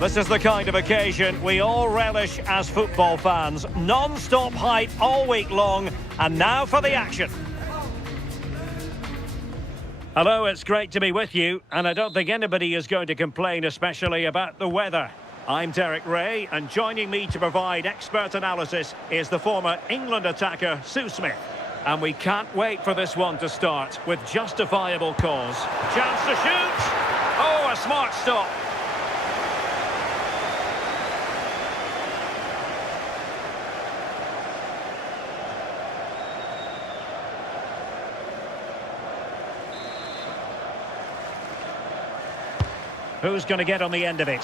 This is the kind of occasion we all relish as football fans. Non-stop hype all week long, and now for the action. Hello, it's great to be with you, and I don't think anybody is going to complain, especially about the weather. I'm Derek Ray, and joining me to provide expert analysis is the former England attacker, Sue Smith. And we can't wait for this one to start with justifiable cause. Chance to shoot! Oh, a smart stop. Who's going to get on the end of it?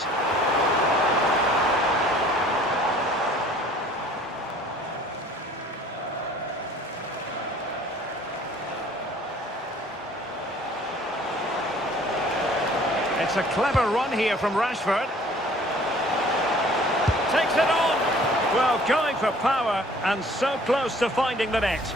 It's a clever run here from Rashford. Takes it on. Well, going for power and so close to finding the net.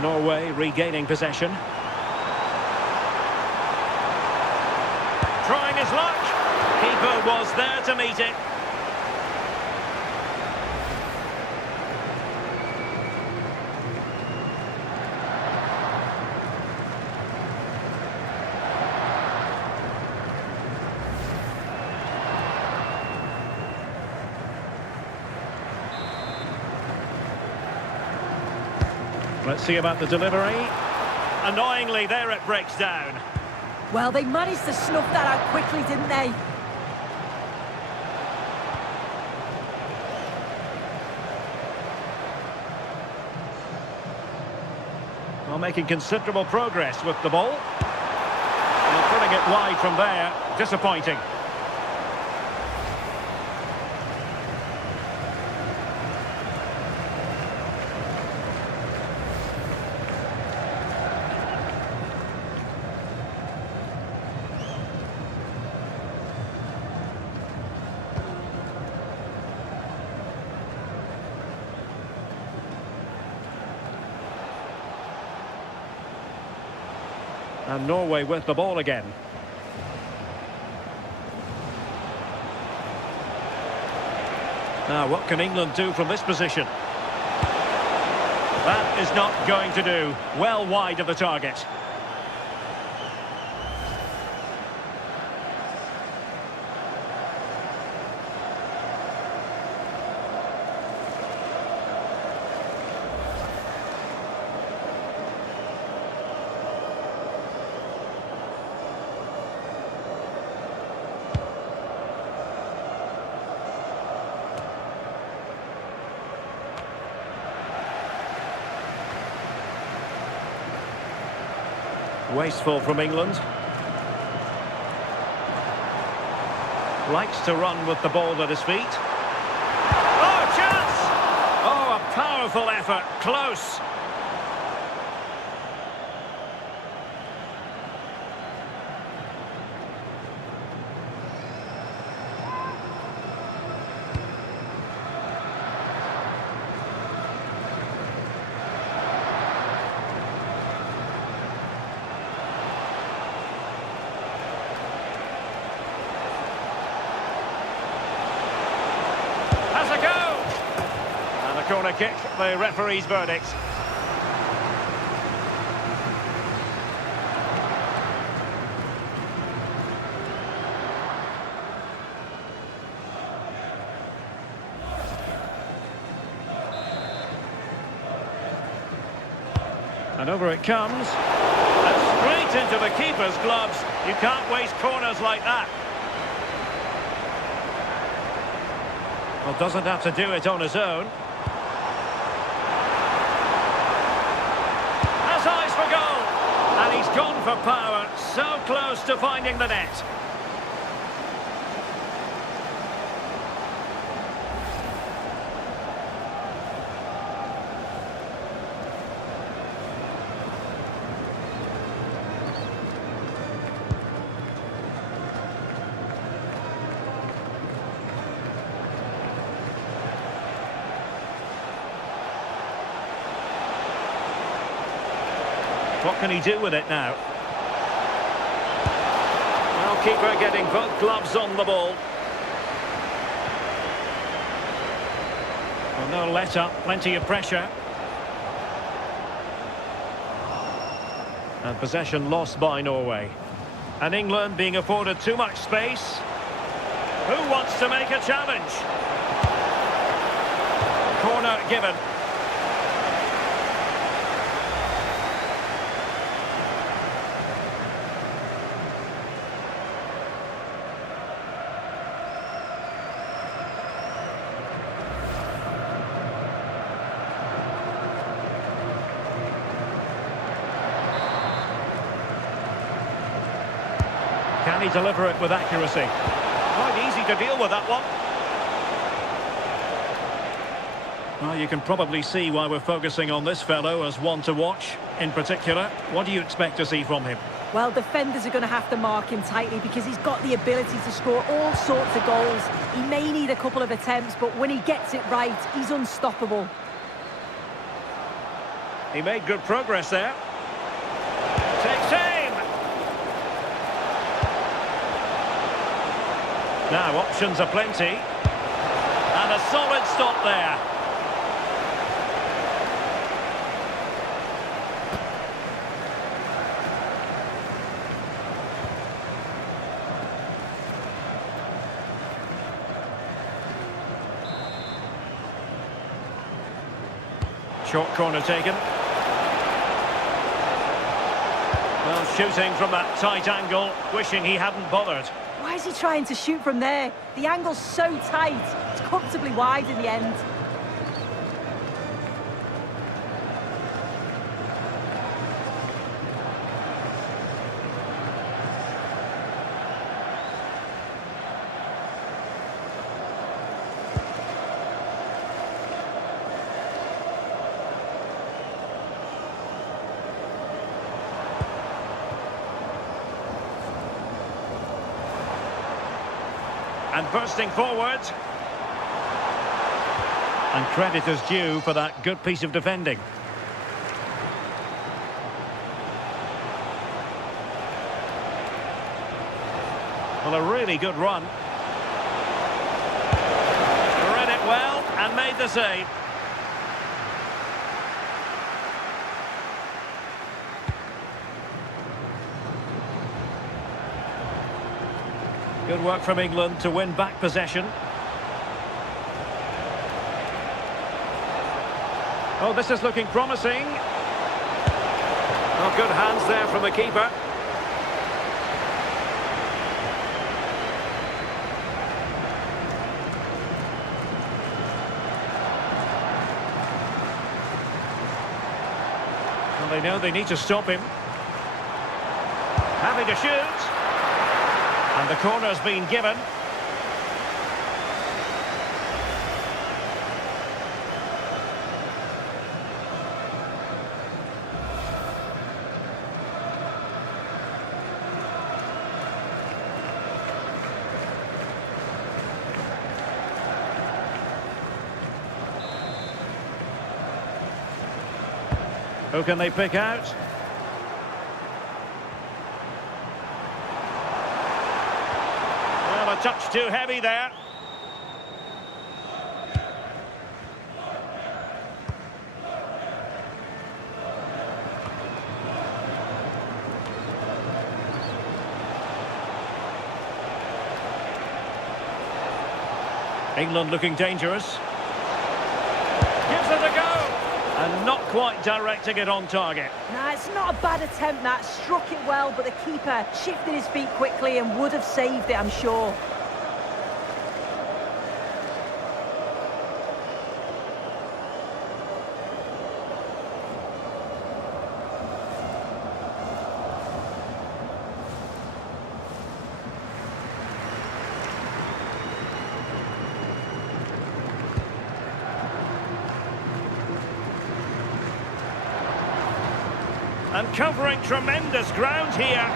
Norway regaining possession. Trying his luck. Keeper was there to meet it. Let's see about the delivery. Annoyingly, there it breaks down. Well, they managed to snuff that out quickly, didn't they? Well, making considerable progress with the ball. And putting it wide from there. Disappointing. And Norway with the ball again. Now, what can England do from this position? That is not going to do. Well wide of the target. Wasteful from England. Likes to run with the ball at his feet. Oh, chance! Oh, a powerful effort. Close. Has a go! And a corner kick, the referee's verdict. And over it comes. And straight into the keeper's gloves. You can't waste corners like that. Well, doesn't have to do it on his own. Has eyes for gone for power, so close to finding the net. What can he do with it now? Well, keeper getting both gloves on the ball. Well, no let up, plenty of pressure. And possession lost by Norway. And England being afforded too much space. Who wants to make a challenge? Corner given. Can he deliver it with accuracy? Quite easy to deal with that one. Well, you can probably see why we're focusing on this fellow as one to watch. In particular, what do you expect to see from him? Well, defenders are going to have to mark him tightly because he's got the ability to score all sorts of goals. He may need a couple of attempts, but when he gets it right, he's unstoppable. He made good progress there. Takes aim! Now, options are plenty. And a solid stop there. Short corner taken. Well, shooting from that tight angle, wishing he hadn't bothered. Why is he trying to shoot from there? The angle's so tight. It's comfortably wide in the end. And bursting forward. And credit is due for that good piece of defending. Well, a really good run. Read it well and made the save. Good work from England to win back possession. Oh, this is looking promising. Oh, good hands there from the keeper. Well, they know they need to stop him. Having to shoot. And the corner's been given. Who can they pick out? A touch too heavy there. England looking dangerous. Gives it a go. And not quite directing it on target. Nah, it's not a bad attempt, that. Struck it well, but the keeper shifted his feet quickly and would have saved it, I'm sure. And covering tremendous ground here.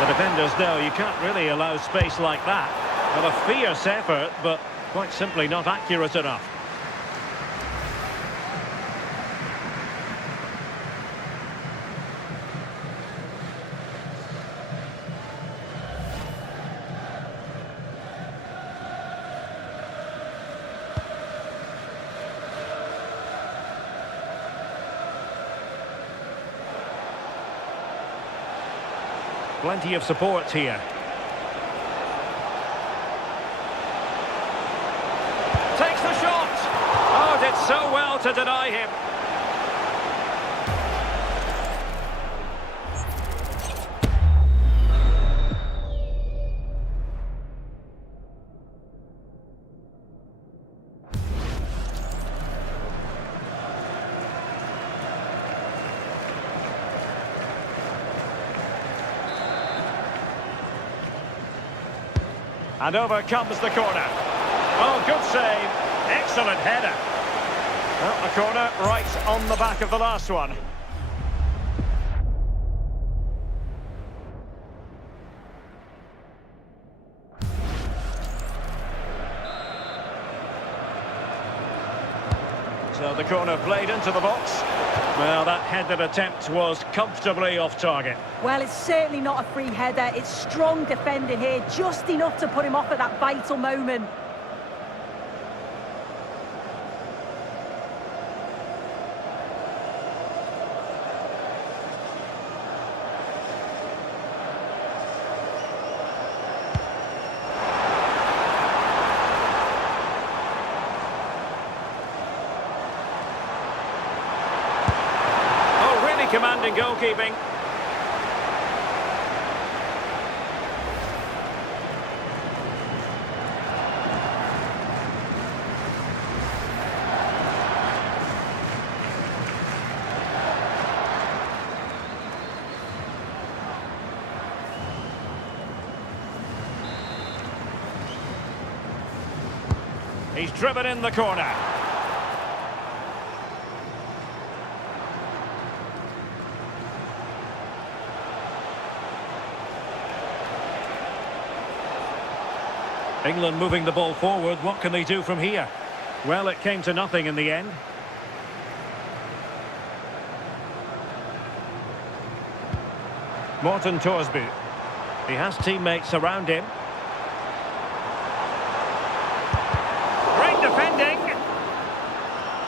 The defenders know you can't really allow space like that. Well, a fierce effort, but quite simply not accurate enough. Plenty of support here. Takes the shot! Oh, did so well to deny him. And over comes the corner. Oh, good save. Excellent header. Well, the corner right on the back of the last one. So the corner played into the box. Well, that headed attempt was comfortably off target. Well, it's certainly not a free header. It's strong defending here, just enough to put him off at that vital moment. Commanding goalkeeping. He's driven in the corner. England moving the ball forward. What can they do from here? Well, it came to nothing in the end. Morten Thorsby. He has teammates around him. Great defending.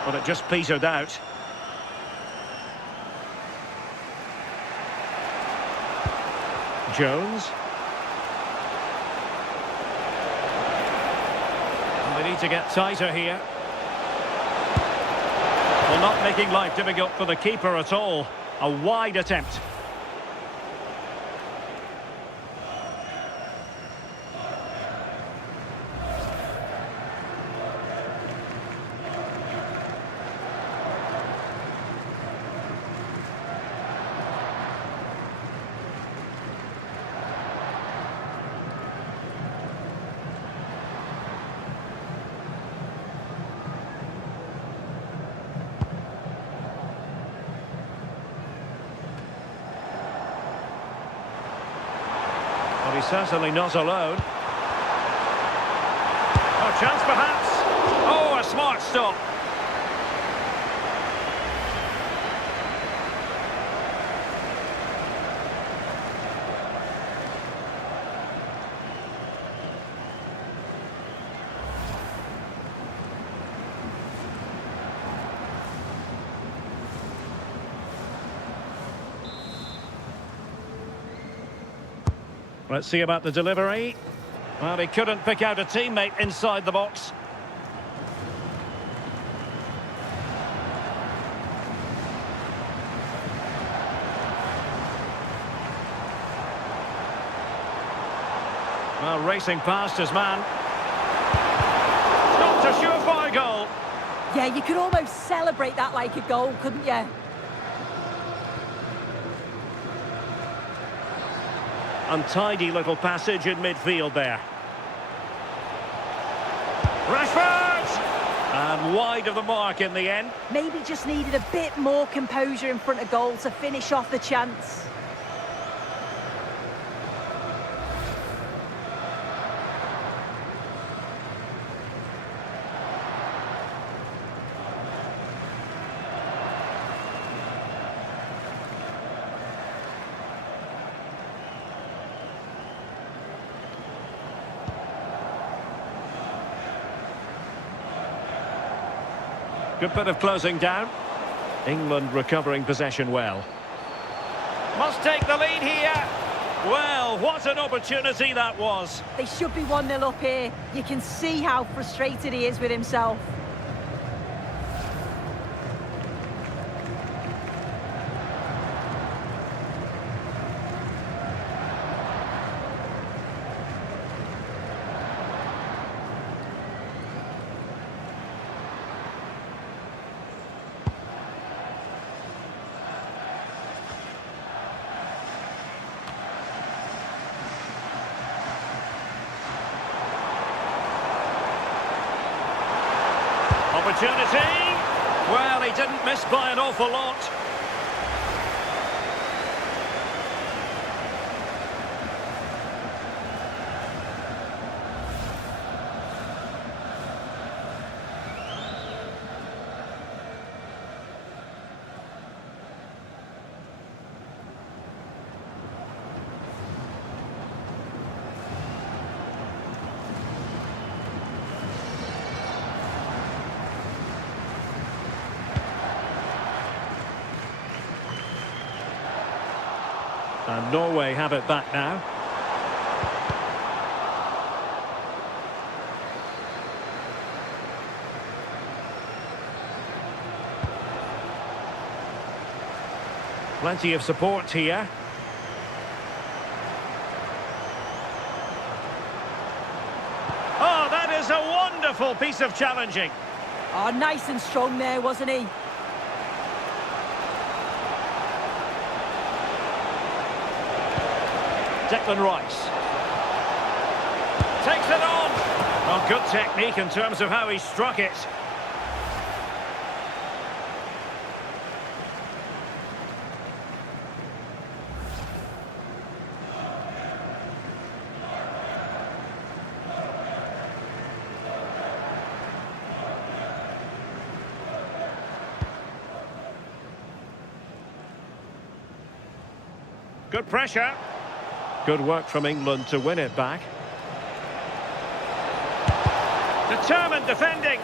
But it just petered out. Jones. They need to get tighter here. Well, not making life difficult for the keeper at all. A wide attempt. He's certainly not alone. Oh, chance perhaps. Oh, a smart stop. Let's see about the delivery. Well, he couldn't pick out a teammate inside the box. Well, racing past his man. Stopped a surefire goal. Yeah, you could almost celebrate that like a goal, couldn't you? Untidy little passage in midfield there. Rashford! And wide of the mark in the end. Maybe just needed a bit more composure in front of goal to finish off the chance. Good bit of closing down. England recovering possession well. Must take the lead here. Well, what an opportunity that was. They should be 1-0 up here. You can see how frustrated he is with himself. Opportunity. Well, he didn't miss by an awful lot. And Norway have it back now. Plenty of support here. Oh, that is a wonderful piece of challenging. Oh, nice and strong there, wasn't he? Declan Rice. Takes it on. Well, good technique in terms of how he struck it. Good pressure. Good work from England to win it back. Determined defending.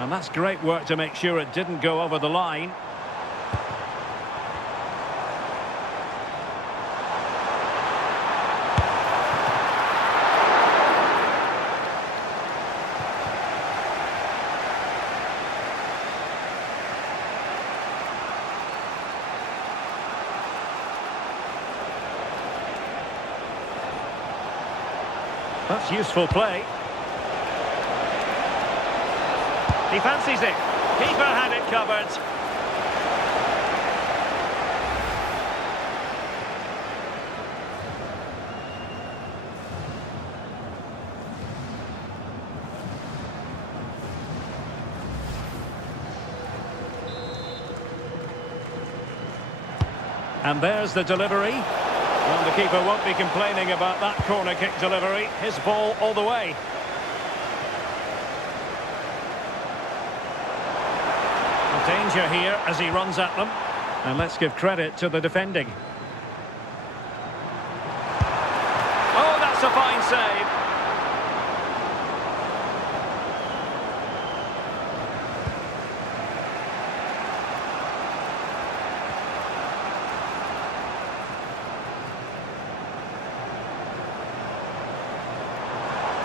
And that's great work to make sure it didn't go over the line. That's useful play. He fancies it. Keeper had it covered. And there's the delivery. Well, the keeper won't be complaining about that corner kick delivery. His ball all the way. Danger here as he runs at them. And let's give credit to the defending. Oh, that's a fine save.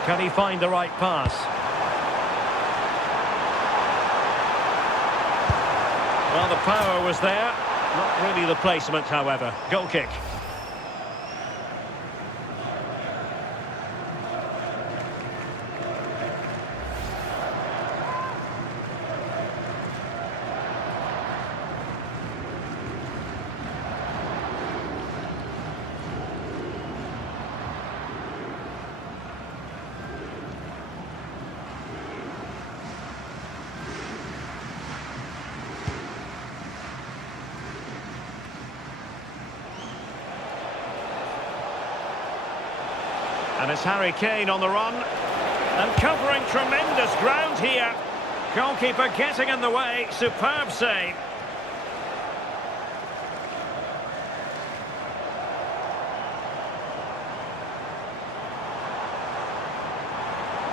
Can he find the right pass? Well, the power was there. Not really the placement, however. Goal kick. And it's Harry Kane on the run. And covering tremendous ground here. Goalkeeper getting in the way. Superb save.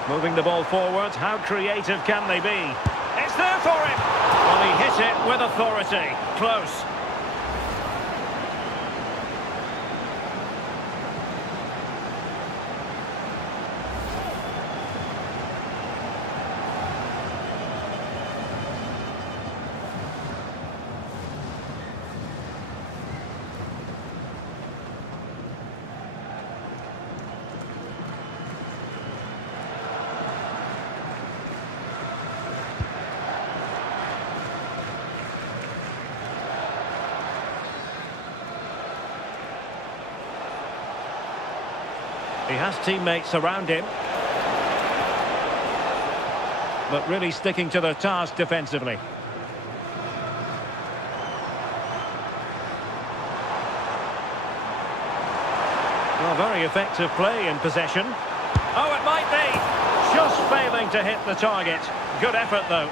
Moving the ball forward. How creative can they be? It's there for him. Well, he hit it with authority. Close. He has teammates around him. But really sticking to their task defensively. Well, very effective play in possession. Oh, it might be. Just failing to hit the target. Good effort, though.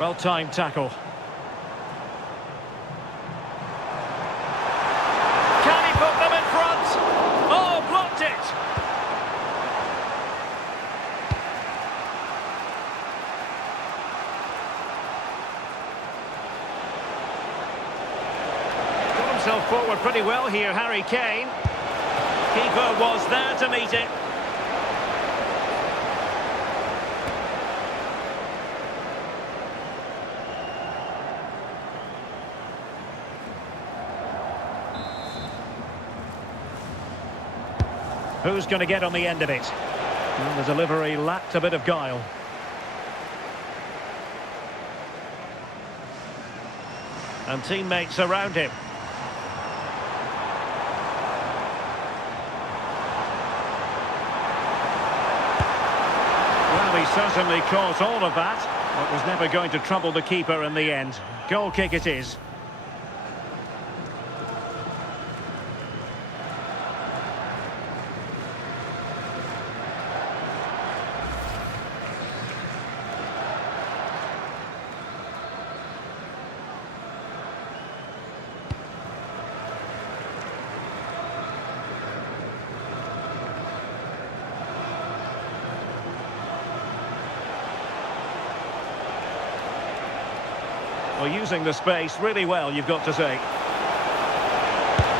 Well-timed tackle. Can he put them in front? Oh, blocked it! Got himself forward pretty well here, Harry Kane. Keeper was there to meet it. Who's going to get on the end of it? And the delivery lacked a bit of guile. And teammates around him. Well, he certainly caught all of that, but was never going to trouble the keeper in the end. Goal kick it is. Well, using the space really well, you've got to say.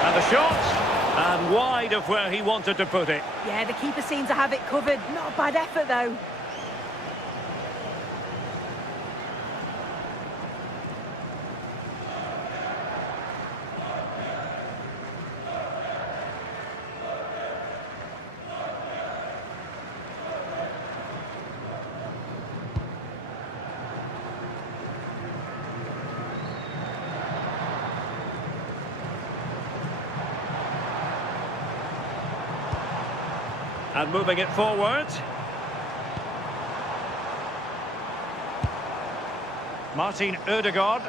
And the shot, and wide of where he wanted to put it. Yeah, the keeper seemed to have it covered. Not a bad effort, though. And moving it forward. Martin Ødegaard.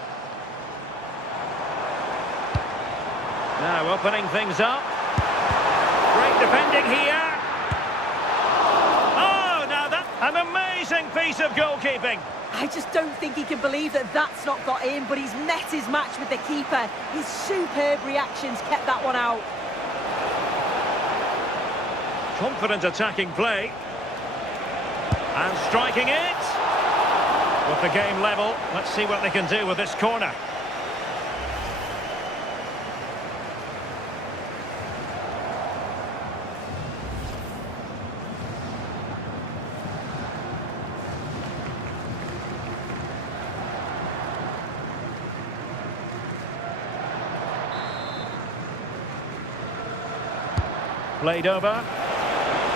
Now opening things up. Great defending here. Oh, now that's an amazing piece of goalkeeping. I just don't think he can believe that that's not got in, but he's met his match with the keeper. His superb reactions kept that one out. Confident attacking play. And striking it. With the game level, let's see what they can do with this corner. Played over.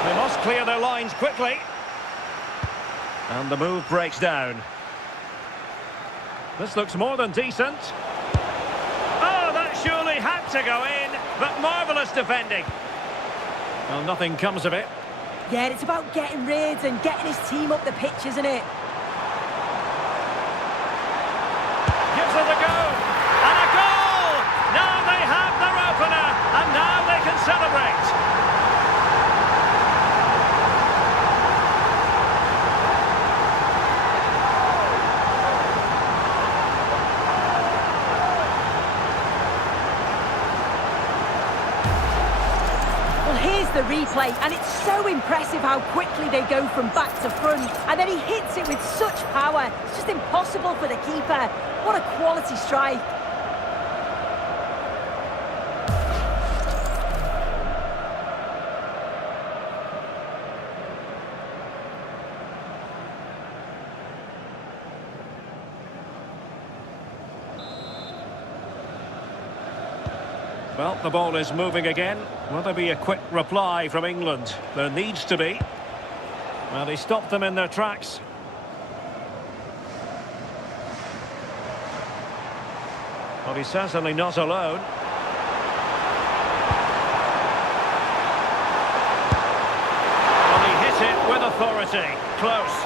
They must clear their lines quickly. And the move breaks down. This looks more than decent. Oh, that surely had to go in, but marvellous defending. Well, nothing comes of it. Yeah, it's about getting rid and getting his team up the pitch, isn't it? Gives it a go. And a goal! Now they have their opener, and now they can celebrate. Here's the replay, and it's so impressive how quickly they go from back to front, and then he hits it with such power. It's just impossible for the keeper. What a quality strike. Well, the ball is moving again. Will there be a quick reply from England? There needs to be. Well, he stopped them in their tracks. Well, he's certainly not alone. Well, he hit it with authority. Close.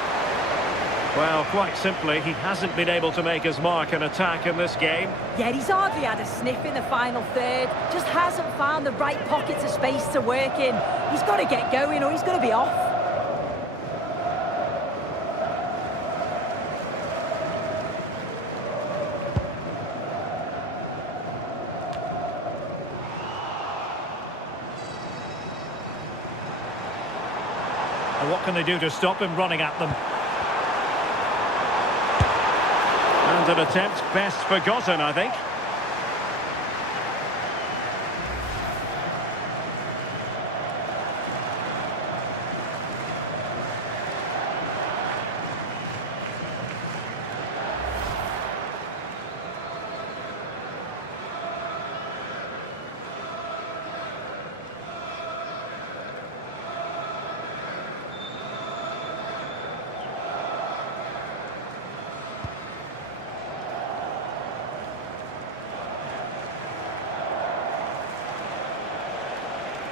Well, quite simply, he hasn't been able to make his mark and attack in this game. Yeah, he's hardly had a sniff in the final third. Just hasn't found the right pockets of space to work in. He's got to get going or he's going to be off. And what can they do to stop him running at them? And an attempt best forgotten, I think.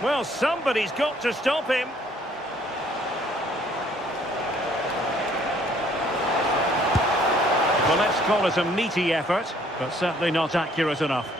Well, somebody's got to stop him. Well, let's call it a meaty effort, but certainly not accurate enough.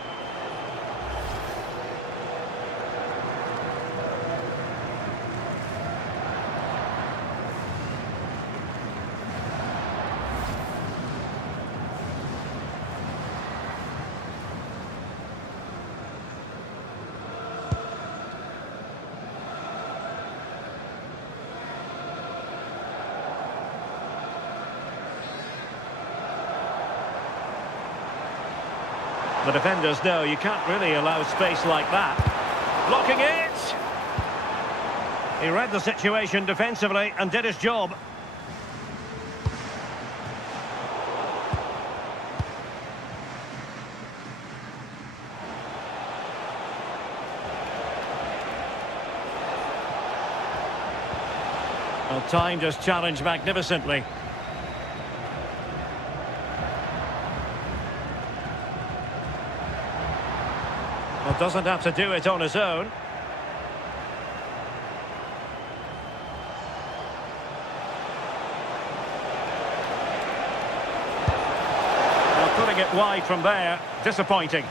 The defenders know you can't really allow space like that. Blocking it! He read the situation defensively and did his job. Well, timed his challenge magnificently. Well, doesn't have to do it on his own. Well, putting it wide from there, disappointing.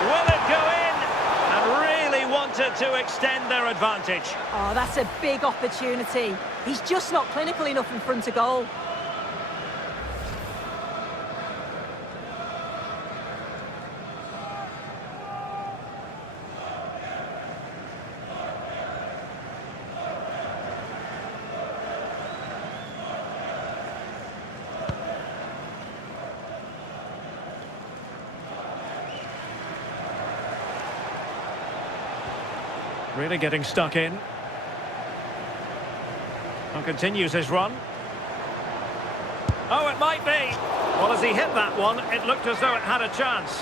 Will it go in? And really wanted to extend their advantage. Oh, that's a big opportunity. He's just not clinical enough in front of goal. Really getting stuck in. And continues his run. Oh, it might be. Well, as he hit that one, it looked as though it had a chance.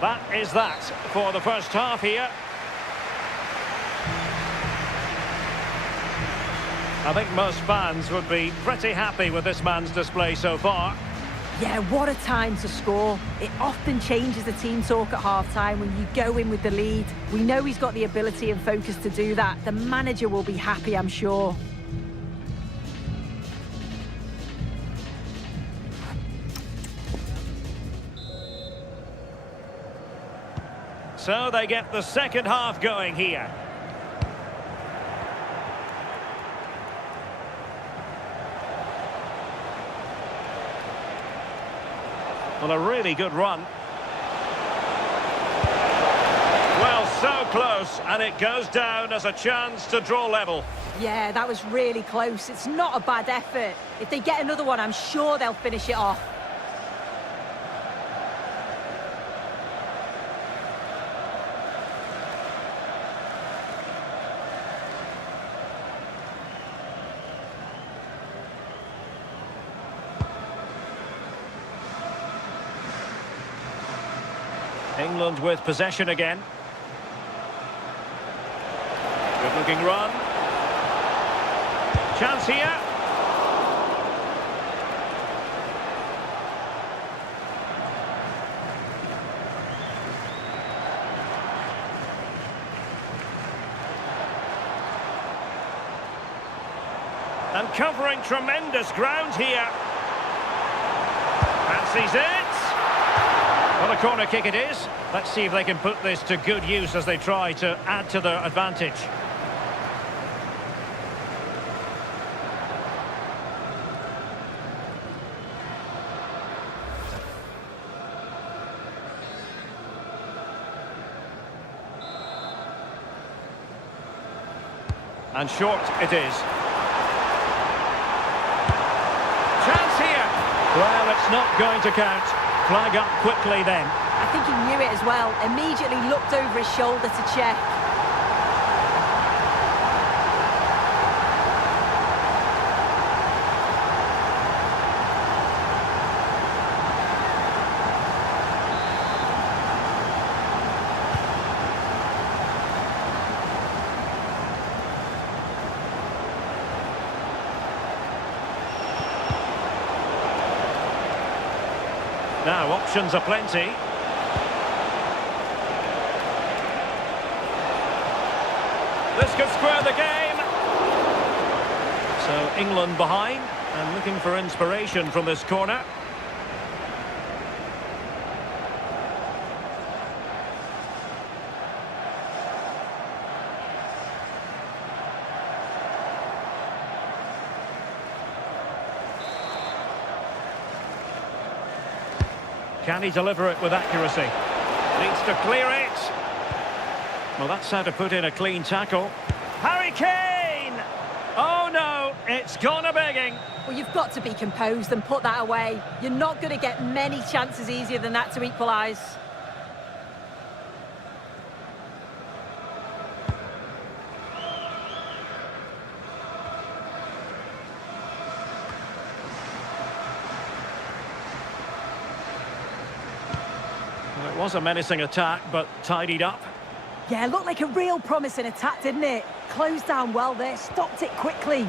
That is that for the first half here. I think most fans would be pretty happy with this man's display so far. Yeah, what a time to score. It often changes the team talk at half-time when you go in with the lead. We know he's got the ability and focus to do that. The manager will be happy, I'm sure. So they get the second half going here. Well, a really good run. Well, so close, and it goes down as a chance to draw level. Yeah, that was really close. It's not a bad effort. If they get another one, I'm sure they'll finish it off. England with possession again. Good looking run. Chance here. And covering tremendous ground here. Fancies it. Well, a corner kick it is. Let's see if they can put this to good use as they try to add to their advantage. And short it is. Chance here. Well, it's not going to count. Flag up quickly then. I think he knew it as well. Immediately looked over his shoulder to check. Now, options are plenty. This could square the game. So, England behind and looking for inspiration from this corner. Can he deliver it with accuracy? Needs to clear it. Well, that's how to put in a clean tackle. Harry Kane! Oh no, it's gone a-begging. Well, you've got to be composed and put that away. You're not going to get many chances easier than that to equalise. It was a menacing attack, but tidied up. Yeah, looked like a real promising attack, didn't it? Closed down well there, stopped it quickly.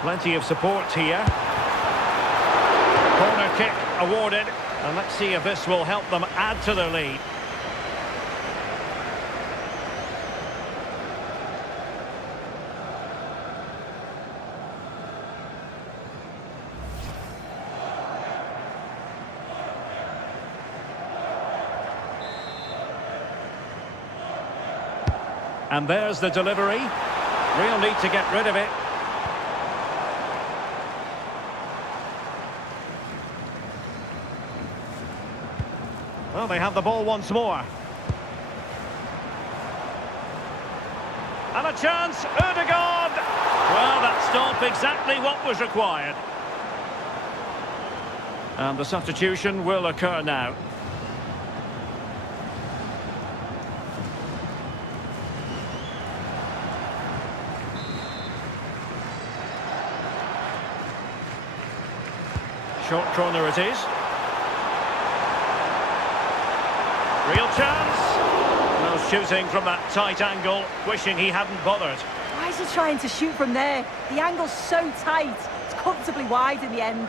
Plenty of support here. Corner kick awarded. And let's see if this will help them add to their lead. And there's the delivery. Real need to get rid of it. Well, they have the ball once more. And a chance, Ødegaard! Well, that's not exactly what was required. And the substitution will occur now. Short corner it is. Real chance. No shooting from that tight angle, wishing he hadn't bothered. Why is he trying to shoot from there? The angle's so tight. It's comfortably wide in the end.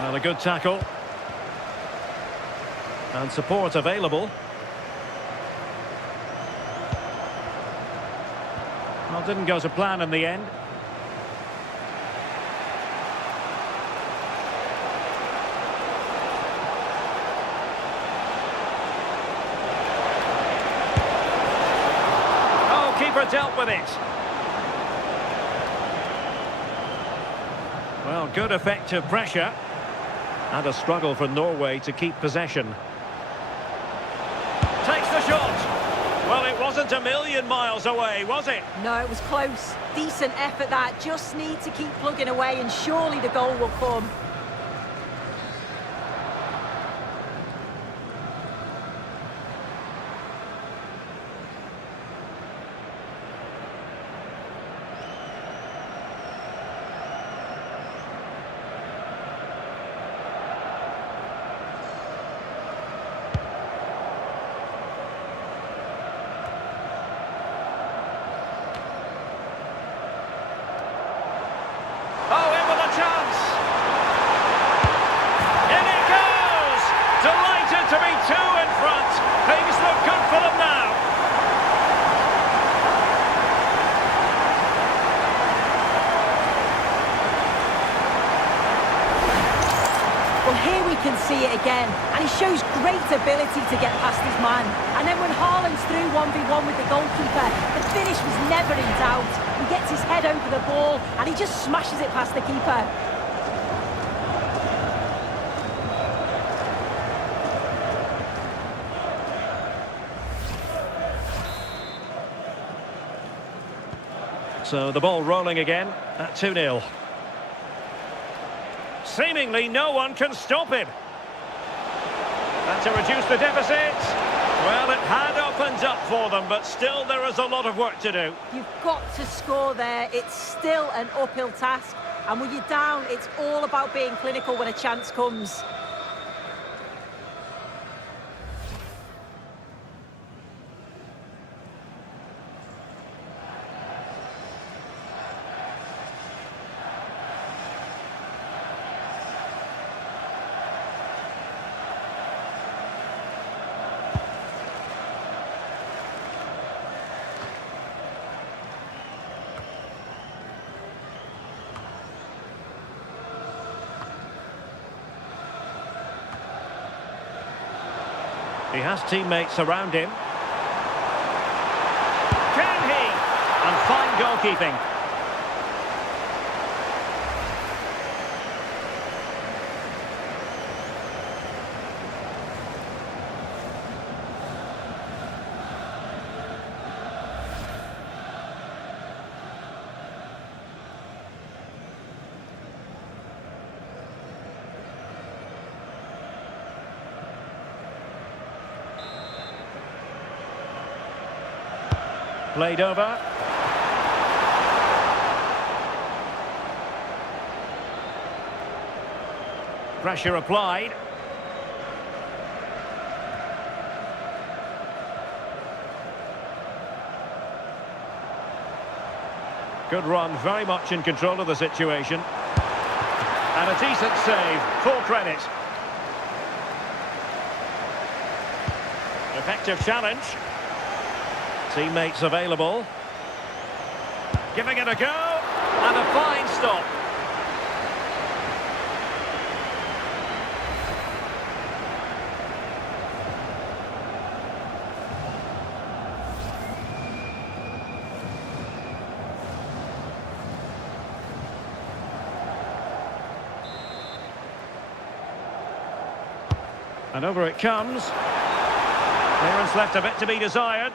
Well, a good tackle. And support available. Well, didn't go to plan in the end. Oh, keeper dealt with it. Well, good effective pressure. And a struggle for Norway to keep possession. Takes the shot. Well, it wasn't a million miles away, was it? No, it was close. Decent effort that. Just need to keep plugging away and surely the goal will come. To be two in front. Things look good for them now. Well, here we can see it again. And he shows great ability to get past his man. And then when Haaland's through 1v1 with the goalkeeper, the finish was never in doubt. He gets his head over the ball and he just smashes it past the keeper. So the ball rolling again at 2-0. Seemingly no one can stop him. And to reduce the deficit, well, it had opened up for them, but still there is a lot of work to do. You've got to score there. It's still an uphill task. And when you're down, it's all about being clinical when a chance comes. He has teammates around him. Can he? And fine goalkeeping. Played over. Pressure applied. Good run, very much in control of the situation. And a decent save, full credit. Effective challenge. Teammates available. Giving it a go. And a fine stop. And over it comes. Clearance left a bit to be desired.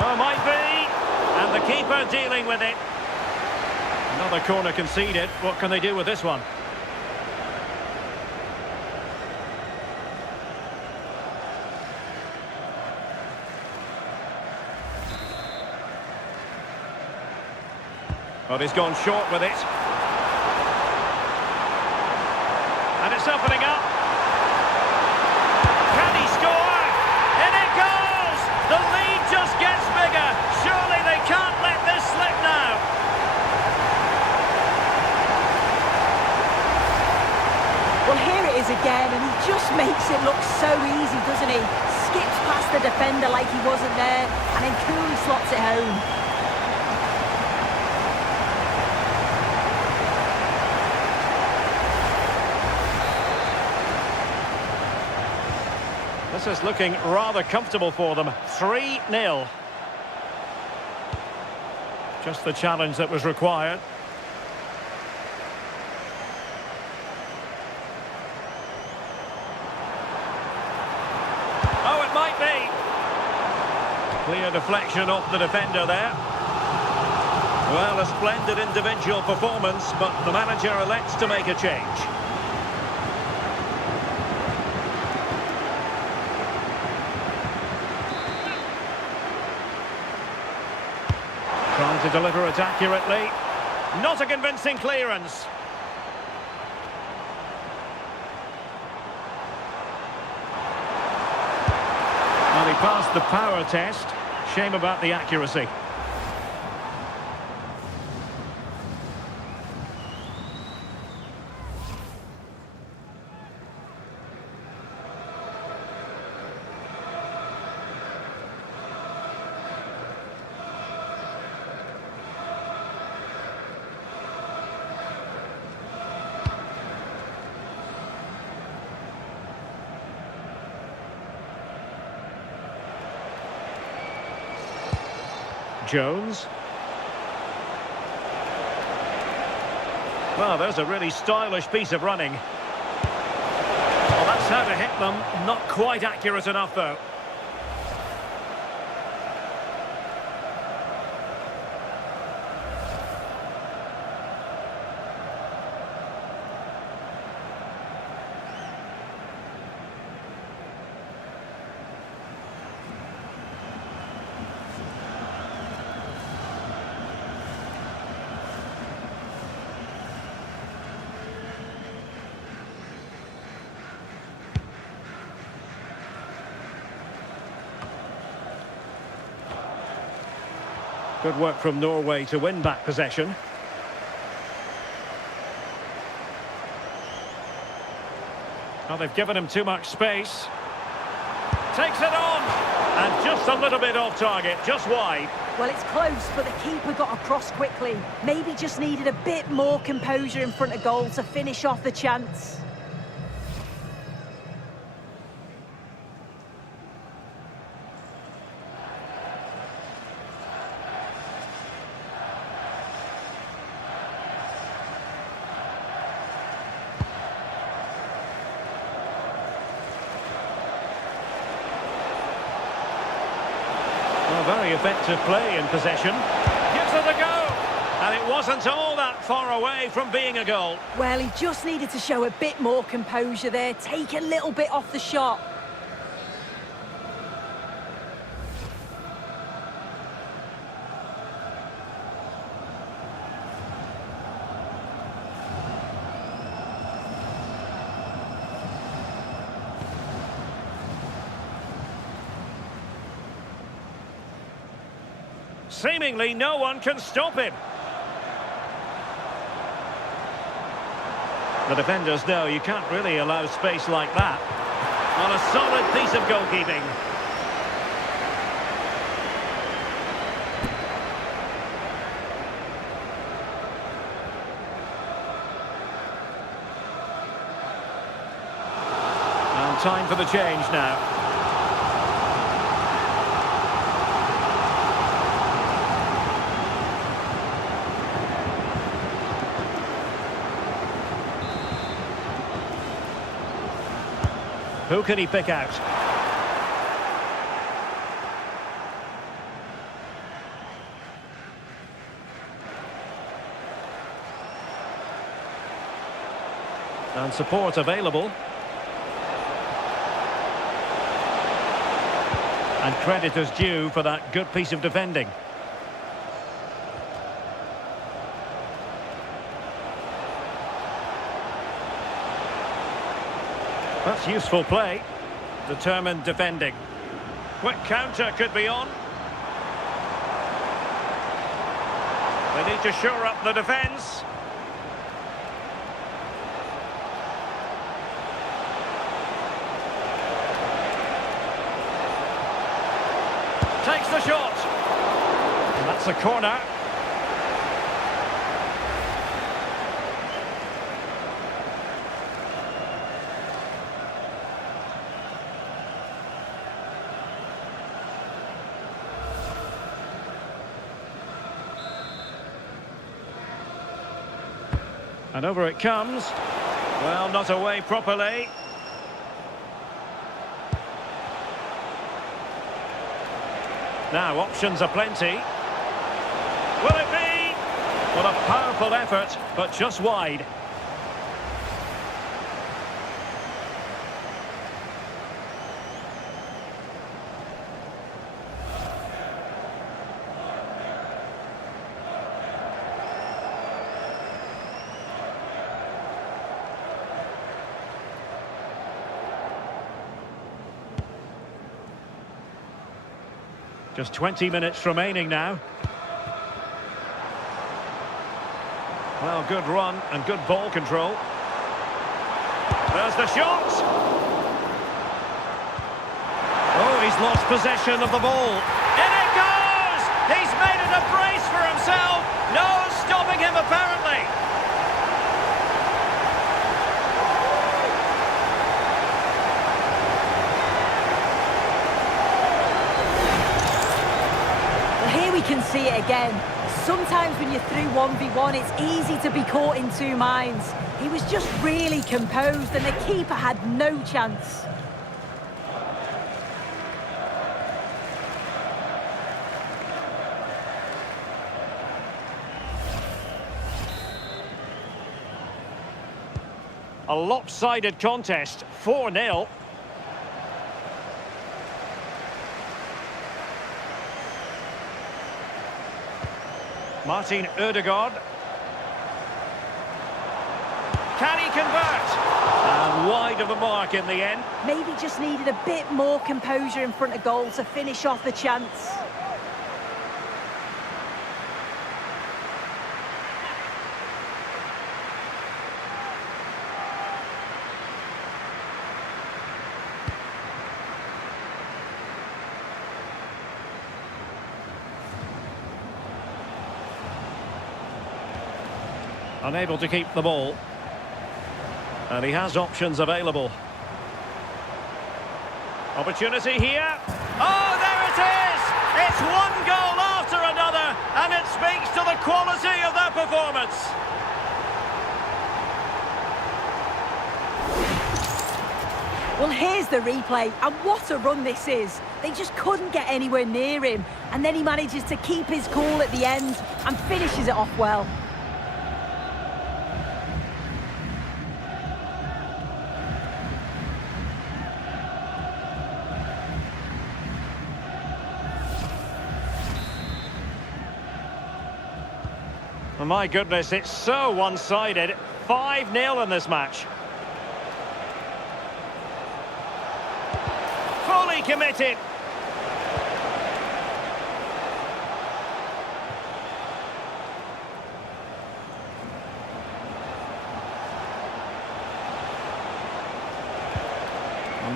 Oh, might be. And the keeper dealing with it. Another corner conceded. What can they do with this one? But he's gone short with it. And it's opening up. Can he score? In it goes! The lead just gets bigger. Surely they can't let this slip now. Well, here it is again, and he just makes it look so easy, doesn't he? Skips past the defender like he wasn't there, and then coolly slots it home. This is looking rather comfortable for them. 3-0. Just the challenge that was required. Oh, it might be. Clear deflection off the defender there. Well, a splendid individual performance, but the manager elects to make a change. Trying to deliver it accurately. Not a convincing clearance. Well, he passed the power test. Shame about the accuracy. Jones. Well, there's a really stylish piece of running. Well, that's how to hit them. Not quite accurate enough, though. Good work from Norway to win back possession. Well, they've given him too much space. Takes it on! And just a little bit off target, just wide. Well, it's close, but the keeper got across quickly. Maybe just needed a bit more composure in front of goal to finish off the chance. Very effective play in possession. Gives it a go. And it wasn't all that far away from being a goal. Well, he just needed to show a bit more composure there. Take a little bit off the shot. Seemingly no one can stop him. The defenders know you can't really allow space like that. On a solid piece of goalkeeping. And time for the change now. Who can he pick out? And support available. And credit is due for that good piece of defending. That's useful play. Determined defending. Quick counter could be on. They need to shore up the defence. Takes the shot. And that's a corner. And over it comes. Well, not away properly. Now, options are plenty. Will it be? What a powerful effort, but just wide. Just 20 minutes remaining now. Well, good run and good ball control. There's the shot. Oh, he's lost possession of the ball. In it goes! He's made it a brace for himself. No stopping him, apparently. Here we can see it again. Sometimes when you're through 1v1, it's easy to be caught in two minds. He was just really composed and the keeper had no chance. A lopsided contest, 4-0. Martin Ødegaard. Can he convert? And wide of the mark in the end. Maybe just needed a bit more composure in front of goal to finish off the chance. Unable to keep the ball. And he has options available. Opportunity here. Oh, there it is! It's one goal after another, and it speaks to the quality of their performance. Well, here's the replay, and what a run this is. They just couldn't get anywhere near him, and then he manages to keep his cool at the end and finishes it off well. Oh, my goodness, it's so one-sided. 5-0 in this match. Fully committed.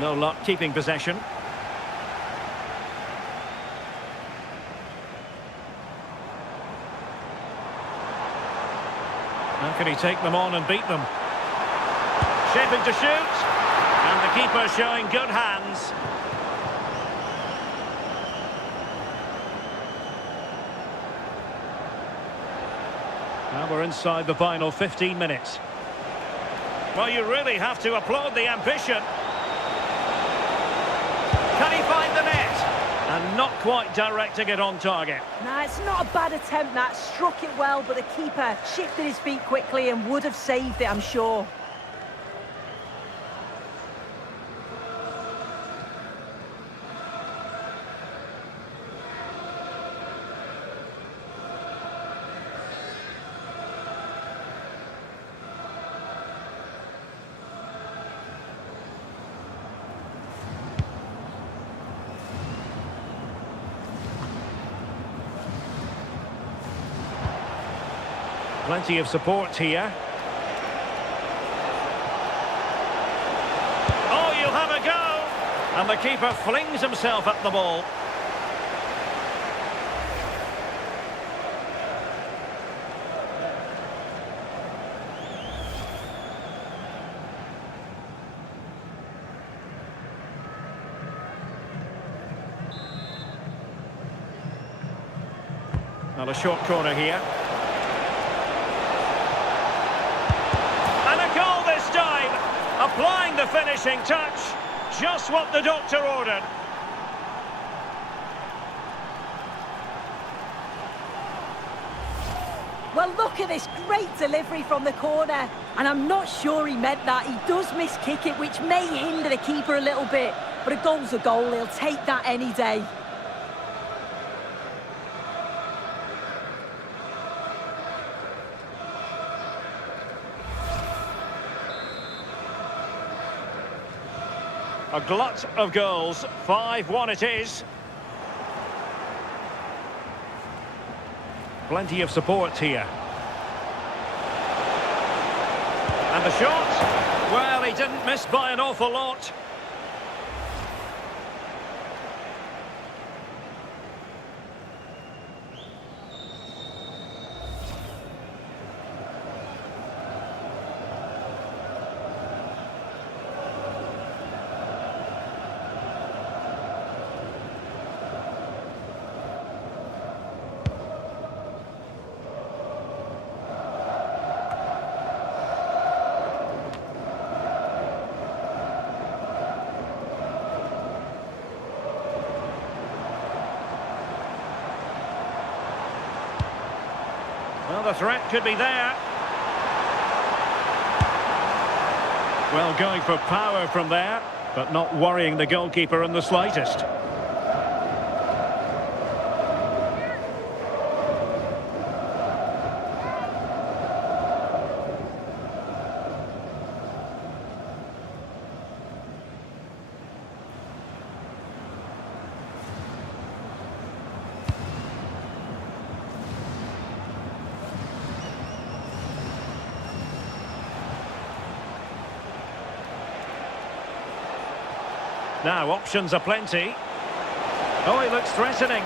No luck keeping possession. How can he take them on and beat them? Shaping to shoot. And the keeper showing good hands. Now we're inside the final 15 minutes. Well, you really have to applaud the ambition. Can he find the net? And not quite directing it on target. Nah, it's not a bad attempt, that. Struck it well, but the keeper shifted his feet quickly and would have saved it, I'm sure. Plenty of support here. Oh, you'll have a go! And the keeper flings himself at the ball. Now a short corner here. Applying the finishing touch, just what the doctor ordered. Well, look at this great delivery from the corner. And I'm not sure he meant that. He does miss-kick it, which may hinder the keeper a little bit. But a goal's a goal. He'll take that any day. A glut of goals, 5-1 it is. Plenty of support here. And the shot, well, he didn't miss by an awful lot. Well, the threat could be there. Well, going for power from there, but not worrying the goalkeeper in the slightest. Now, options are plenty. Oh, he looks threatening.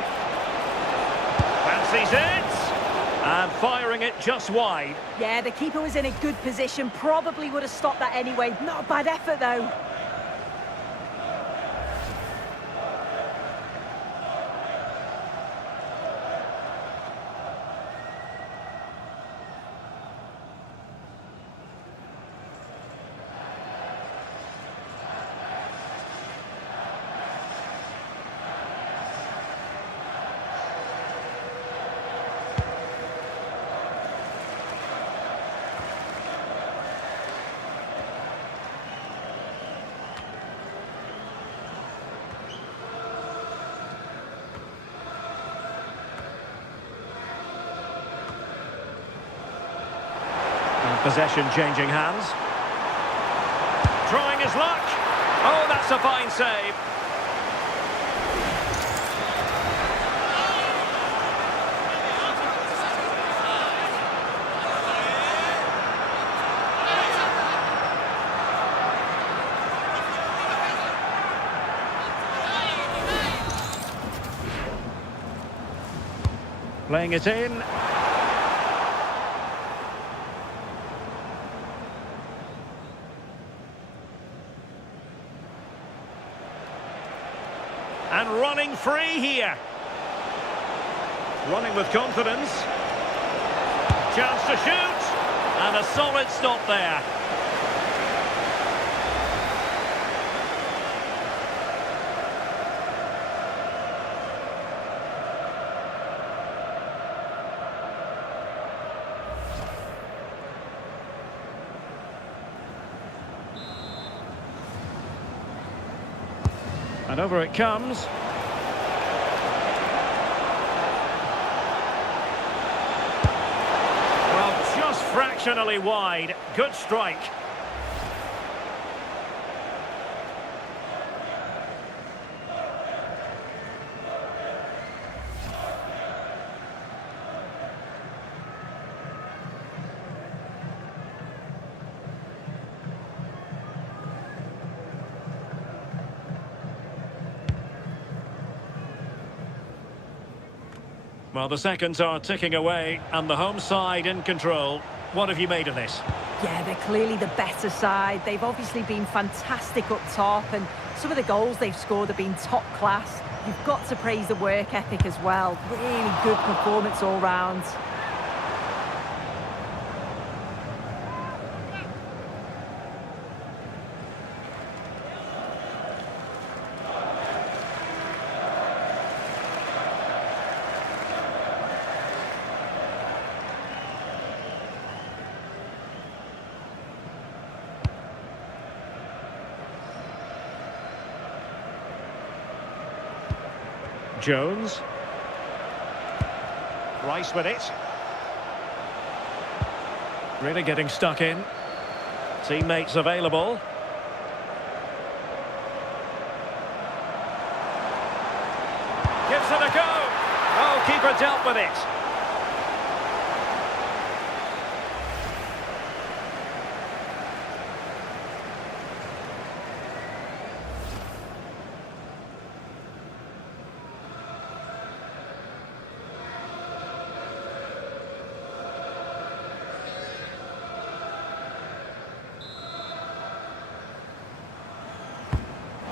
Fancies it. And firing it just wide. Yeah, the keeper was in a good position. Probably would have stopped that anyway. Not a bad effort, though. Possession changing hands. Trying his luck. Oh, that's a fine save. Playing it in. And running free here. Running with confidence. Chance to shoot. And a solid stop there. And over it comes. Well, just fractionally wide. Good strike. Well, the seconds are ticking away, and the home side in control. What have you made of this? Yeah, they're clearly the better side. They've obviously been fantastic up top, and some of the goals they've scored have been top class. You've got to praise the work ethic as well. Really good performance all round. Jones. Rice with it. Really getting stuck in. Teammates available. Gives it a go. Oh, keeper dealt with it.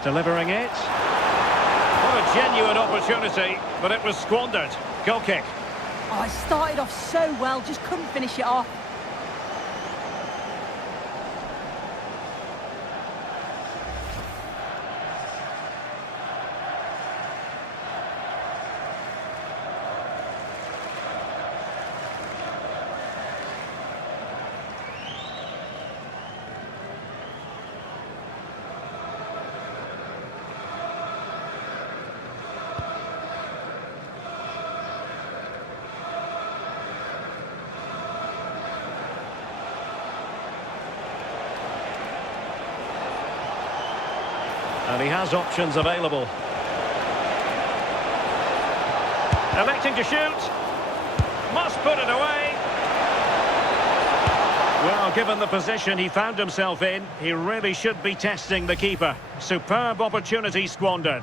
Delivering it. What a genuine opportunity, but it was squandered. Goal kick. Oh, it started off so well, just couldn't finish it off. And he has options available. Electing to shoot. Must put it away. Well, given the position he found himself in, he really should be testing the keeper. Superb opportunity squandered.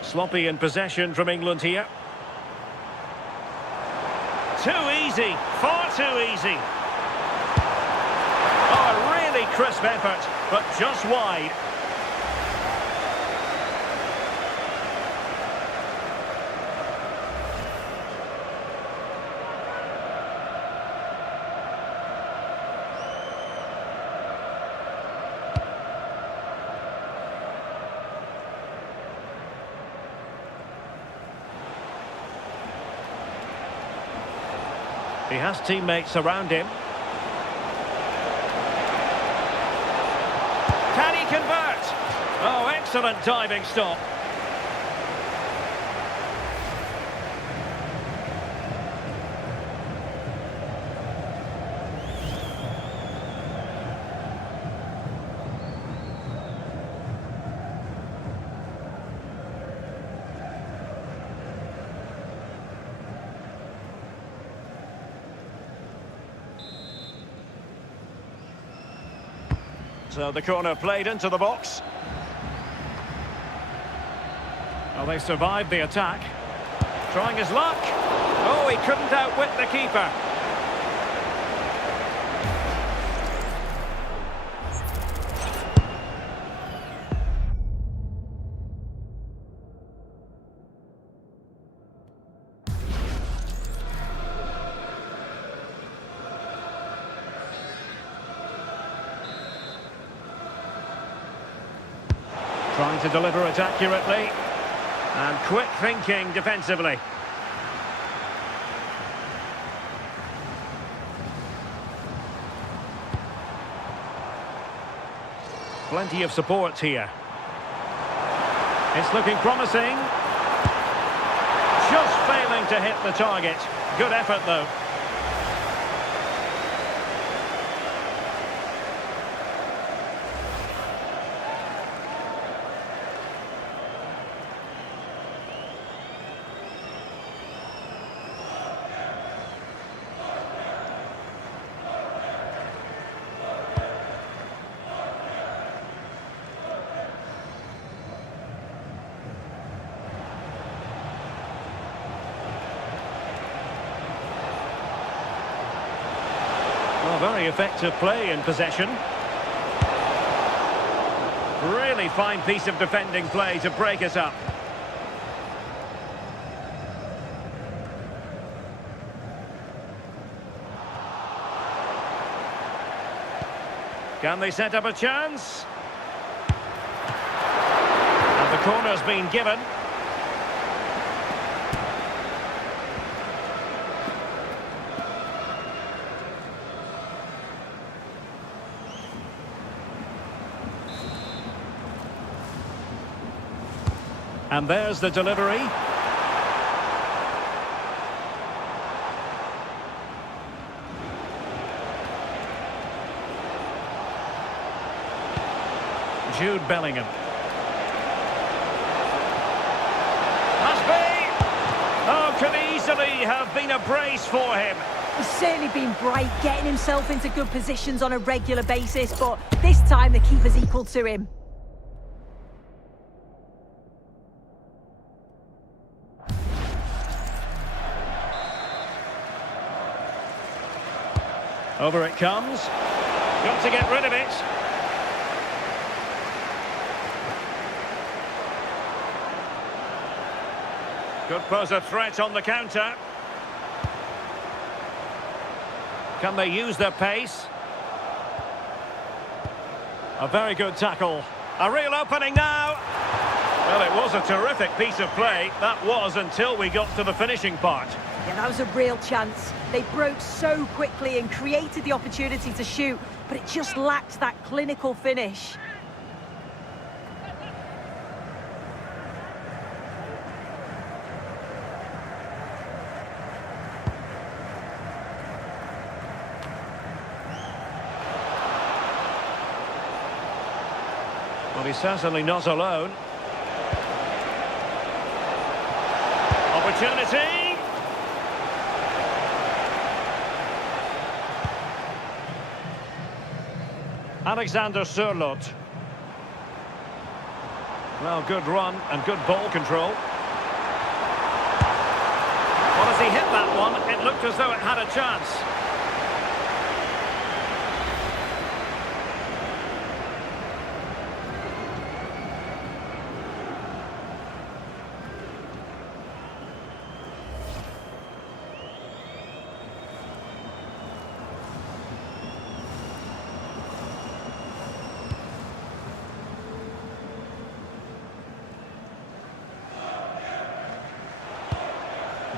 Sloppy in possession from England here. Too easy, far too easy. Oh, a really crisp effort, but just wide. He has teammates around him. Can he convert? Oh, excellent diving stop. So the corner played into the box. Well, they survived the attack. Trying his luck. Oh, he couldn't outwit the keeper. Trying to deliver it accurately. And quick thinking defensively. Plenty of support here. It's looking promising. Just failing to hit the target. Good effort though. Well, very effective play in possession. Really fine piece of defending play to break us up. Can they set up a chance? And the corner's been given. And there's the delivery. Jude Bellingham. Must be! Oh, could easily have been a brace for him. He's certainly been bright, getting himself into good positions on a regular basis, but this time the keeper's equal to him. Over it comes. Got to get rid of it. Could pose a threat on the counter. Can they use their pace? A very good tackle. A real opening now. Well, it was a terrific piece of play. That was until we got to the finishing part. Yeah, that was a real chance. They broke so quickly and created the opportunity to shoot, but it just lacked that clinical finish. Well, he's certainly not alone. Opportunity! Alexander Sørloth. Well, good run and good ball control. Well, as he hit that one, it looked as though it had a chance.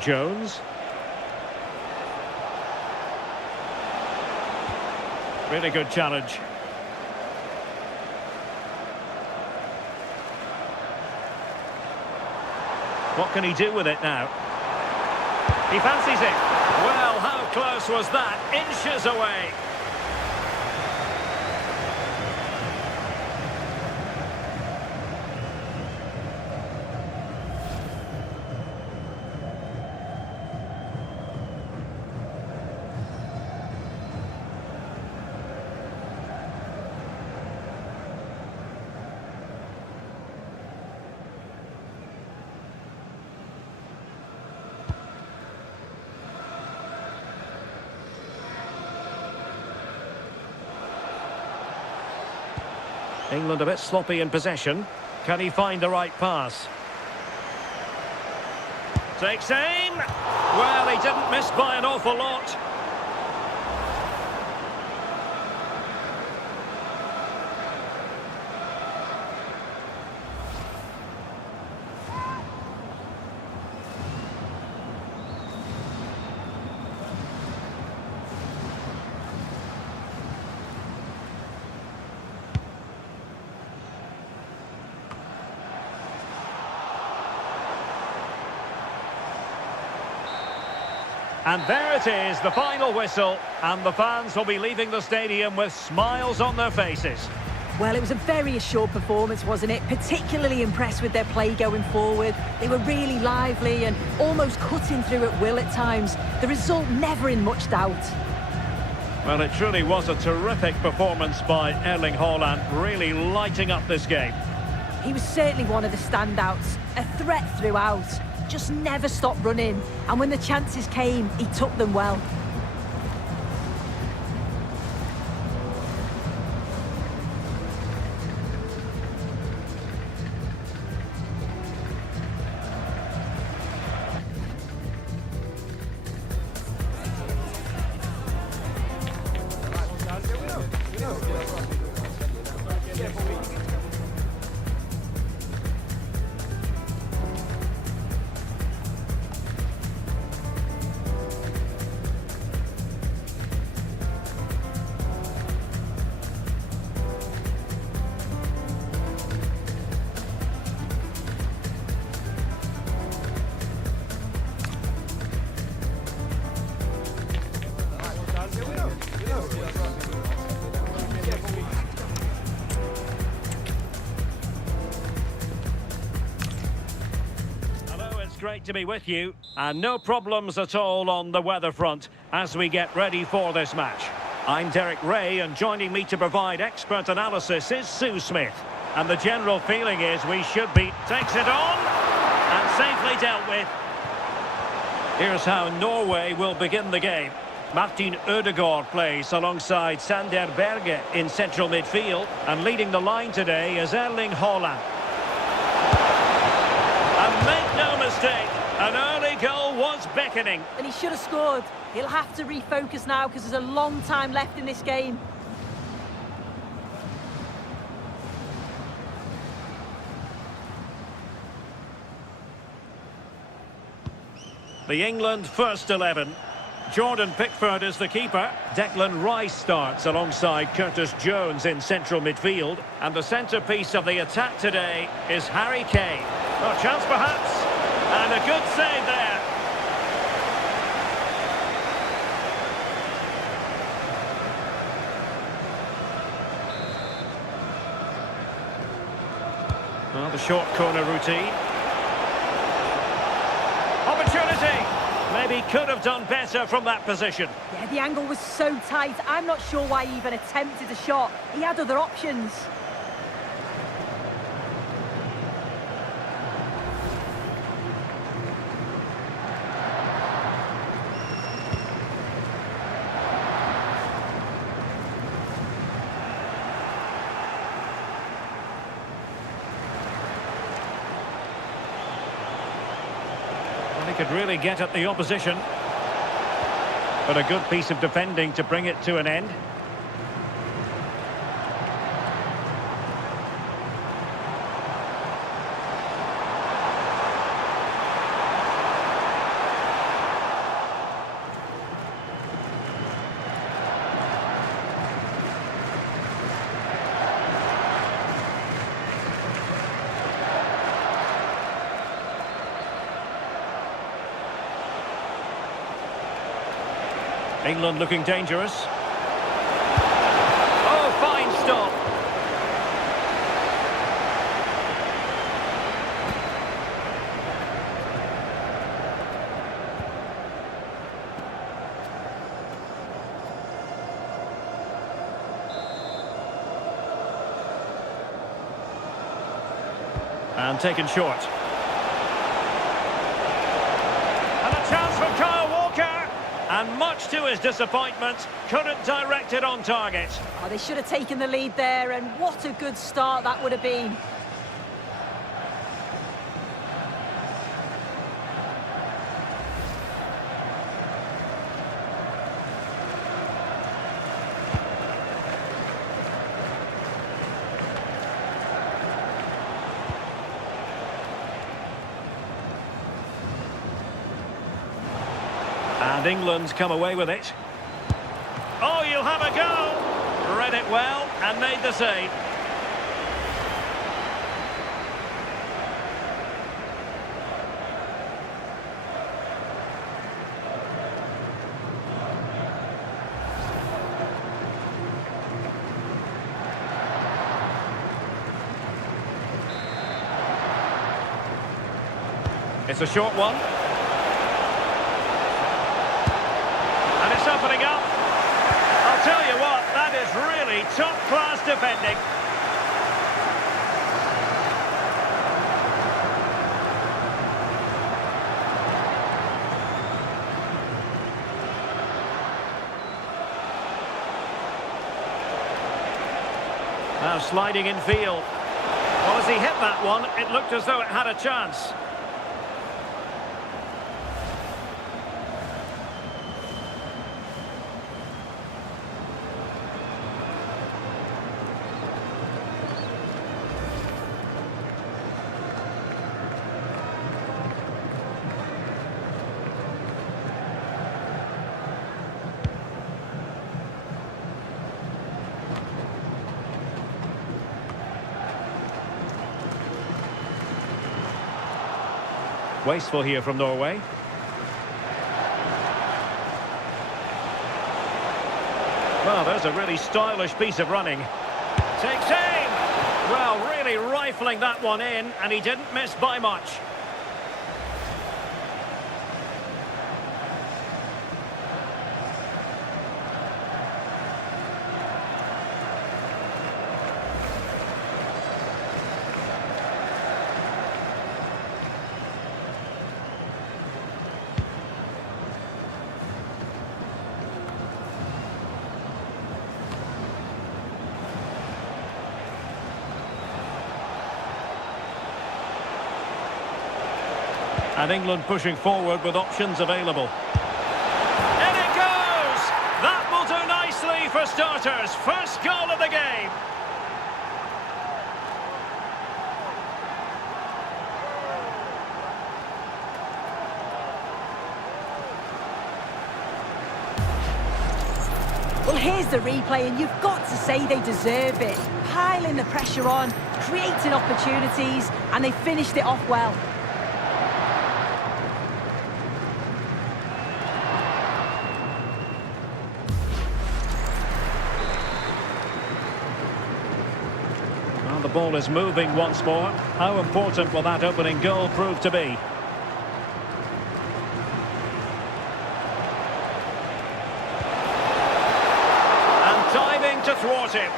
Jones. Really good challenge. What can he do with it now? He fancies it. Well, how close was that? Inches away. England a bit sloppy in possession. Can he find the right pass? Takes aim. Well, he didn't miss by an awful lot. And there it is, the final whistle, and the fans will be leaving the stadium with smiles on their faces. Well, it was a very assured performance, wasn't it? Particularly impressed with their play going forward. They were really lively and almost cutting through at will at times. The result never in much doubt. Well, it truly was a terrific performance by Erling Haaland, really lighting up this game. He was certainly one of the standouts, a threat throughout. Just never stopped running, and when the chances came, he took them well. Great to be with you, and no problems at all on the weather front as we get ready for this match. I'm Derek Ray, and joining me to provide expert analysis is Sue Smith. And the general feeling is we should be... Takes it on, and safely dealt with. Here's how Norway will begin the game. Martin Ødegaard plays alongside Sander Berge in central midfield, and leading the line today is Erling Haaland. And make no mistake, an early goal was beckoning. And he should have scored. He'll have to refocus now because there's a long time left in this game. The England first 11. Jordan Pickford is the keeper. Declan Rice starts alongside Curtis Jones in central midfield. And the centrepiece of the attack today is Harry Kane. A chance perhaps, and a good save there. Well, the short corner routine. Opportunity! Maybe could have done better from that position. Yeah, the angle was so tight. I'm not sure why he even attempted a shot. He had other options. He could really get at the opposition. But a good piece of defending to bring it to an end. England looking dangerous. Oh, fine stop. And taken short. And a chance for Kyle Walker. And much to his disappointment, couldn't direct it on target. Oh, they should have taken the lead there, and what a good start that would have been. And England's come away with it. Oh, you'll have a go! Read it well and made the save. It's a short one. And it's opening up. I'll tell you what, that is really top-class defending. Now sliding in field. Well, as he hit that one, it looked as though it had a chance. Wasteful here from Norway. Well, there's a really stylish piece of running. Takes aim! Well, really rifling that one in, and he didn't miss by much. And England pushing forward with options available. In it goes! That will do nicely for starters. First goal of the game. Well, here's the replay, and you've got to say they deserve it. Piling the pressure on, creating opportunities, and they finished it off well. The ball is moving once more. How important will that opening goal prove to be? And diving to thwart him.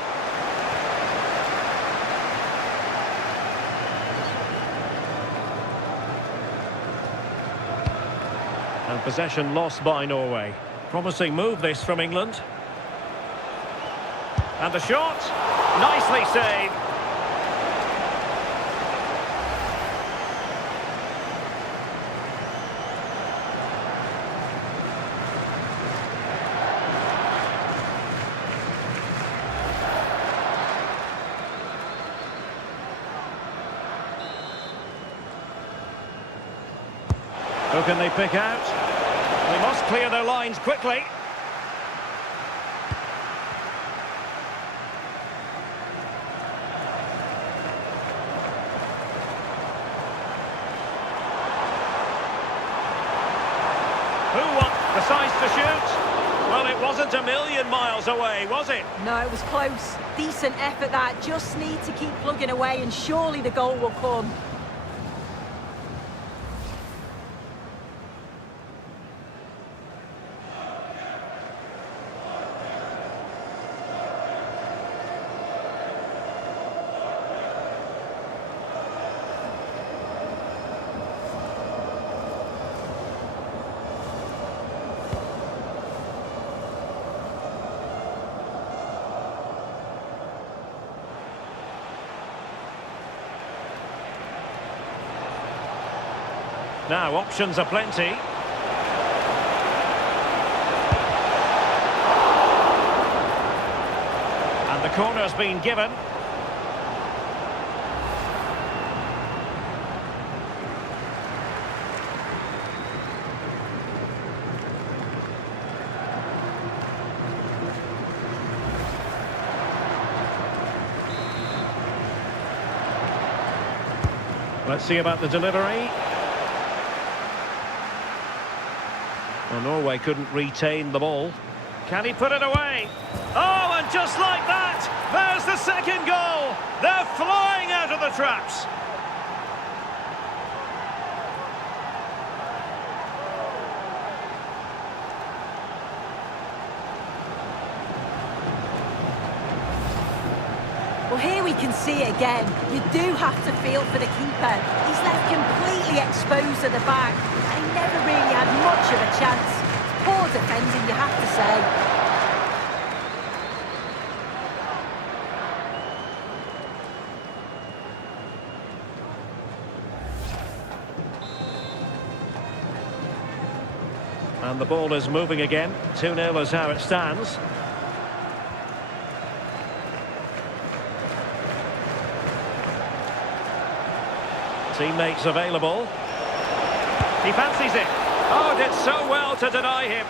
And possession lost by Norway. Promising move this from England. And the shot. Nicely saved. Who can they pick out? They must clear their lines quickly. Decides to shoot. Well, it wasn't a million miles away, was it? No, it was close. Decent effort that. Just need to keep plugging away and surely the goal will come. Now, options are plenty. And the corner's been given. Let's see about the delivery. Well, Norway couldn't retain the ball. Can he put it away? Oh, and just like that, there's the second goal. They're flying out of the traps. Well, here we can see it again. You do have to feel for the keeper. He's left completely exposed at the back, and he never really had much of a chance. Poor defending, you have to say. And the ball is moving again. 2-0 is how it stands. Teammates available. He fancies it. Oh, did so well to deny him.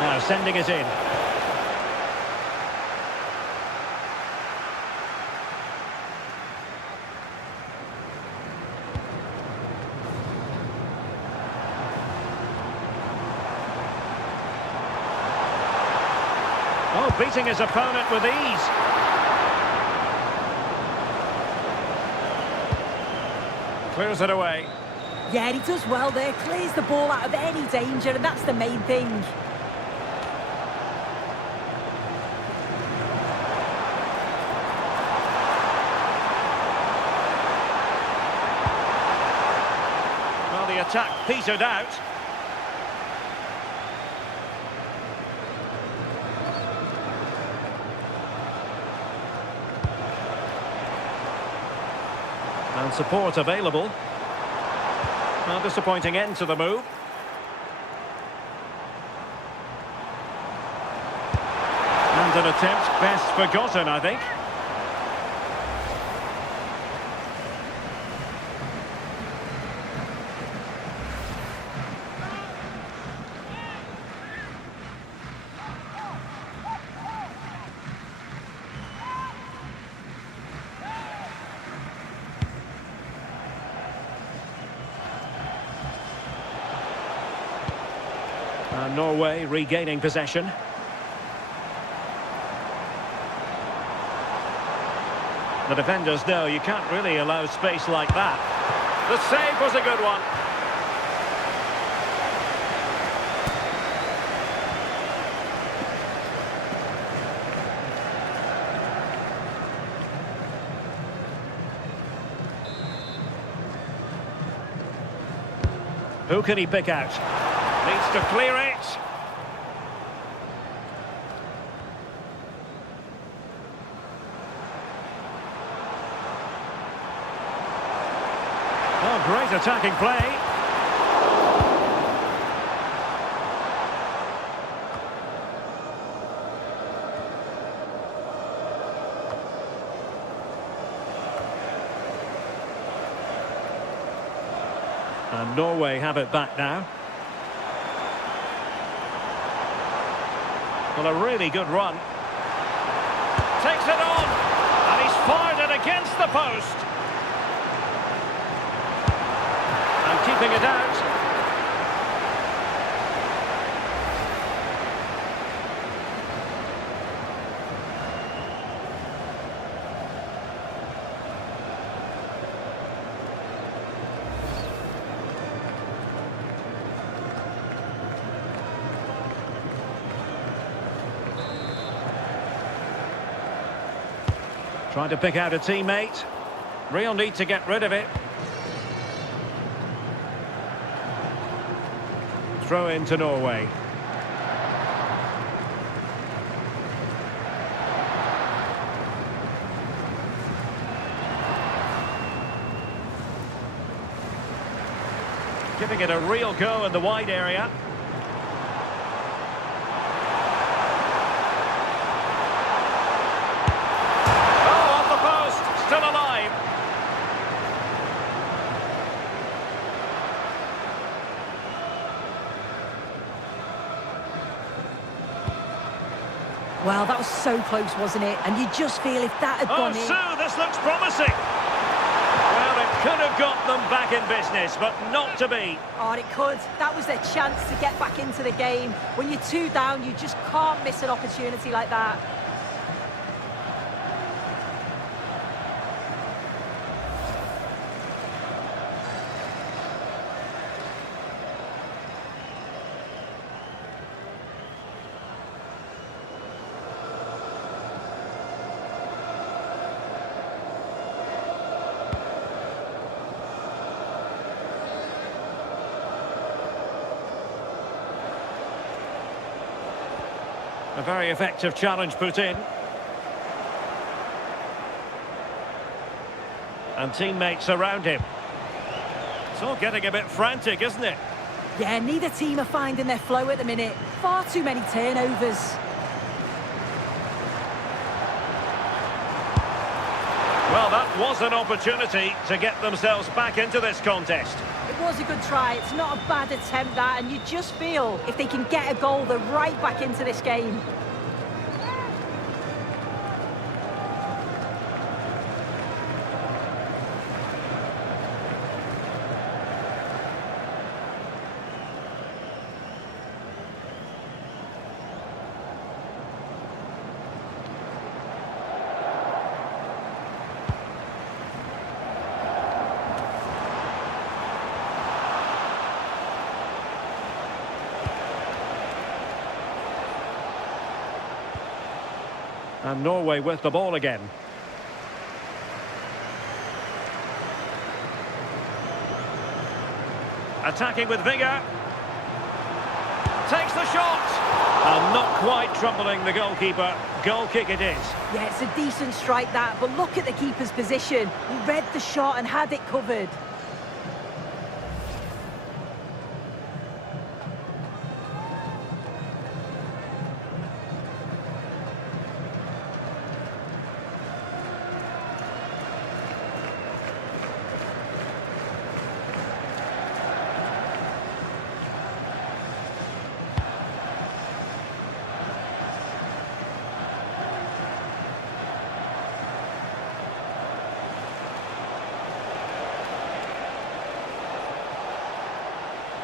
Now sending it in. Oh, beating his opponent with ease. Clears it away. Yeah, he does well there. Clears the ball out of any danger, and that's the main thing. The attack petered out. And support available. Well, disappointing end to the move. And an attempt best forgotten, I think. And Norway regaining possession. The defenders know you can't really allow space like that. The save was a good one. Who can he pick out? Needs to clear it. Oh, great attacking play. And Norway have it back now. Well, a really good run. Takes it on. And he's fired it against the post. And keeping it out. Trying to pick out a teammate. Real need to get rid of it. Throw into Norway. Giving it a real go in the wide area. Oh, off the post, still alive. Well, that was so close, wasn't it? And you just feel if that had gone in... Oh, Sue, this looks promising. Well, it could have got them back in business, but not to be. Oh, it could. That was their chance to get back into the game. When you're 2 down, you just can't miss an opportunity like that. A very effective challenge put in. And teammates around him. It's all getting a bit frantic, isn't it? Yeah, neither team are finding their flow at the minute. Far too many turnovers. Well, that was an opportunity to get themselves back into this contest. It was a good try. It's not a bad attempt, that, and you just feel if they can get a goal, they're right back into this game. And Norway with the ball again. Attacking with vigour. Takes the shot. And not quite troubling the goalkeeper. Goal kick it is. Yeah, it's a decent strike, that, but look at the keeper's position. He read the shot and had it covered.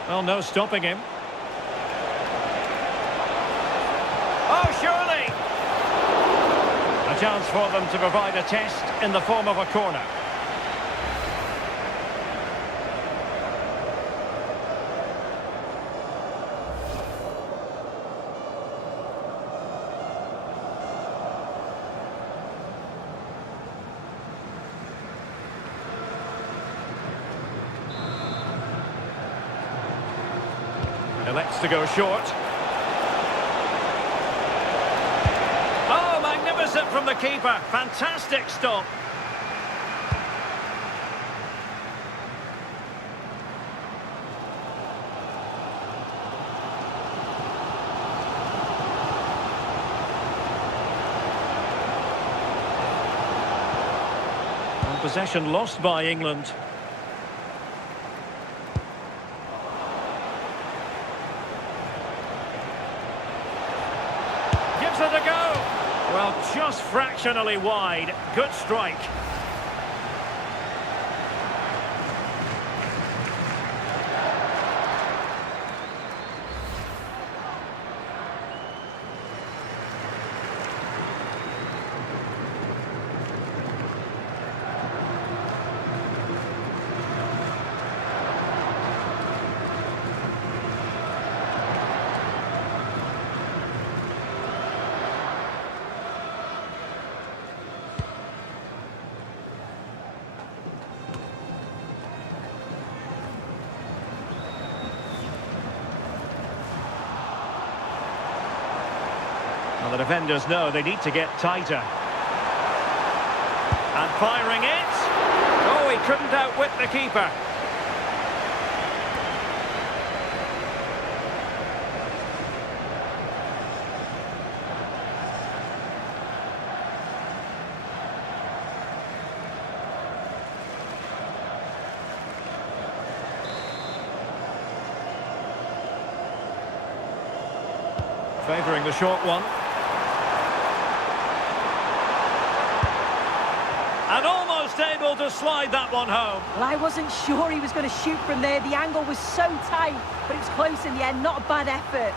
Well, no stopping him. Oh, surely! A chance for them to provide a test in the form of a corner. Elects to go short. Oh, magnificent from the keeper. Fantastic stop. And possession lost by England. Gives it a go. Well, just fractionally wide. Good strike. The defenders know they need to get tighter. And firing it. Oh, he couldn't outwit the keeper. Favouring the short one. And almost able to slide that one home. Well, I wasn't sure he was going to shoot from there. The angle was so tight, but it was close in the end. Not a bad effort.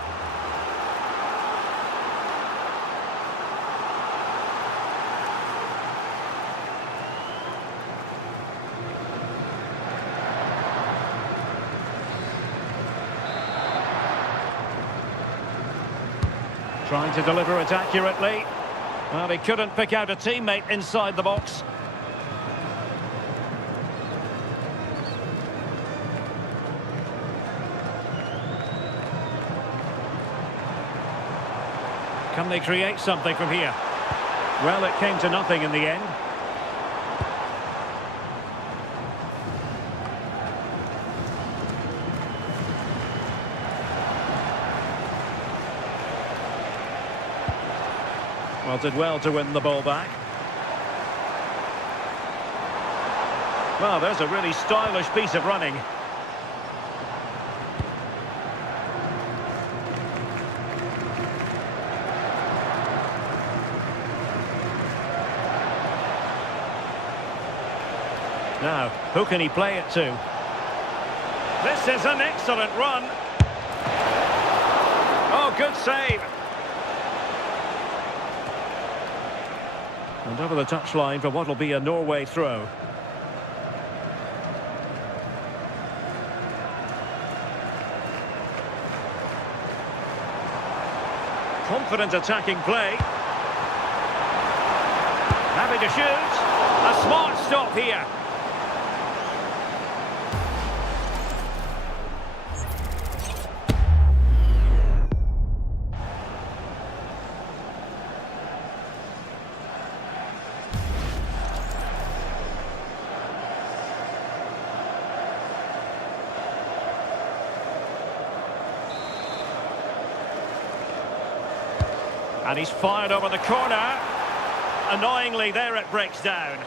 Trying to deliver it accurately. Well, he couldn't pick out a teammate inside the box. Can they create something from here? Well, it came to nothing in the end. Well, did well to win the ball back. Well, there's a really stylish piece of running. Now, who can he play it to? This is an excellent run. Oh, good save. And over the touchline for what will be a Norway throw. Confident attacking play. Happy to shoot. A smart stop here. And he's fired over the corner. Annoyingly, there it breaks down.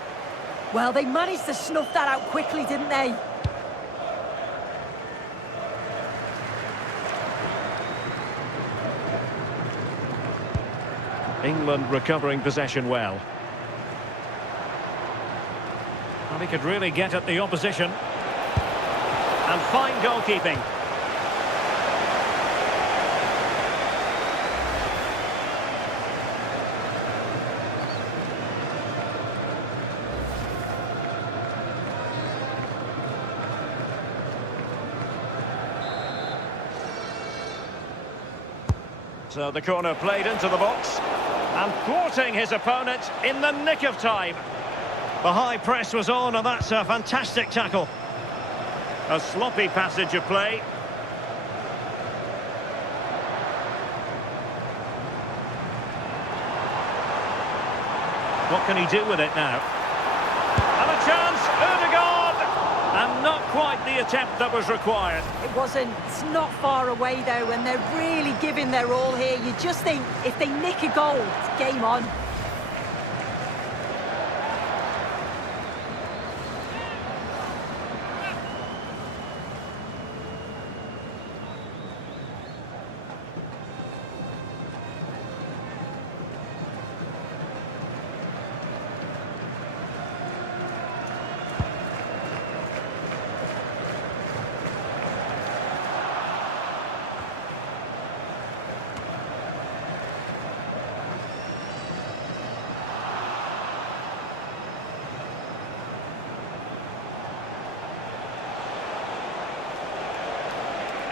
Well, they managed to snuff that out quickly, didn't they? England recovering possession well. And he could really get at the opposition. And fine goalkeeping. So the corner played into the box and thwarting his opponent in the nick of time. The high press was on, and that's a fantastic tackle. A sloppy passage of play. What can he do with it now? And a chance, Ødegaard! And not quite the attempt that was required. It wasn't. It's not far away, though, and they're really giving their all here. You just think, if they nick a goal, it's game on.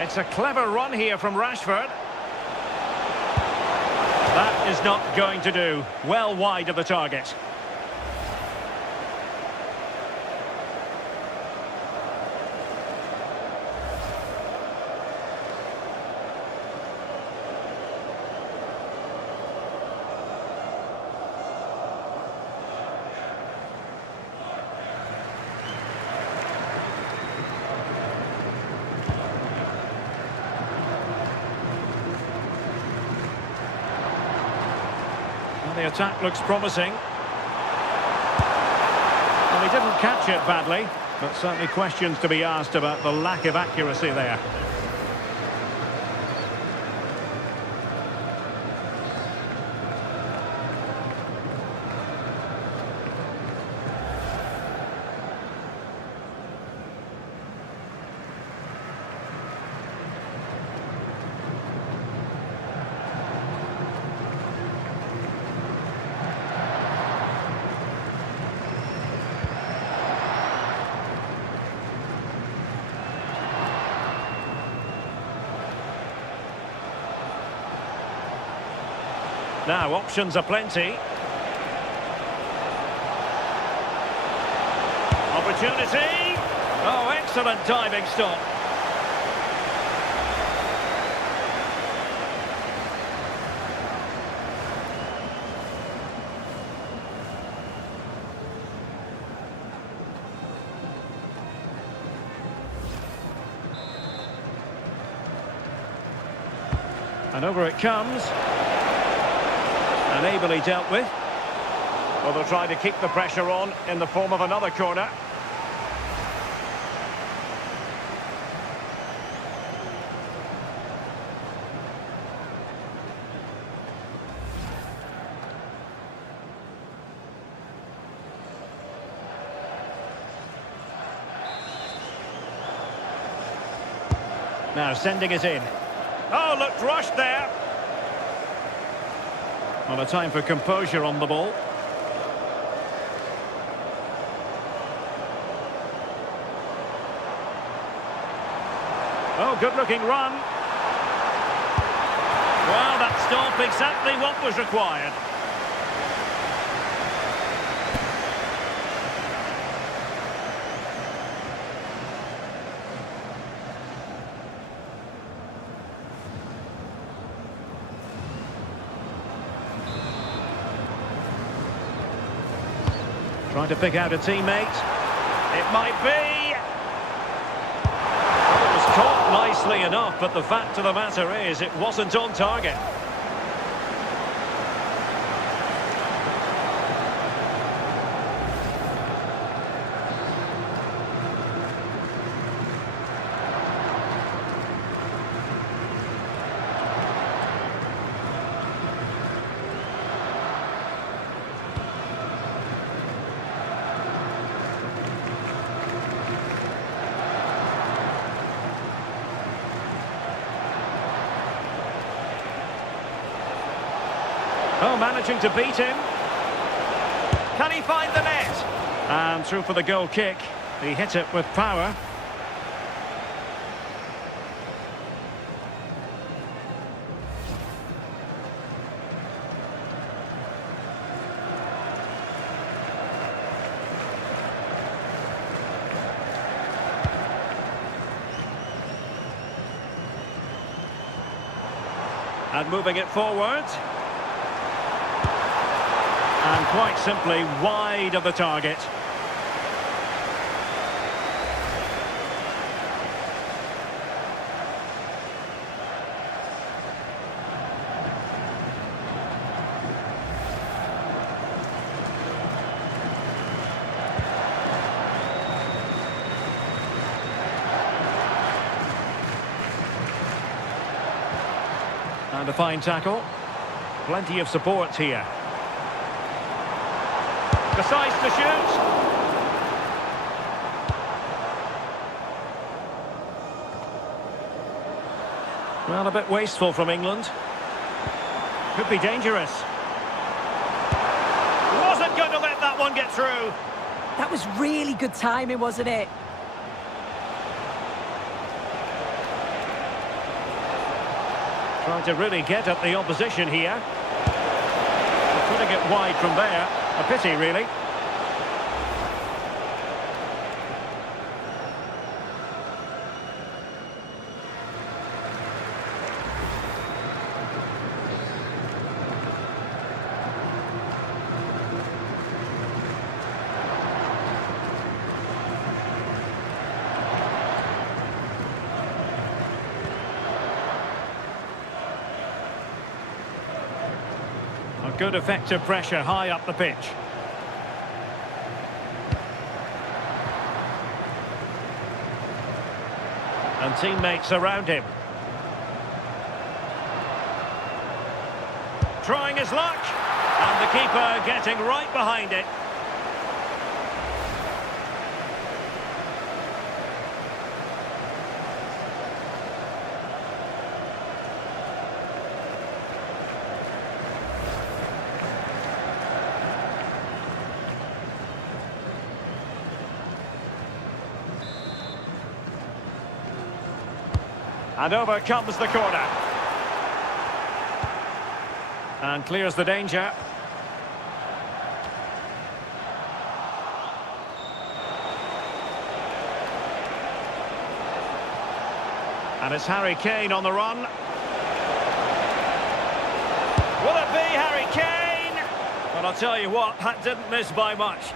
It's a clever run here from Rashford. That is not going to do. Well wide of the target. The attack looks promising. Well, he didn't catch it badly, but certainly questions to be asked about the lack of accuracy there. Now, options are plenty. Opportunity! Oh, excellent diving stop. And over it comes. And ably dealt with. Well, they'll try to keep the pressure on in the form of another corner. Now sending it in. Oh, looked rushed there. Well, a time for composure on the ball. Oh, good-looking run. Well, that stop exactly what was required. Trying to pick out a teammate. It might be. It was caught nicely enough, but the fact of the matter is it wasn't on target. Oh, managing to beat him. Can he find the net? And through for the goal kick. He hit it with power. And moving it forward. And quite simply wide of the target. And a fine tackle. Plenty of support here. Decides to shoot. Well, a bit wasteful from England. Could be dangerous. Wasn't going to let that one get through. That was really good timing, wasn't it? Trying to really get at the opposition here. Putting it wide from there. A pity, really. Good effective pressure high up the pitch. And teammates around him. Trying his luck. And the keeper getting right behind it. And over comes the corner. And clears the danger. And it's Harry Kane on the run. Will it be Harry Kane? Well, I'll tell you what, that didn't miss by much.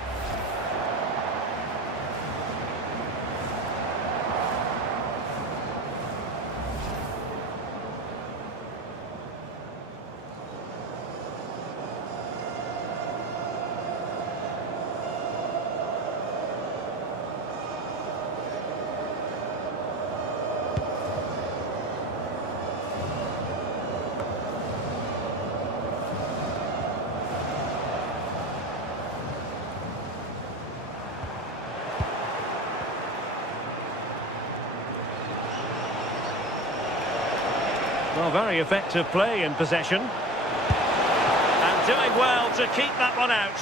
Well, very effective play in possession. And doing well to keep that one out.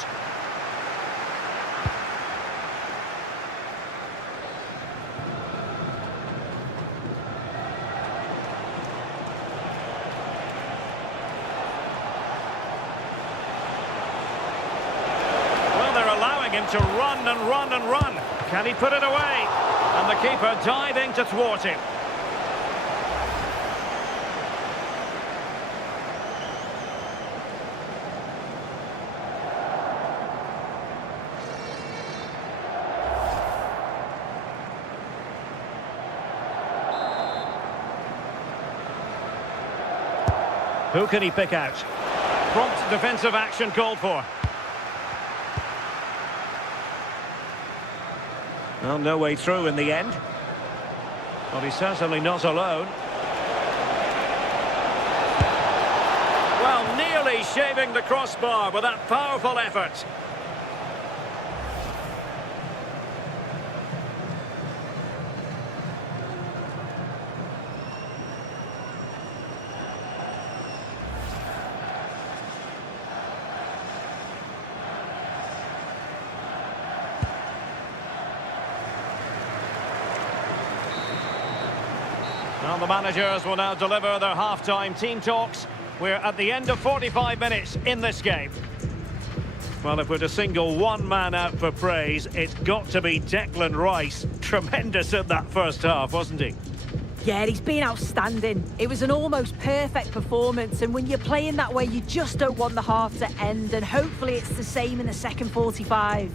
Well, they're allowing him to run and run and run. Can he put it away? And the keeper diving to thwart him. Who can he pick out? Prompt defensive action called for. Well, no way through in the end. Well, he's certainly not alone. Well, nearly shaving the crossbar with that powerful effort. Well, the managers will now deliver their half-time team talks. We're at the end of 45 minutes in this game. Well, if we're to single one man out for praise, it's got to be Declan Rice. Tremendous in that first half, wasn't he? Yeah, he's been outstanding. It was an almost perfect performance, and when you're playing that way, you just don't want the half to end, and hopefully it's the same in the second 45.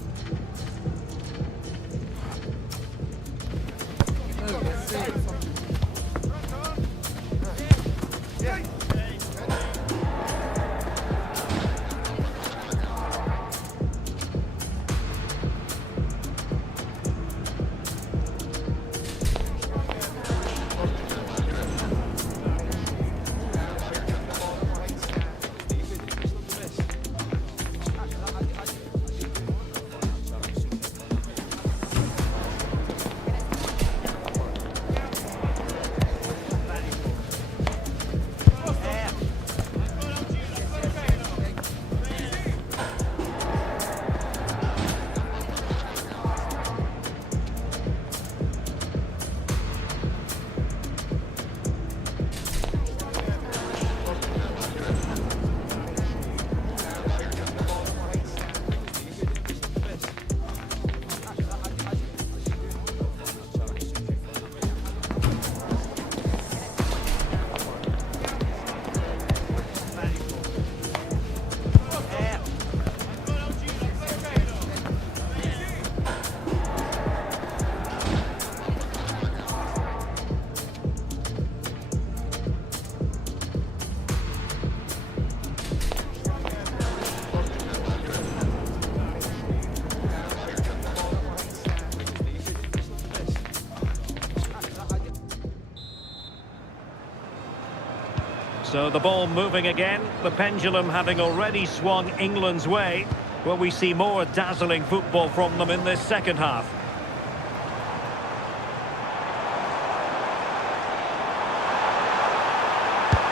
So the ball moving again, the pendulum having already swung England's way. Will we see more dazzling football from them in this second half?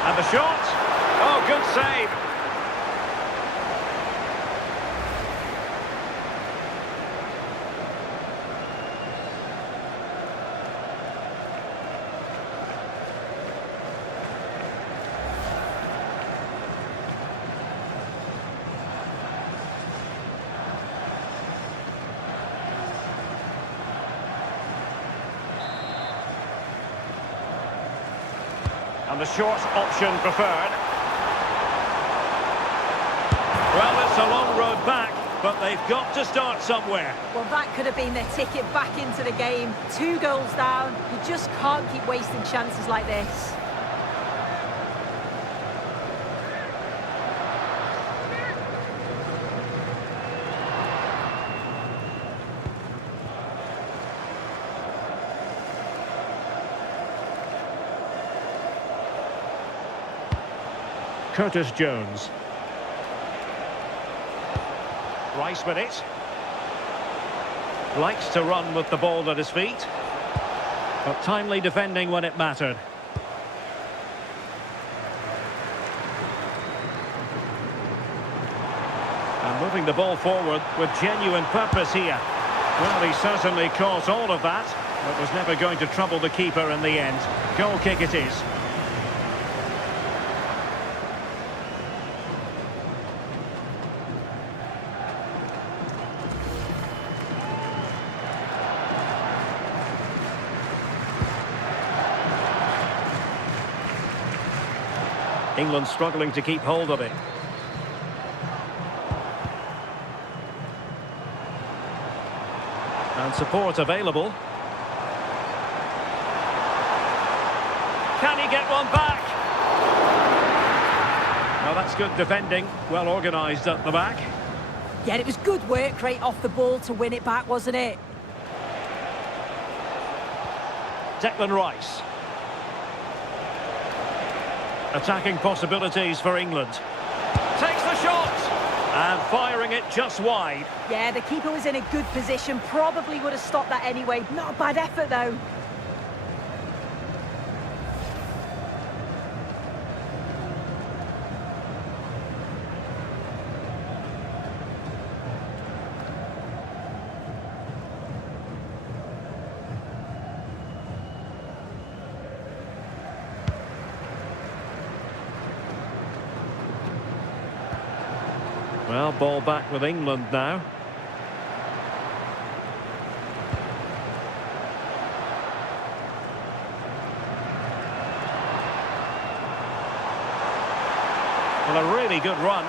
And the shot. Oh, good save. And the short option preferred. Well, it's a long road back, but they've got to start somewhere. Well, that could have been their ticket back into the game. 2 goals down. You just can't keep wasting chances like this. Curtis Jones. Rice with it. Likes to run with the ball at his feet. But timely defending when it mattered. And moving the ball forward with genuine purpose here. Well, he certainly caught all of that, but was never going to trouble the keeper in the end. Goal kick it is. England struggling to keep hold of it. And support available. Can he get one back? Well, that's good defending. Well organised at the back. Yeah, it was good work right off the ball to win it back, wasn't it? Declan Rice. Attacking possibilities for England. Takes the shot! And firing it just wide. Yeah, the keeper was in a good position. Probably would have stopped that anyway. Not a bad effort, though. Well, ball back with England now. Well, a really good run.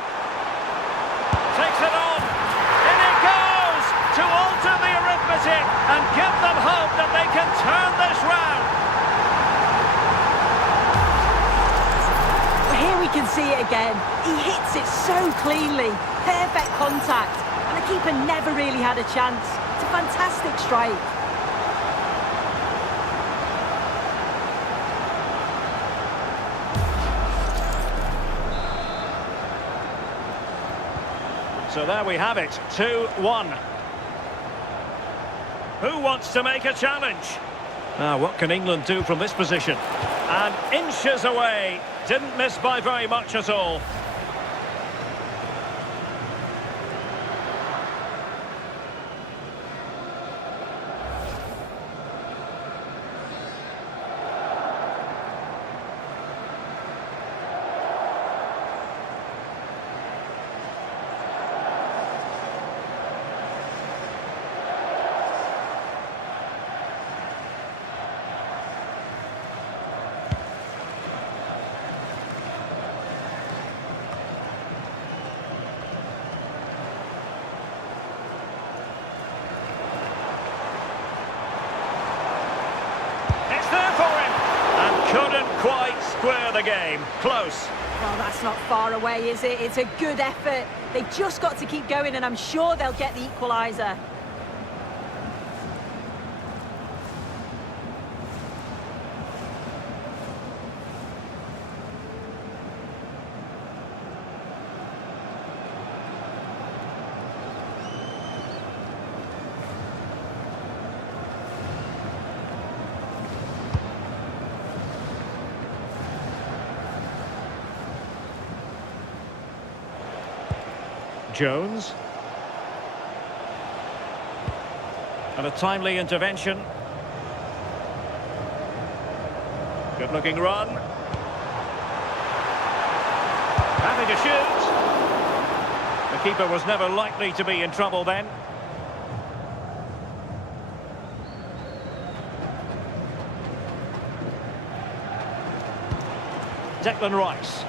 Takes it on. In it goes! To alter the arithmetic and give them hope that they can turn this round. Here we can see it again. He hits it so cleanly. Perfect contact. And the keeper never really had a chance. It's a fantastic strike. So there we have it, 2-1. Who wants to make a challenge? Now, what can England do from this position? And inches away. Didn't miss by very much at all. Couldn't quite square the game. Close. Well, that's not far away, is it? It's a good effort. They've just got to keep going, and I'm sure they'll get the equaliser. Jones. And a timely intervention. Good looking run. Having to shoot. The keeper was never likely to be in trouble then. Declan Rice.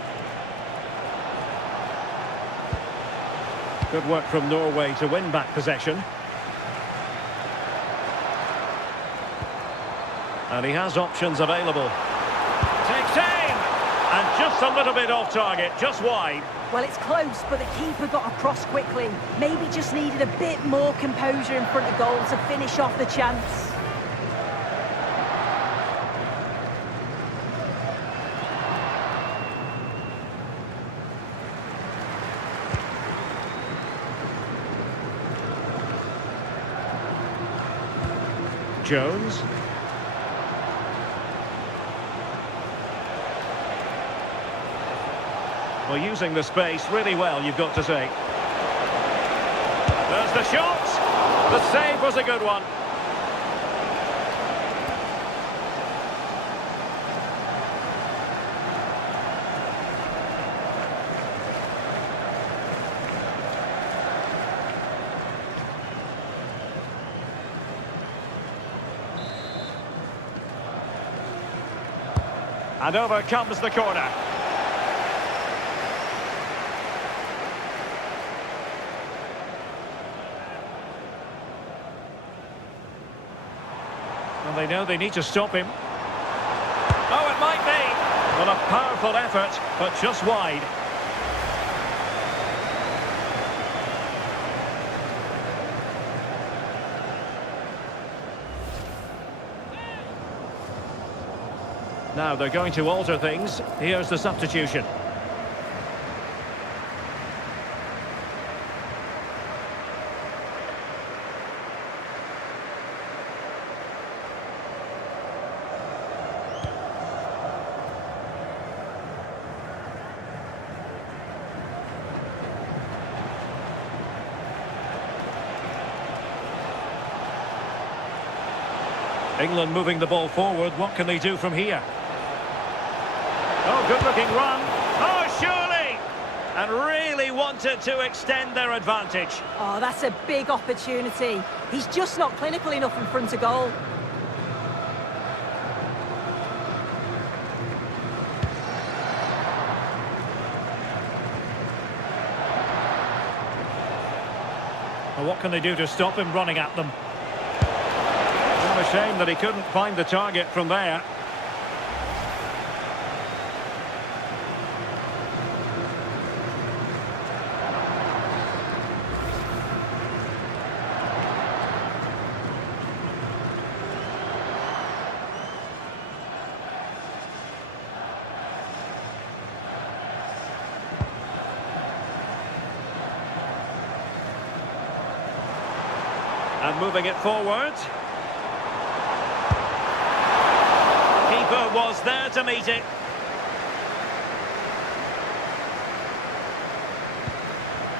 Good work from Norway to win back possession. And he has options available. Takes aim! And just a little bit off target, just wide. Well, it's close, but the keeper got across quickly. Maybe just needed a bit more composure in front of goal to finish off the chance. Jones. Well, using the space really well, you've got to say. There's the shot. The save was a good one. And over comes the corner. Well, they know they need to stop him. Oh, it might be. Well, a powerful effort, but just wide. Now they're going to alter things. Here's the substitution. England moving the ball forward. What can they do from here? Oh, good-looking run. Oh, surely! And really wanted to extend their advantage. Oh, that's a big opportunity. He's just not clinical enough in front of goal. Well, what can they do to stop him running at them? What a shame that he couldn't find the target from there. And moving it forward. Keeper was there to meet it.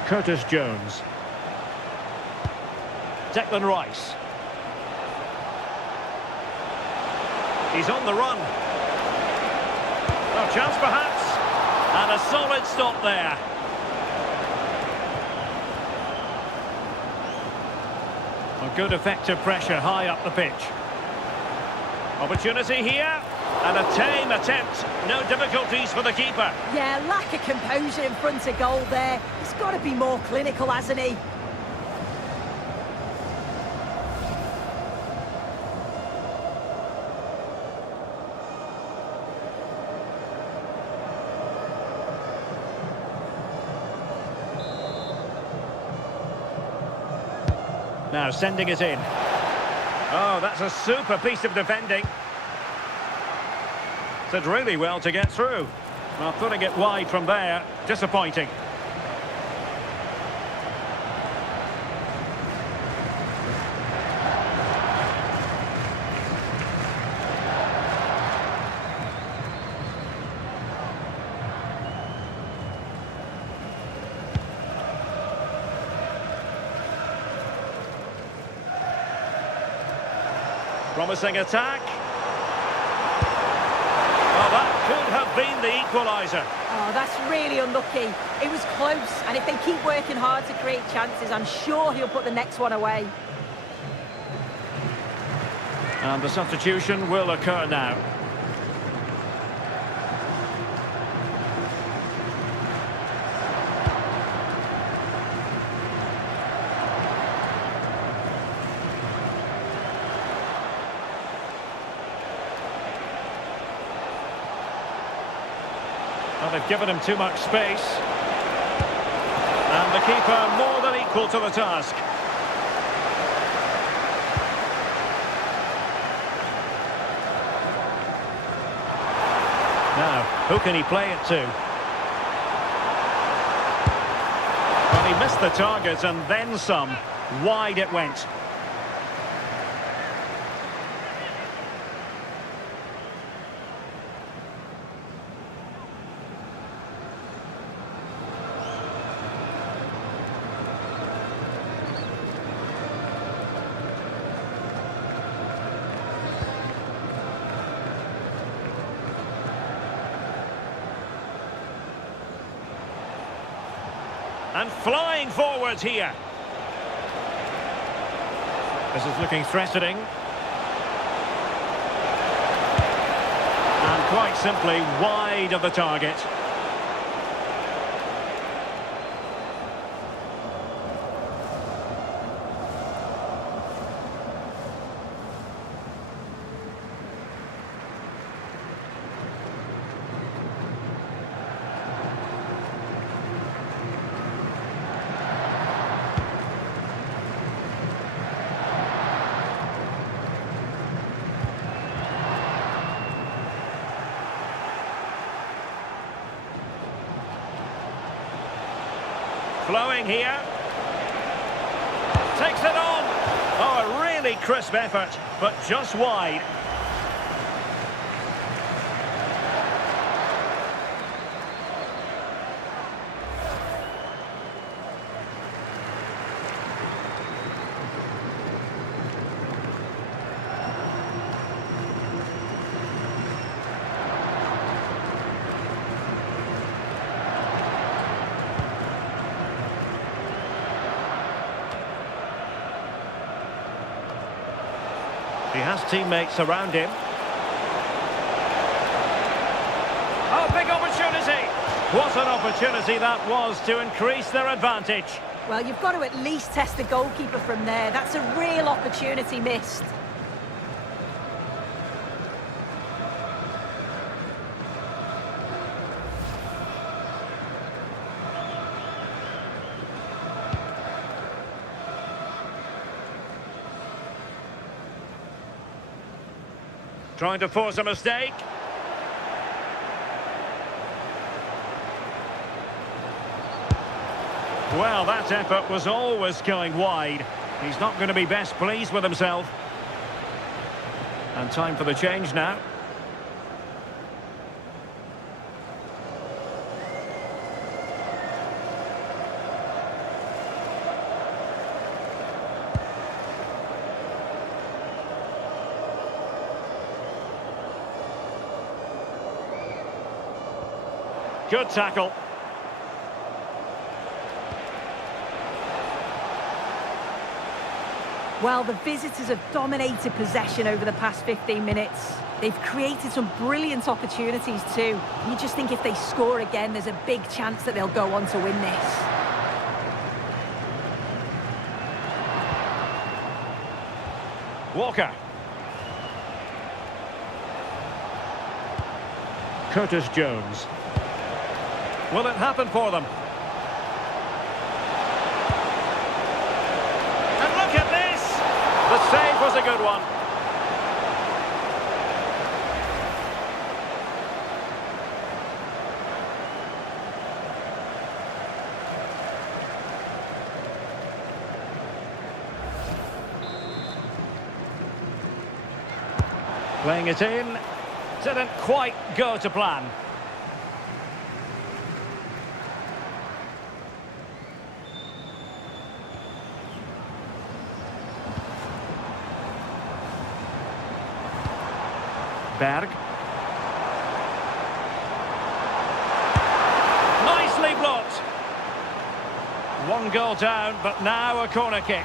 Curtis Jones. Declan Rice. He's on the run. No chance perhaps. And a solid stop there. A good effective pressure high up the pitch. Opportunity here. And a tame attempt. No difficulties for the keeper. Yeah, lack of composure in front of goal there. He's got to be more clinical, hasn't he? Now sending it in. Oh, that's a super piece of defending. Did really well to get through. Well, putting it wide from there, disappointing. Promising attack. Well, that could have been the equaliser. Oh, that's really unlucky. It was close, and if they keep working hard to create chances, I'm sure he'll put the next one away. And the substitution will occur now. Well, they've given him too much space. And the keeper more than equal to the task. Now, who can he play it to? Well, he missed the target and then some. Wide it went. And flying forwards here. This is looking threatening. And quite simply wide of the target. Flowing here. Takes it on. Oh, a really crisp effort, but just wide. He has teammates around him. Oh, big opportunity! What an opportunity that was to increase their advantage. Well, you've got to at least test the goalkeeper from there. That's a real opportunity missed. Trying to force a mistake. Well, that effort was always going wide. He's not going to be best pleased with himself. And time for the change now. Good tackle. Well, the visitors have dominated possession over the past 15 minutes. They've created some brilliant opportunities too. You just think if they score again, there's a big chance that they'll go on to win this. Walker. Curtis Jones. Will it happen for them? And look at this! The save was a good one. Playing it in. Didn't quite go to plan. Berg. Nicely blocked. One goal down, but now a corner kick.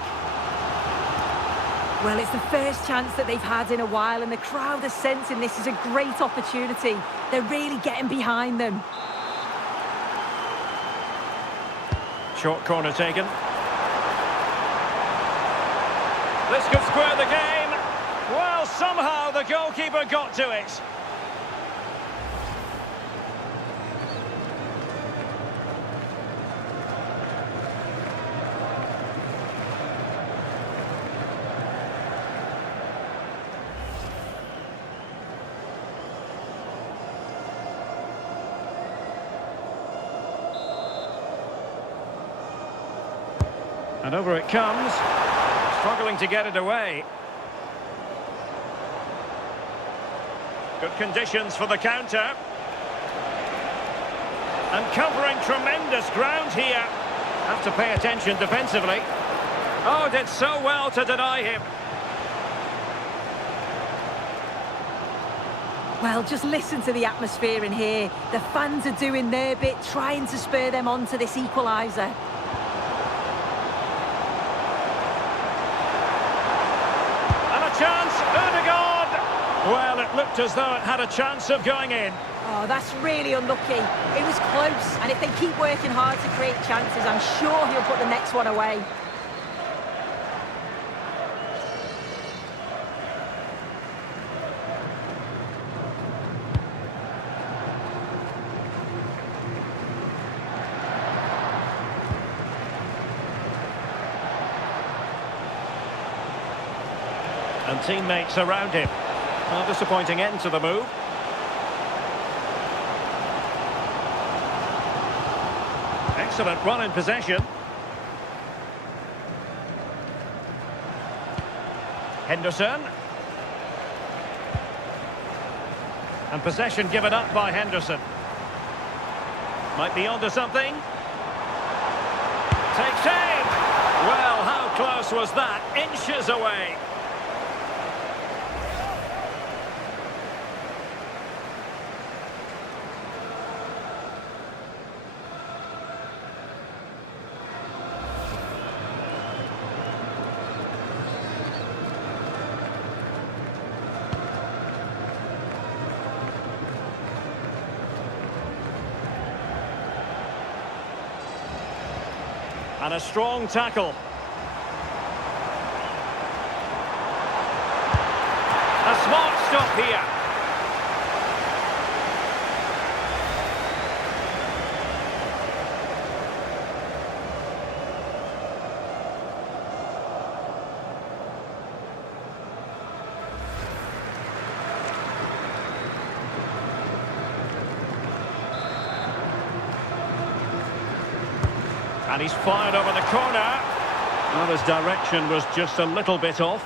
Well, it's the first chance that they've had in a while, and the crowd are sensing this is a great opportunity. They're really getting behind them. Short corner taken. This could square the game. Well, somehow the goalkeeper got to it. And over it comes. Struggling to get it away. Good conditions for the counter. And covering tremendous ground here. Have to pay attention defensively. Oh, did so well to deny him. Well, just listen to the atmosphere in here. The fans are doing their bit, trying to spur them on to this equaliser. Chance, Ødegaard! Well, it looked as though it had a chance of going in. Oh, that's really unlucky. It was close, and if they keep working hard to create chances, I'm sure he'll put the next one away. And teammates around him. A disappointing end to the move. Excellent run in possession. Henderson. And possession given up by Henderson. Might be onto something. Takes aim. Well, how close was that? Inches away. And a strong tackle. A smart stop here. And he's fired over the corner. Well, his direction was just a little bit off.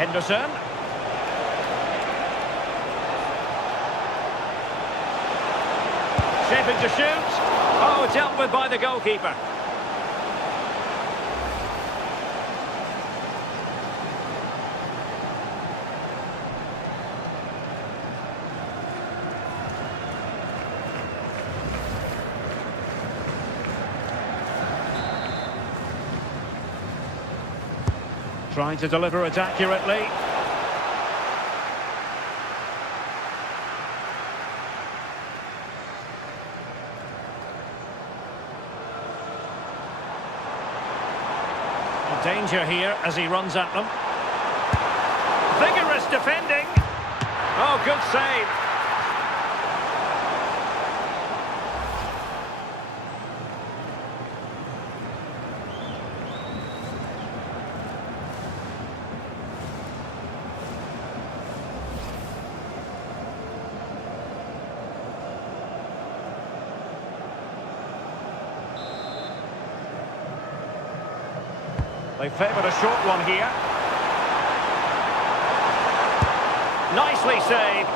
Henderson. Shaping to shoot. Oh, dealt with by the goalkeeper. Trying to deliver it accurately. Danger here as he runs at them. Vigorous defending. Oh, good save. They favoured a short one here. Nicely saved.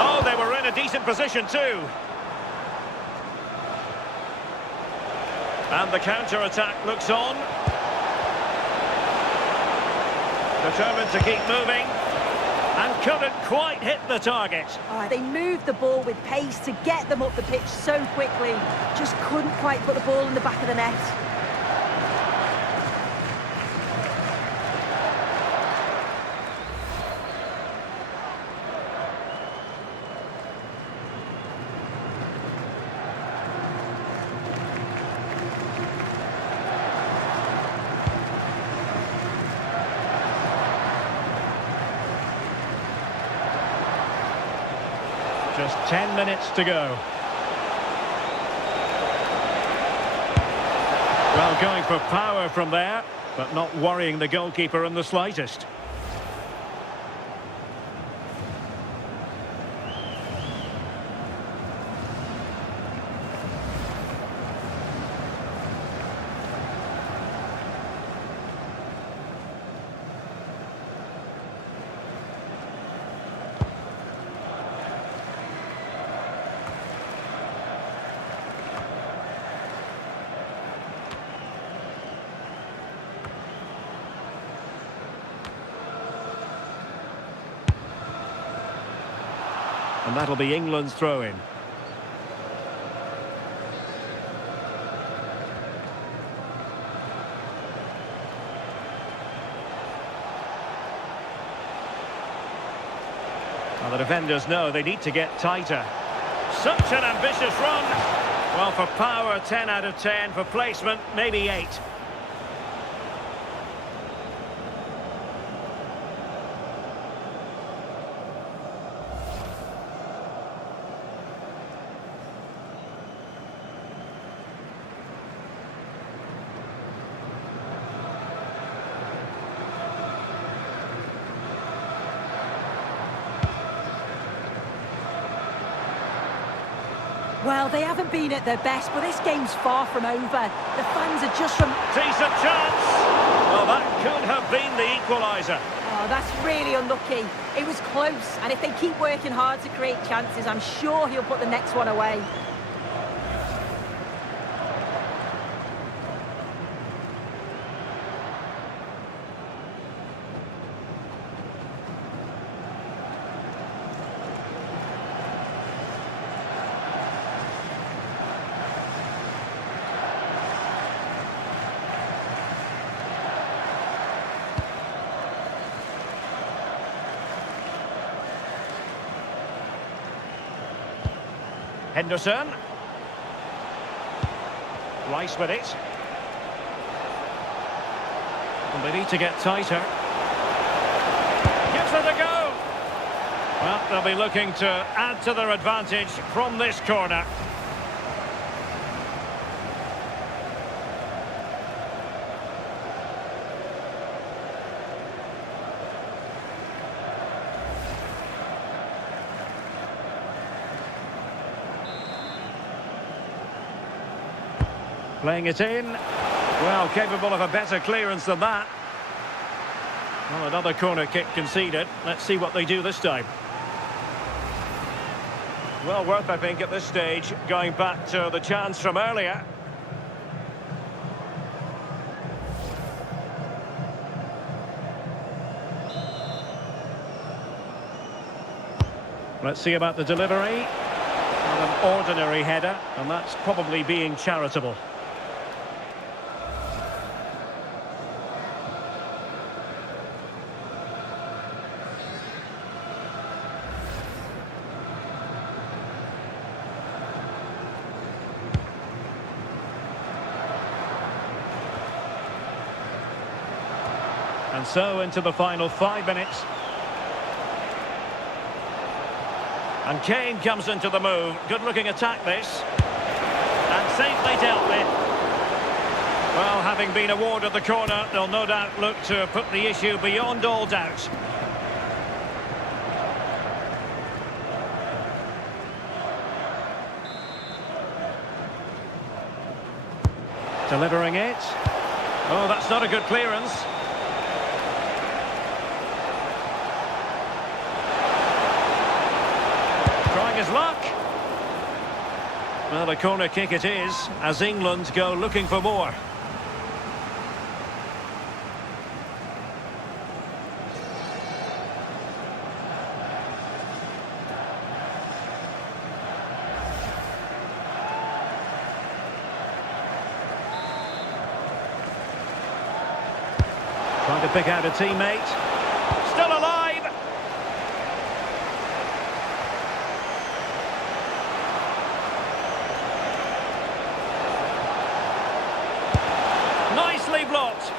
Oh, they were in a decent position too. And the counter-attack looks on. Determined to keep moving. And couldn't quite hit the target. Oh, they moved the ball with pace to get them up the pitch so quickly. Just couldn't quite put the ball in the back of the net. Just 10 minutes to go. Well, going for power from there, but not worrying the goalkeeper in the slightest. And that'll be England's throw-in. Well, the defenders know they need to get tighter. Such an ambitious run. Well, for power, 10 out of 10. For placement, maybe 8. Well, they haven't been at their best, but this game's far from over. The fans are just from... Decent chance! Well, that could have been the equaliser. Oh, that's really unlucky. It was close, and if they keep working hard to create chances, I'm sure he'll put the next one away. Henderson. Rice with it. And they need to get tighter. Gives it a go. Well, they'll be looking to add to their advantage from this corner. Playing it in. Well, capable of a better clearance than that. Well, another corner kick conceded. Let's see what they do this time. Well, worth, I think, at this stage, going back to the chance from earlier. Let's see about the delivery. Not an ordinary header, and that's probably being charitable. And so into the final 5 minutes. And Kane comes into the move. Good-looking attack, this. And safely dealt with. Well, having been awarded the corner, they'll no doubt look to put the issue beyond all doubt. Delivering it. Oh, that's not a good clearance. Trying his luck. Well, a corner kick it is, as England go looking for more. Trying to pick out a teammate. Still alive! Nicely blocked.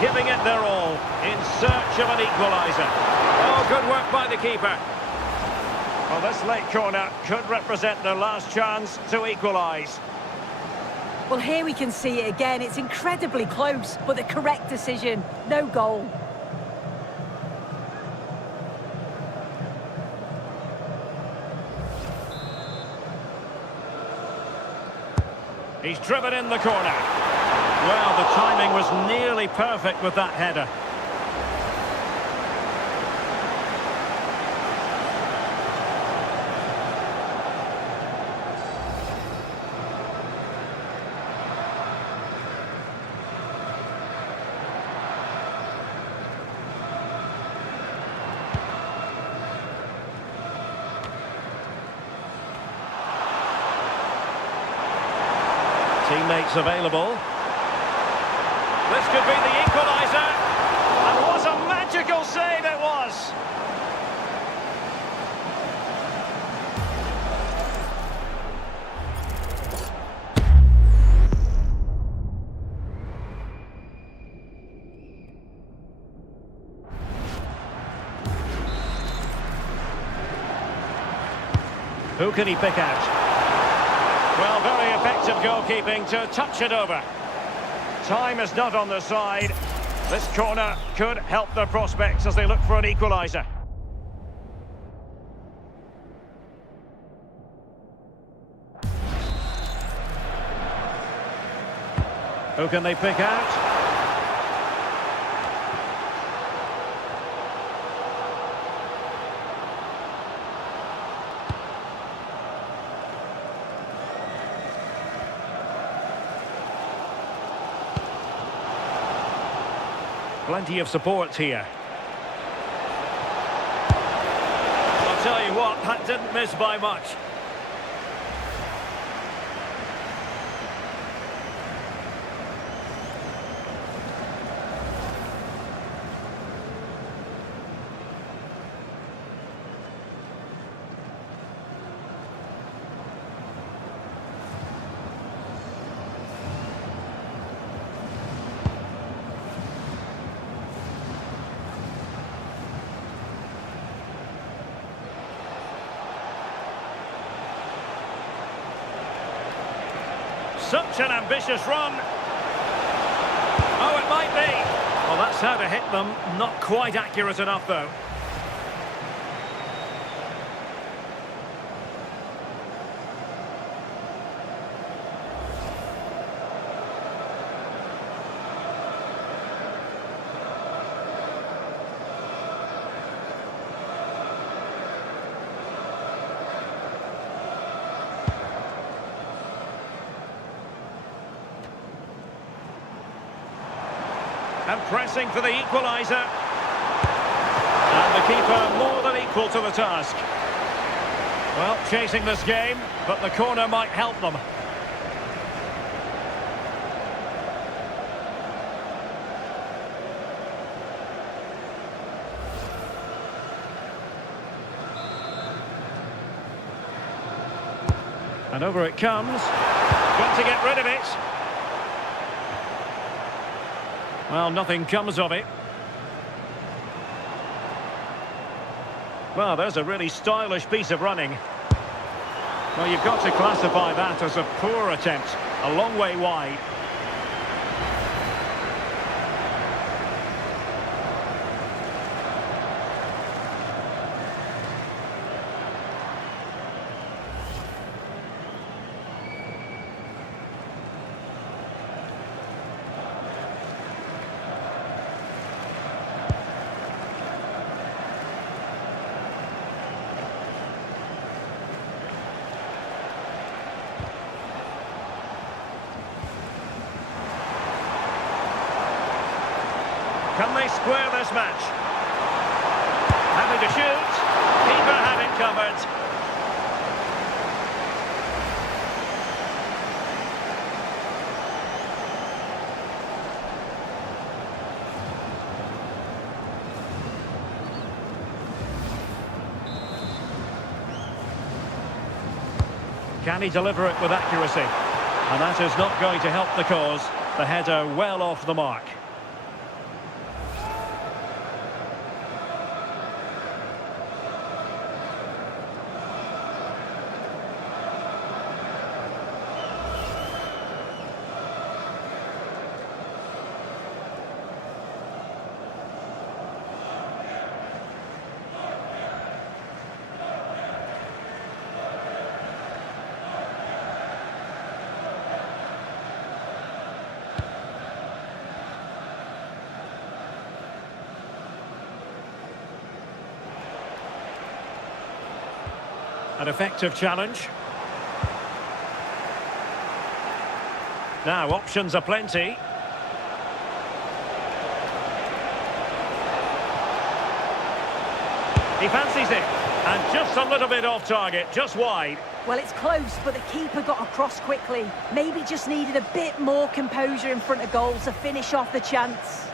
Giving it their all in search of an equaliser. Oh, good work by the keeper. Well, this late corner could represent their last chance to equalise. Well, here we can see it again. It's incredibly close, but the correct decision. No goal. He's driven in the corner. Well, the timing was nearly perfect with that header. Teammates available. This could be the equaliser. And what a magical save it was! Who can he pick out? Well, very effective goalkeeping to touch it over. Time is not on their side. This corner could help their prospects as they look for an equaliser. Who can they pick out? Plenty of support here. I'll tell you what, that didn't miss by much. Such an ambitious run. Oh, it might be. Well, that's how to hit them. Not quite accurate enough, though. And pressing for the equaliser. And the keeper more than equal to the task. Well, chasing this game, but the corner might help them. And over it comes. Got to get rid of it. Well, nothing comes of it. Well, there's a really stylish piece of running. Well, you've got to classify that as a poor attempt. A long way wide. Can they square this match? Having to shoot. Keeper had it covered. Can he deliver it with accuracy? And that is not going to help the cause. The header well off the mark. An effective challenge. Now, options are plenty. He fancies it. And just a little bit off target, just wide. Well, it's close, but the keeper got across quickly. Maybe just needed a bit more composure in front of goal to finish off the chance.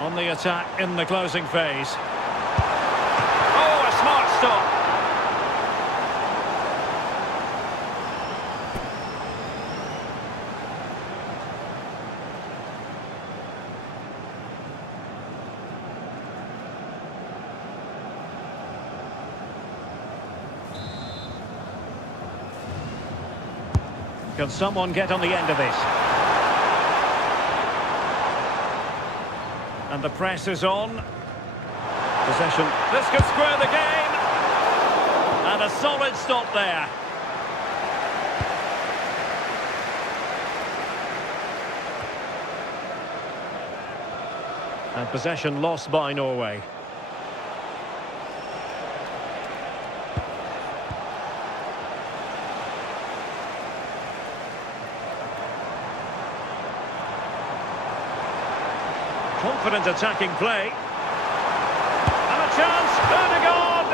On the attack in the closing phase. Oh, a smart stop. Can someone get on the end of this? And the press is on. Possession. This could square the game. And a solid stop there. And possession lost by Norway. Confident attacking play. And a chance, Erdogan!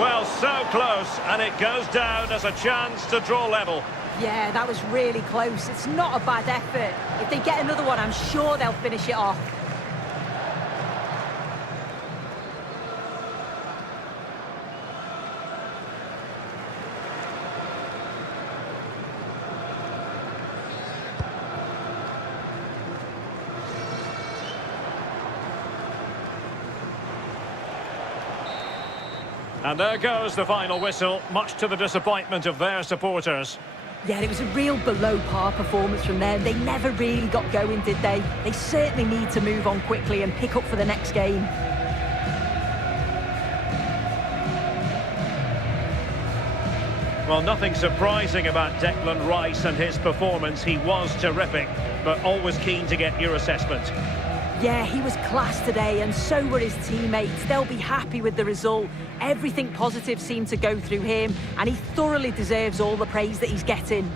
Well, so close, and it goes down as a chance to draw level. Yeah, that was really close. It's not a bad effort. If they get another one, I'm sure they'll finish it off. And there goes the final whistle, much to the disappointment of their supporters. Yeah, it was a real below-par performance from them. They never really got going, did they? They certainly need to move on quickly and pick up for the next game. Well, nothing surprising about Declan Rice and his performance. He was terrific, but always keen to get your assessment. Yeah, he was class today, and so were his teammates. They'll be happy with the result. Everything positive seemed to go through him, and he thoroughly deserves all the praise that he's getting.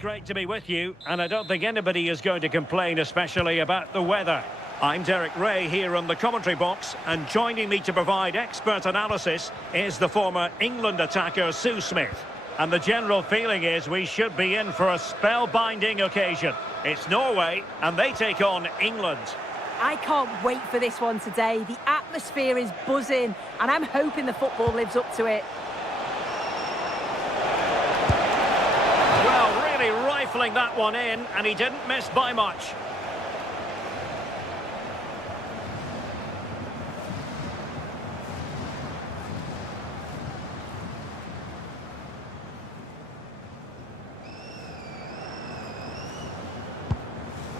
Great to be with you, and I don't think anybody is going to complain, especially about the weather. I'm Derek Ray here on the commentary box, and joining me to provide expert analysis is the former England attacker Sue Smith. And the general feeling is we should be in for a spellbinding occasion. It's Norway, and they take on England. I can't wait for this one today. The atmosphere is buzzing, and I'm hoping the football lives up to it. rifling that one in, and he didn't miss by much.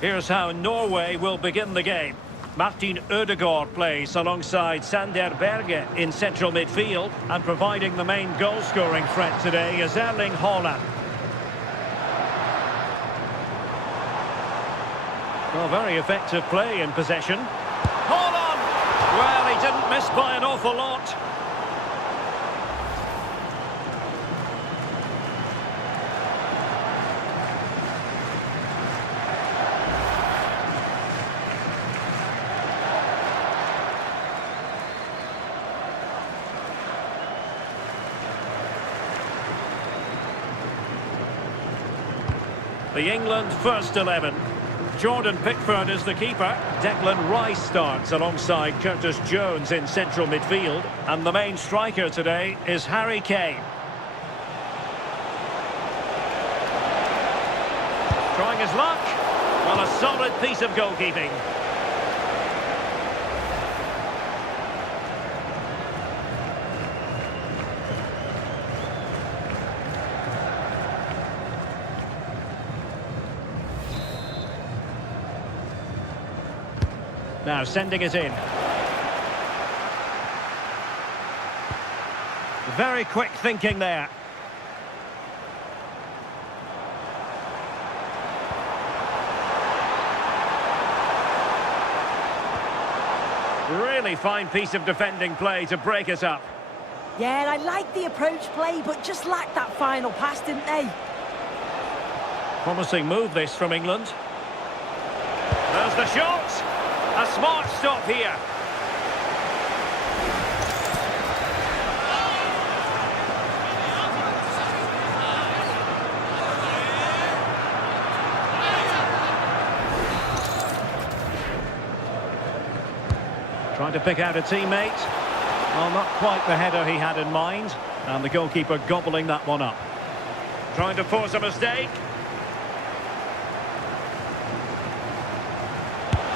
Here's how Norway will begin the game. Martin Ødegaard plays alongside Sander Berge in central midfield, and providing the main goal-scoring threat today is Erling Haaland. Well, very effective play in possession. Haaland! Well, he didn't miss by an awful lot. The England first 11. Jordan Pickford is the keeper. Declan Rice starts alongside Curtis Jones in central midfield. And the main striker today is Harry Kane. Trying his luck. Well, a solid piece of goalkeeping. Now sending it in. Very quick thinking there. Really fine piece of defending play to break it up. Yeah, I like the approach play, but just lacked that final pass, didn't they? Promising move this from England. There's the shot! A smart stop here. Trying to pick out a teammate. Well, not quite the header he had in mind. And the goalkeeper gobbling that one up. Trying to force a mistake.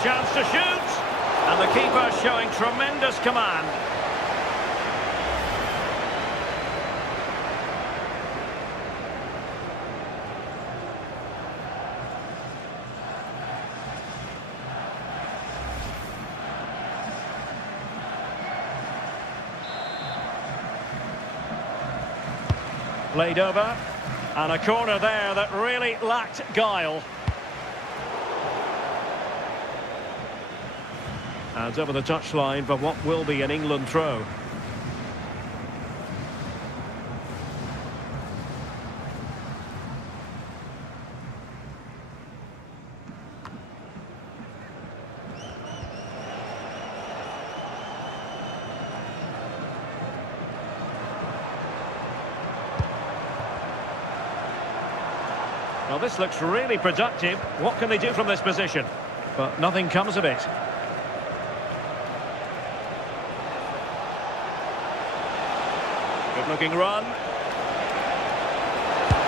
Chance to shoot, and the keeper showing tremendous command. Played over, and a corner there that really lacked guile. And over the touchline for what will be an England throw. Well, this looks really productive. What can they do from this position? But nothing comes of it. Good-looking run.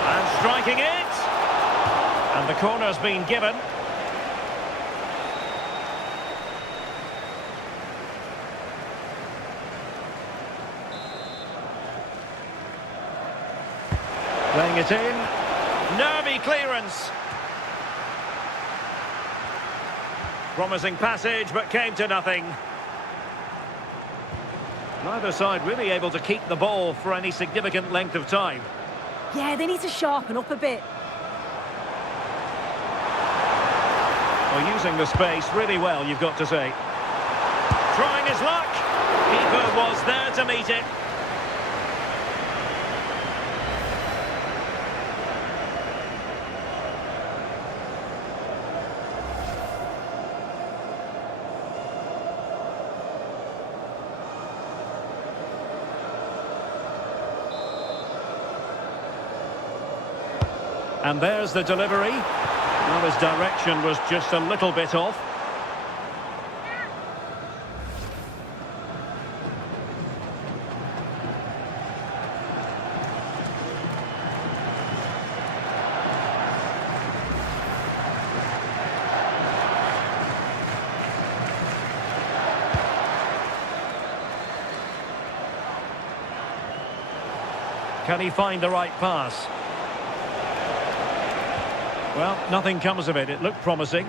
And striking it. And the corner's been given. Playing it in. Nervy clearance. Promising passage, but came to nothing. Neither side really able to keep the ball for any significant length of time. Yeah, they need to sharpen up a bit. Well, using the space really well, you've got to say. Trying his luck. Keeper was there to meet it. And there's the delivery. Well, his direction was just a little bit off. Can he find the right pass? Well, nothing comes of it. It looked promising.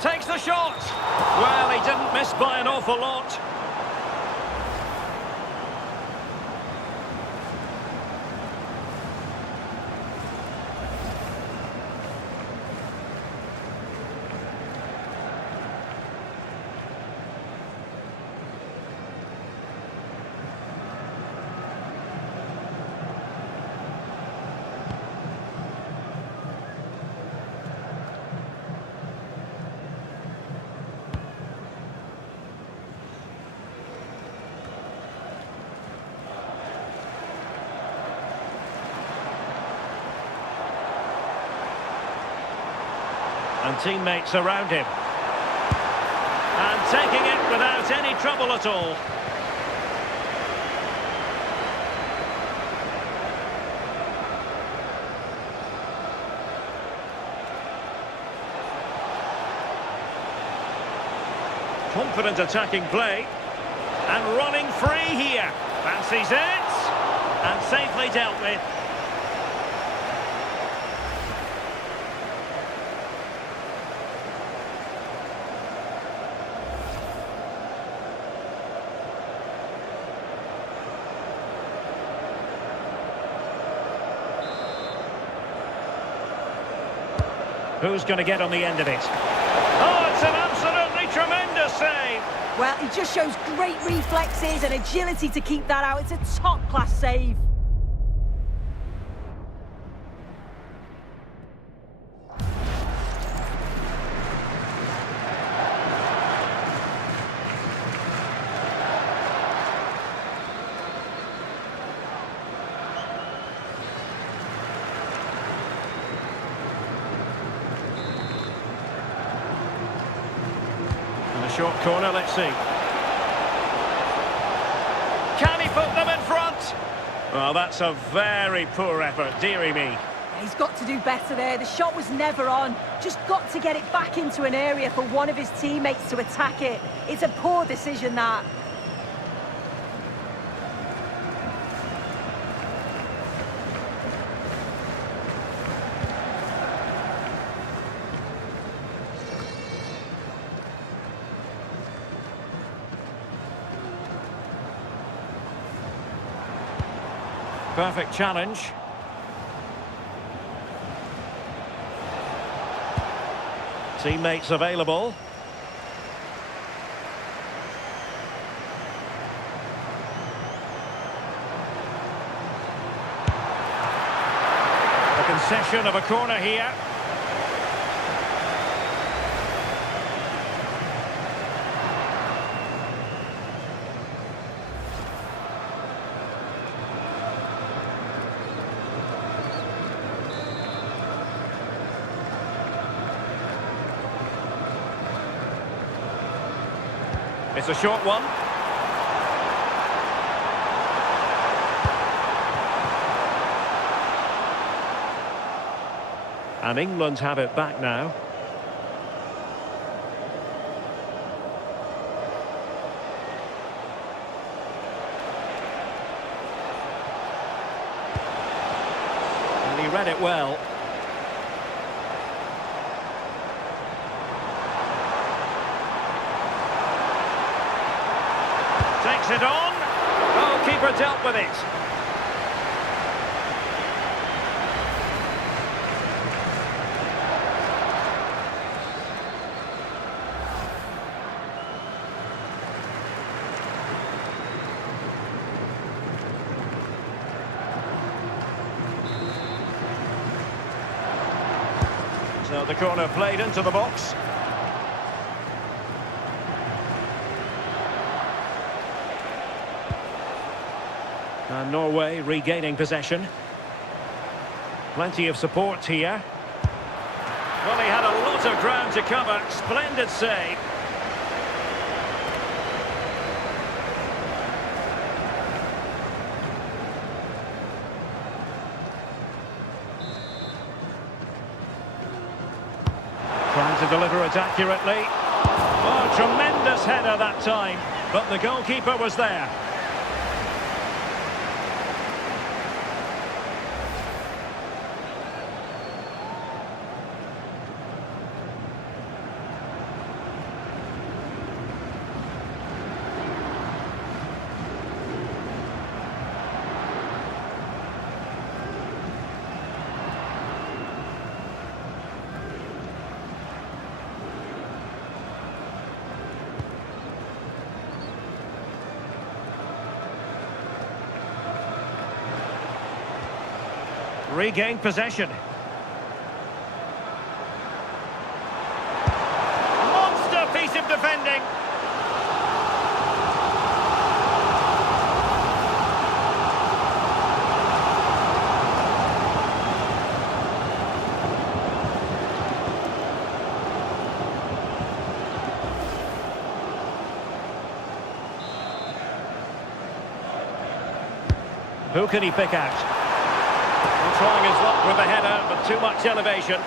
Takes the shot! Well, he didn't miss by an awful lot. And teammates around him. And taking it without any trouble at all. Confident attacking play. And running free here. Fancies it. And safely dealt with. Who's going to get on the end of it? Oh, it's an absolutely tremendous save! Well, he just shows great reflexes and agility to keep that out. It's a top-class save. Short corner, let's see. Can he put them in front? Well, that's a very poor effort, dearie me. He's got to do better there. The shot was never on. Just got to get it back into an area for one of his teammates to attack it. It's a poor decision, that. Perfect challenge. Teammates available. A concession of a corner here. It's a short one. And England have it back now. And he read it well. Takes it on. Oh, keeper dealt with it. So the corner played into the box. And Norway regaining possession. Plenty of support here. Well, he had a lot of ground to cover. Splendid save. deliver it accurately. Oh, tremendous header that time, but the goalkeeper was there. Regained possession. Monster piece of defending. Who can he pick out? Trying his luck with the header, but too much elevation.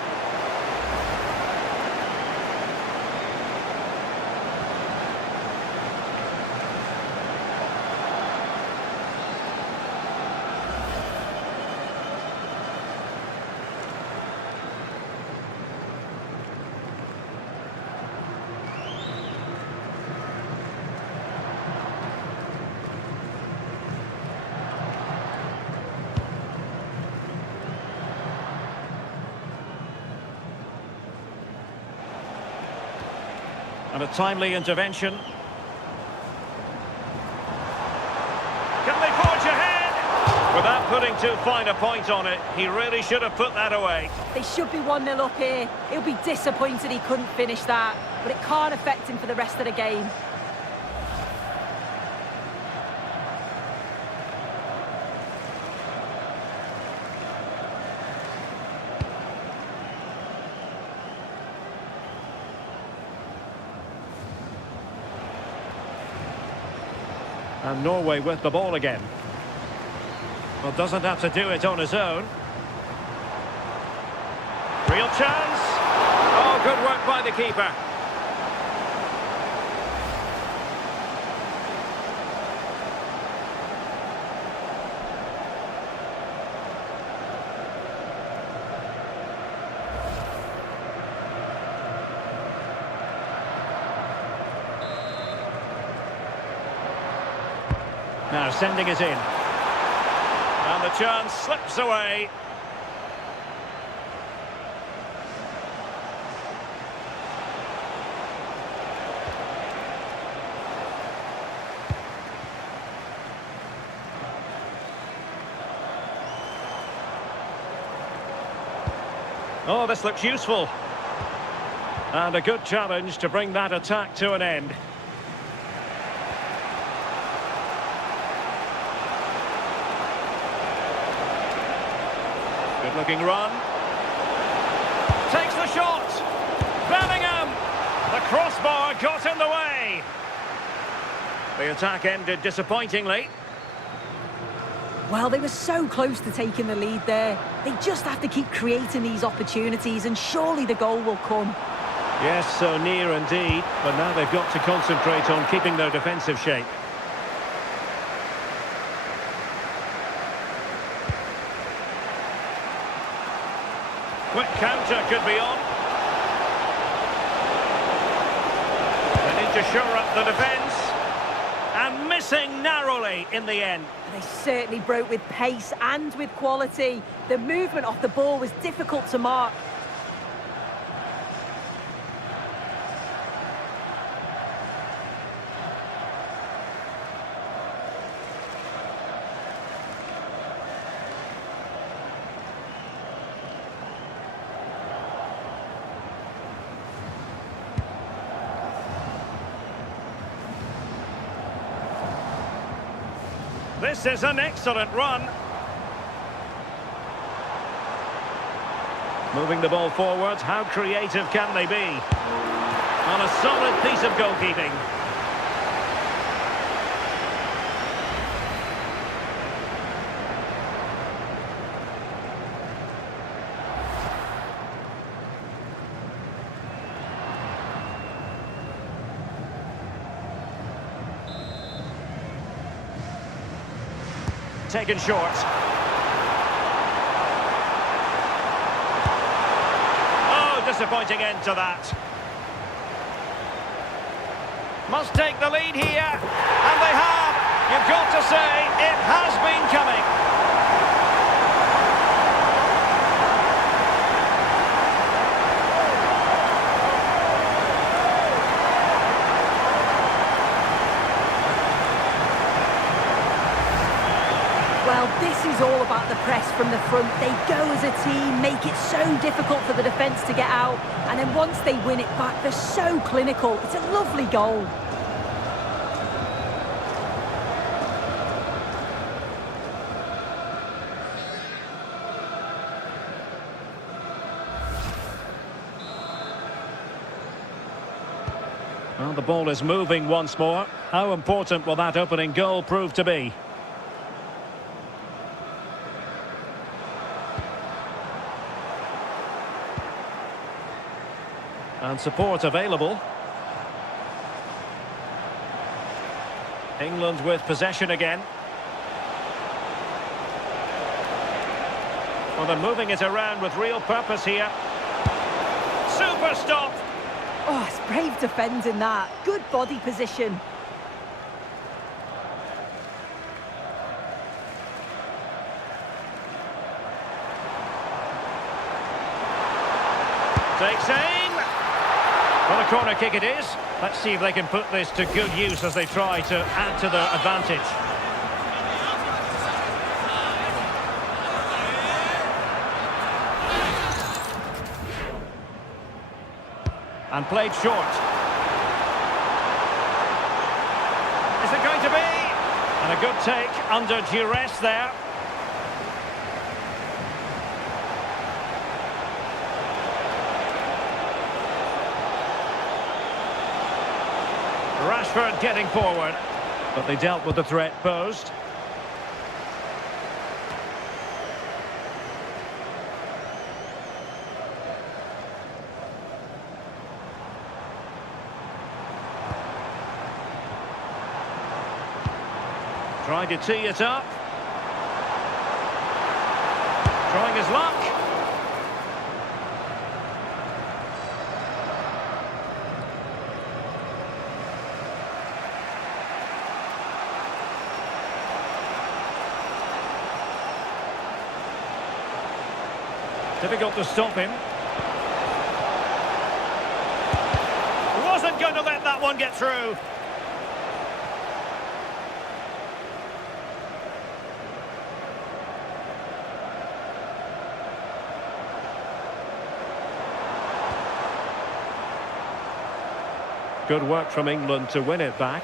And a timely intervention. Can they forge ahead? Without putting too fine a point on it, he really should have put that away. They should be 1-0 up here. He'll be disappointed he couldn't finish that, but it can't affect him for the rest of the game. And Norway with the ball again. Well, doesn't have to do it on his own. Real chance. Oh, good work by the keeper. Now sending it in. And the chance slips away. Oh, this looks useful. And a good challenge to bring that attack to an end. Good-looking run. Takes the shot. Bellingham. The crossbar got in the way. The attack ended disappointingly. Well, they were so close to taking the lead there. They just have to keep creating these opportunities and surely the goal will come. Yes, so near indeed. But now they've got to concentrate on keeping their defensive shape. Quick counter could be on. They need to shore up the defence. And missing narrowly in the end. They certainly broke with pace and with quality. The movement off the ball was difficult to mark. This is an excellent run. Moving the ball forwards, how creative can they be? On a solid piece of goalkeeping. taken short. Oh, disappointing end to that. Must take the lead here, and they have. You've got to say, it has been coming. Well, this is all about the press from the front. They go as a team, make it so difficult for the defence to get out, and then once they win it back, they're so clinical. It's a lovely goal. Well, the ball is moving once more. How important will that opening goal prove to be? And support available. England with possession again. Well, they're moving it around with real purpose here. Super stop! Oh, it's brave defending that. Good body position. Takes aim. Well, a corner kick it is. Let's see if they can put this to good use as they try to add to their advantage. And played short. Is it going to be? And a good take under duress there. Rashford getting forward, but they dealt with the threat posed. Trying to tee it up. Trying his luck. Difficult to stop him. Wasn't going to let that one get through. Good work from England to win it back.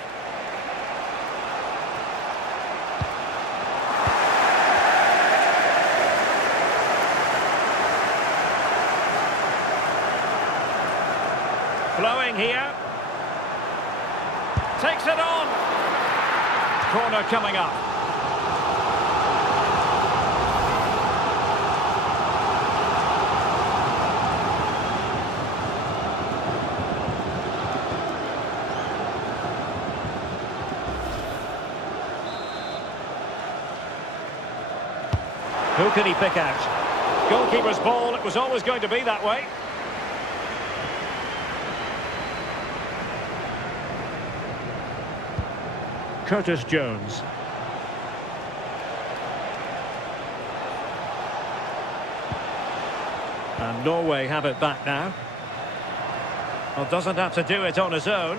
Flowing here. Takes it on. Corner coming up. Who can he pick out? Goalkeeper's ball, it was always going to be that way. Curtis Jones. And Norway have it back now. Well, doesn't have to do it on his own.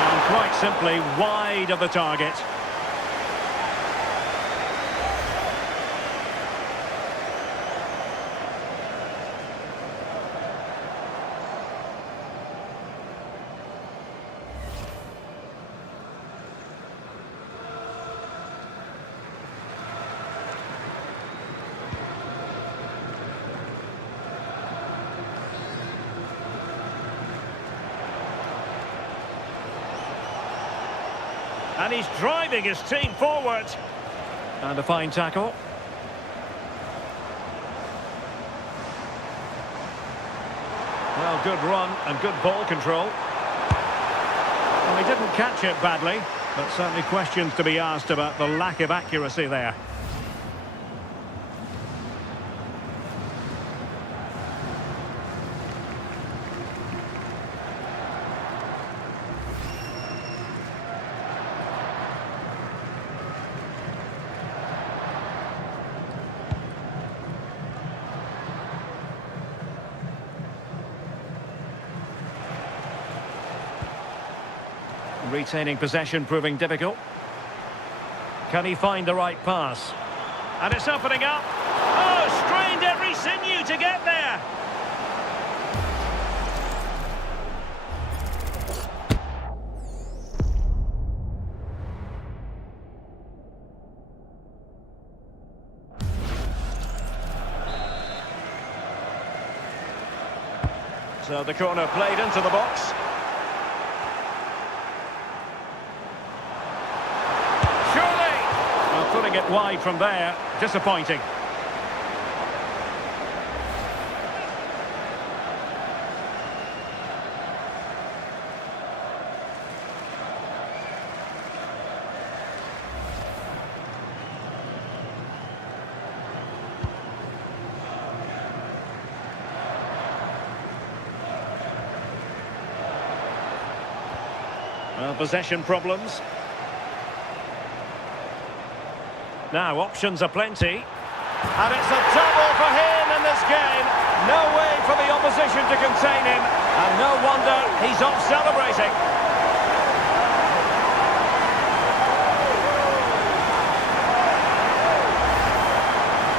And quite simply wide of the target. And he's driving his team forward. And a fine tackle. Well, good run and good ball control. Well, he didn't catch it badly, but certainly questions to be asked about the lack of accuracy there. Retaining possession proving difficult. Can he find the right pass? And it's opening up. Oh, strained every sinew to get there. So the corner played into the box. Putting it wide from there, disappointing. Well, possession problems. Now, options are plenty. And it's a double for him in this game. No way for the opposition to contain him. And no wonder he's off celebrating.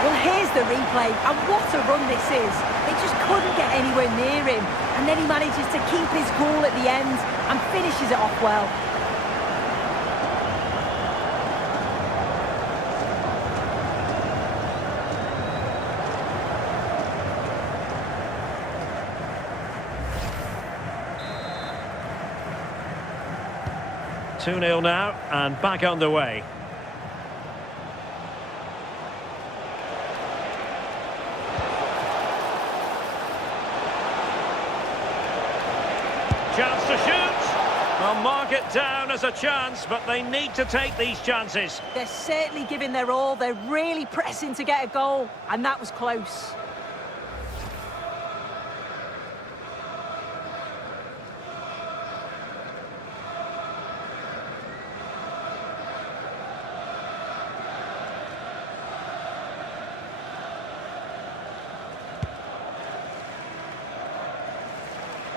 Well, here's the replay. And what a run this is. They just couldn't get anywhere near him. And then he manages to keep his cool at the end and finishes it off well. Two 2-0 now, and back underway. Chance to shoot. They'll mark it down as a chance, but they need to take these chances. They're certainly giving their all. They're really pressing to get a goal, and that was close.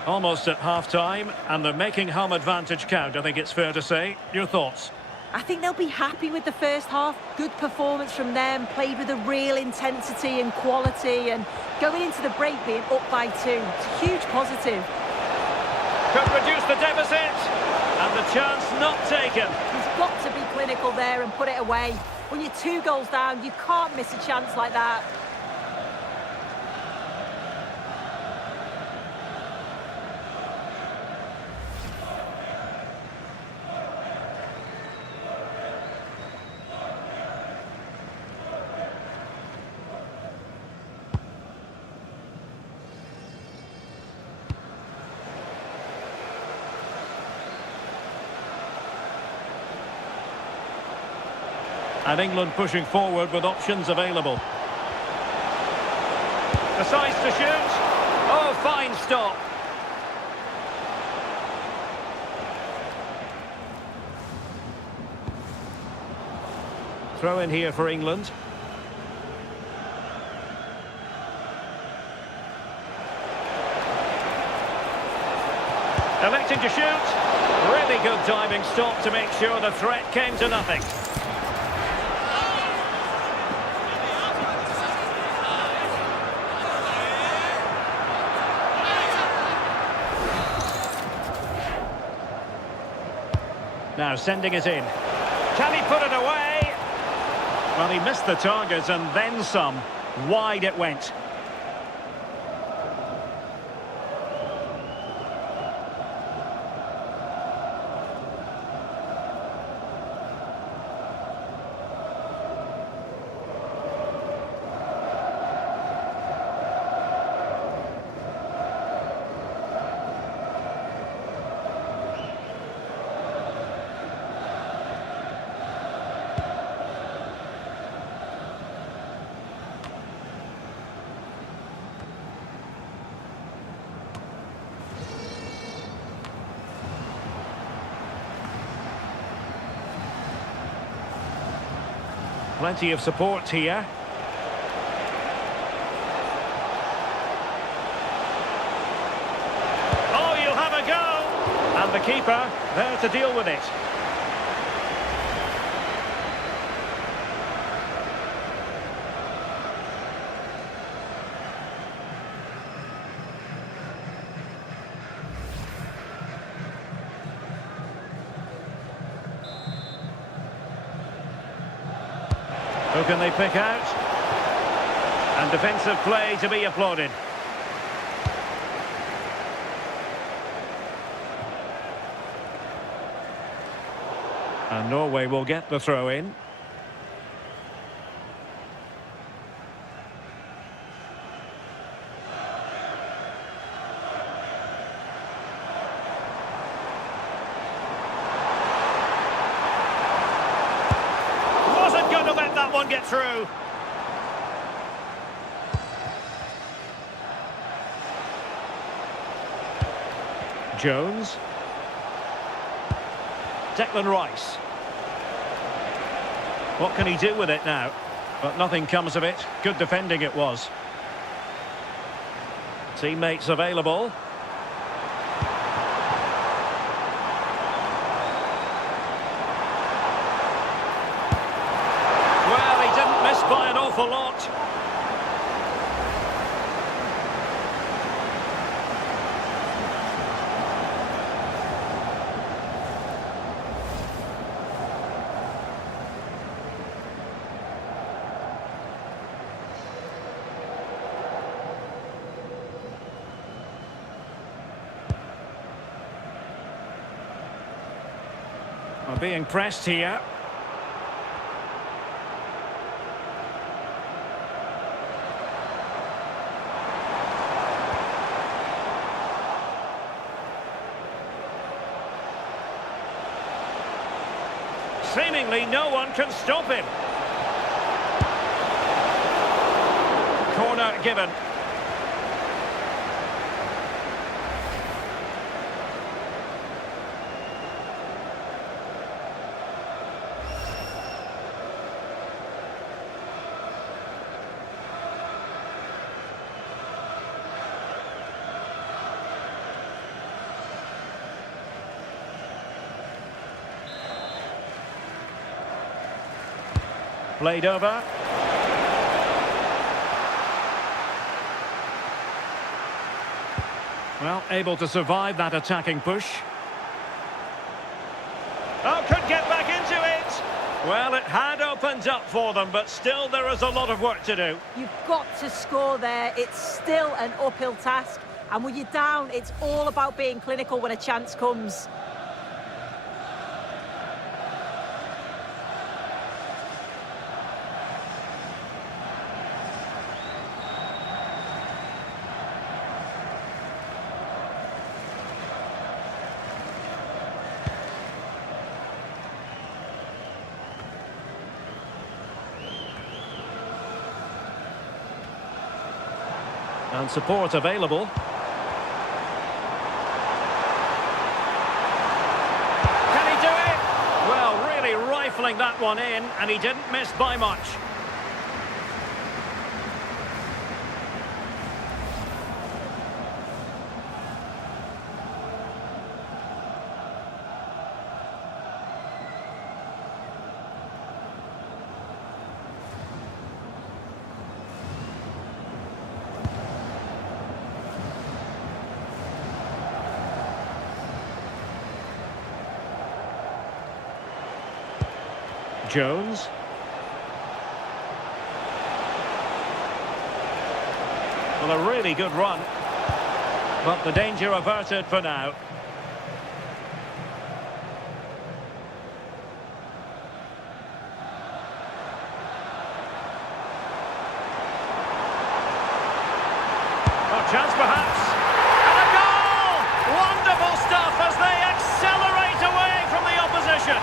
Almost at half-time, and they're making home advantage count, I think it's fair to say. Your thoughts? I think they'll be happy with the first half. Good performance from them, played with a real intensity and quality, and going into the break being up by 2. It's a huge positive. Could reduce the deficit, and the chance not taken. He's got to be clinical there and put it away. When you're 2 goals down, you can't miss a chance like that. And England pushing forward with options available. Decides to shoot. Oh, fine stop. Throw in here for England. Electing to shoot. Really good diving stop to make sure the threat came to nothing. Now sending it in. Can he put it away? Well, he missed the target and then some. Wide it went. Plenty of support here. Oh, you'll have a go! And the keeper there to deal with it. Who can they pick out? And defensive play to be applauded. And Norway will get the throw in. Wasn't going to let that one get through. Jones. Declan Rice. What can he do with it now? But nothing comes of it. Good defending it was. Teammates available. Well, he didn't miss by an awful lot. Are being pressed here. Seemingly no one can stop him. Corner given. Played over. Well, able to survive that attacking push. Oh, could get back into it. Well, it had opened up for them, but still there is a lot of work to do. You've got to score there. It's still an uphill task. And when you're down, it's all about being clinical when a chance comes. And support available. Can he do it? Well, really rifling that one in, and he didn't miss by much. Jones. Well, a really good run. But the danger averted for now. A chance perhaps. And a goal! Wonderful stuff as they accelerate away from the opposition.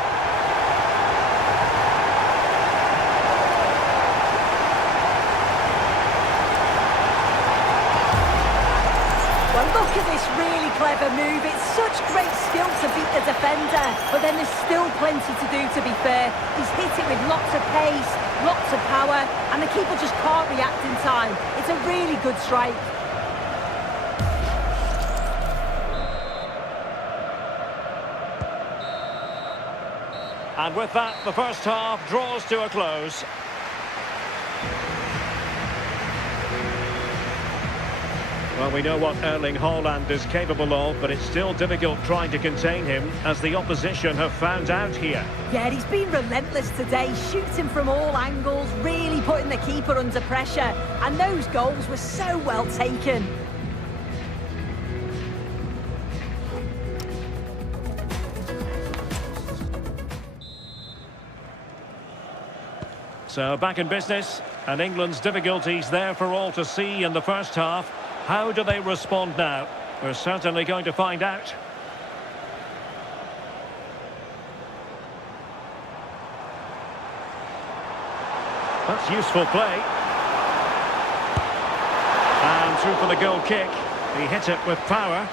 Well, look at this really clever move. It's such great skill to beat the defence. defender, but then there's still plenty to do, to be fair. He's hit it with lots of pace, lots of power, and the keeper just can't react in time. It's a really good strike. And with that, the first half draws to a close. Well, we know what Erling Haaland is capable of, but it's still difficult trying to contain him, as the opposition have found out here. Yeah, he's been relentless today, shooting from all angles, really putting the keeper under pressure. And those goals were so well taken. So back in business, and England's difficulties there for all to see in the first half. How do they respond now? We're certainly going to find out. That's useful play. And through for the goal kick. He hit it with power.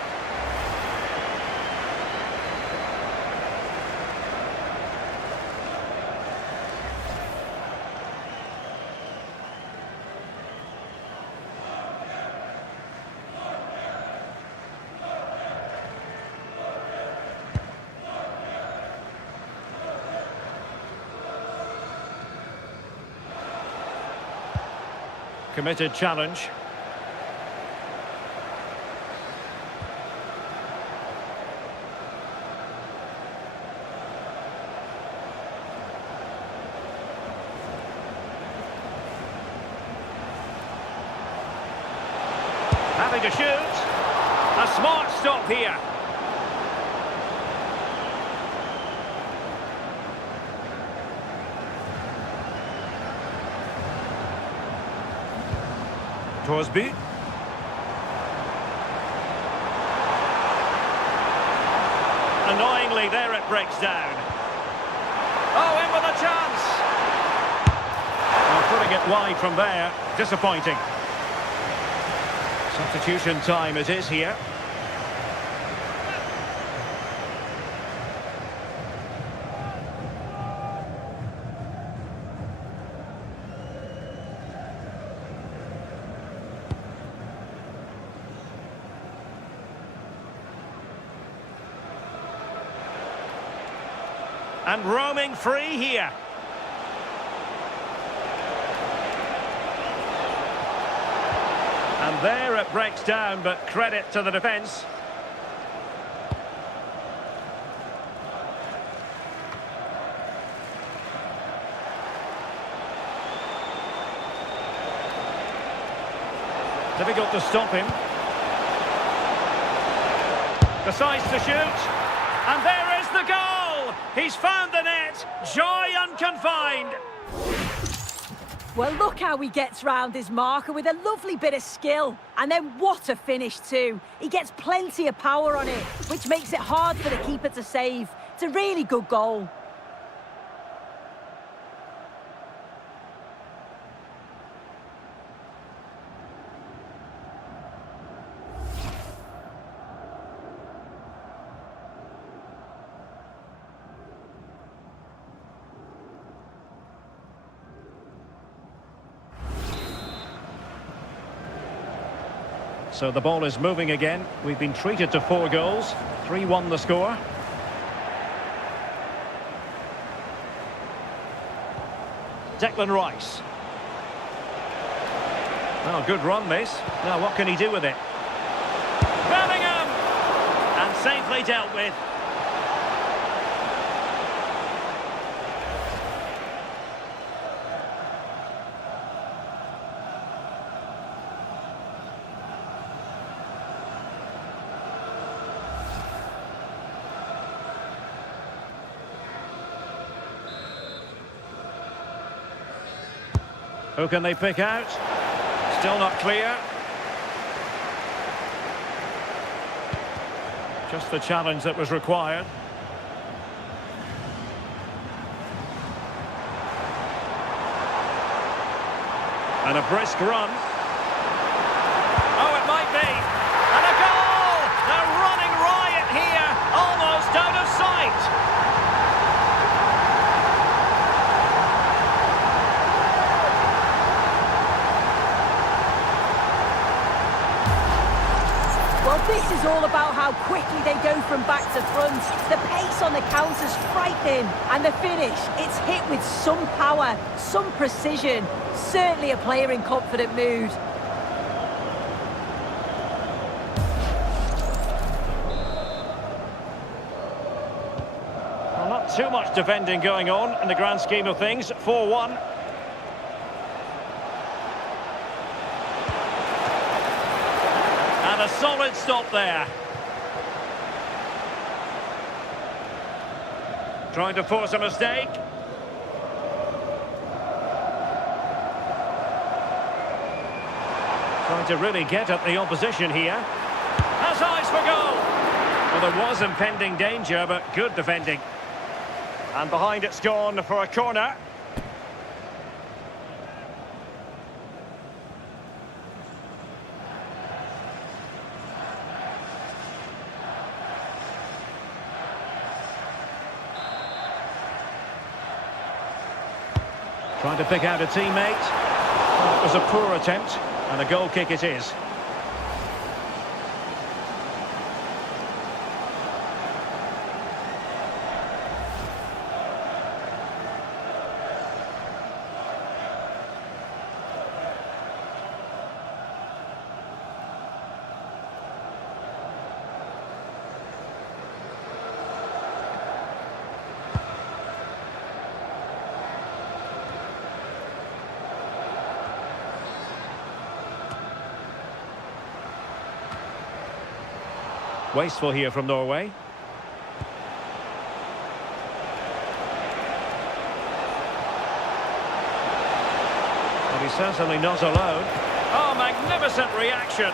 Committed challenge. Having to shoot. A smart stop here. Torsby. Annoyingly, there it breaks down. Oh, in with a chance. Well, putting it wide from there, disappointing. Substitution time it is here. And roaming free here. And there it breaks down, but credit to the defence. Difficult to stop him. Decides to shoot. And there is the goal! He's found the net. Joy unconfined. Well, look how he gets round his marker with a lovely bit of skill. And then what a finish too. He gets plenty of power on it, which makes it hard for the keeper to save. It's a really good goal. So the ball is moving again. We've been treated to 4 goals. 3-1 the score. Declan Rice. Oh, good run this. Now what can he do with it? Bellingham! And safely dealt with. Who can they pick out? Still not clear. Just the challenge that was required. And a brisk run. Oh, it might be. And a goal! They're running riot here, almost out of sight. This is all about how quickly they go from back to front. The pace on the counter's frightening. And the finish, it's hit with some power, some precision. Certainly a player in confident mood. Well, not too much defending going on in the grand scheme of things. 4-1. And a solid stop there. Trying to force a mistake. Trying to really get at the opposition here. Has eyes for goal. Well, there was impending danger, but good defending. And behind it's gone for a corner. Trying to pick out a teammate. Well, it was a poor attempt, and a goal kick it is. Wasteful here from Norway. But he's certainly not alone. Oh, magnificent reaction.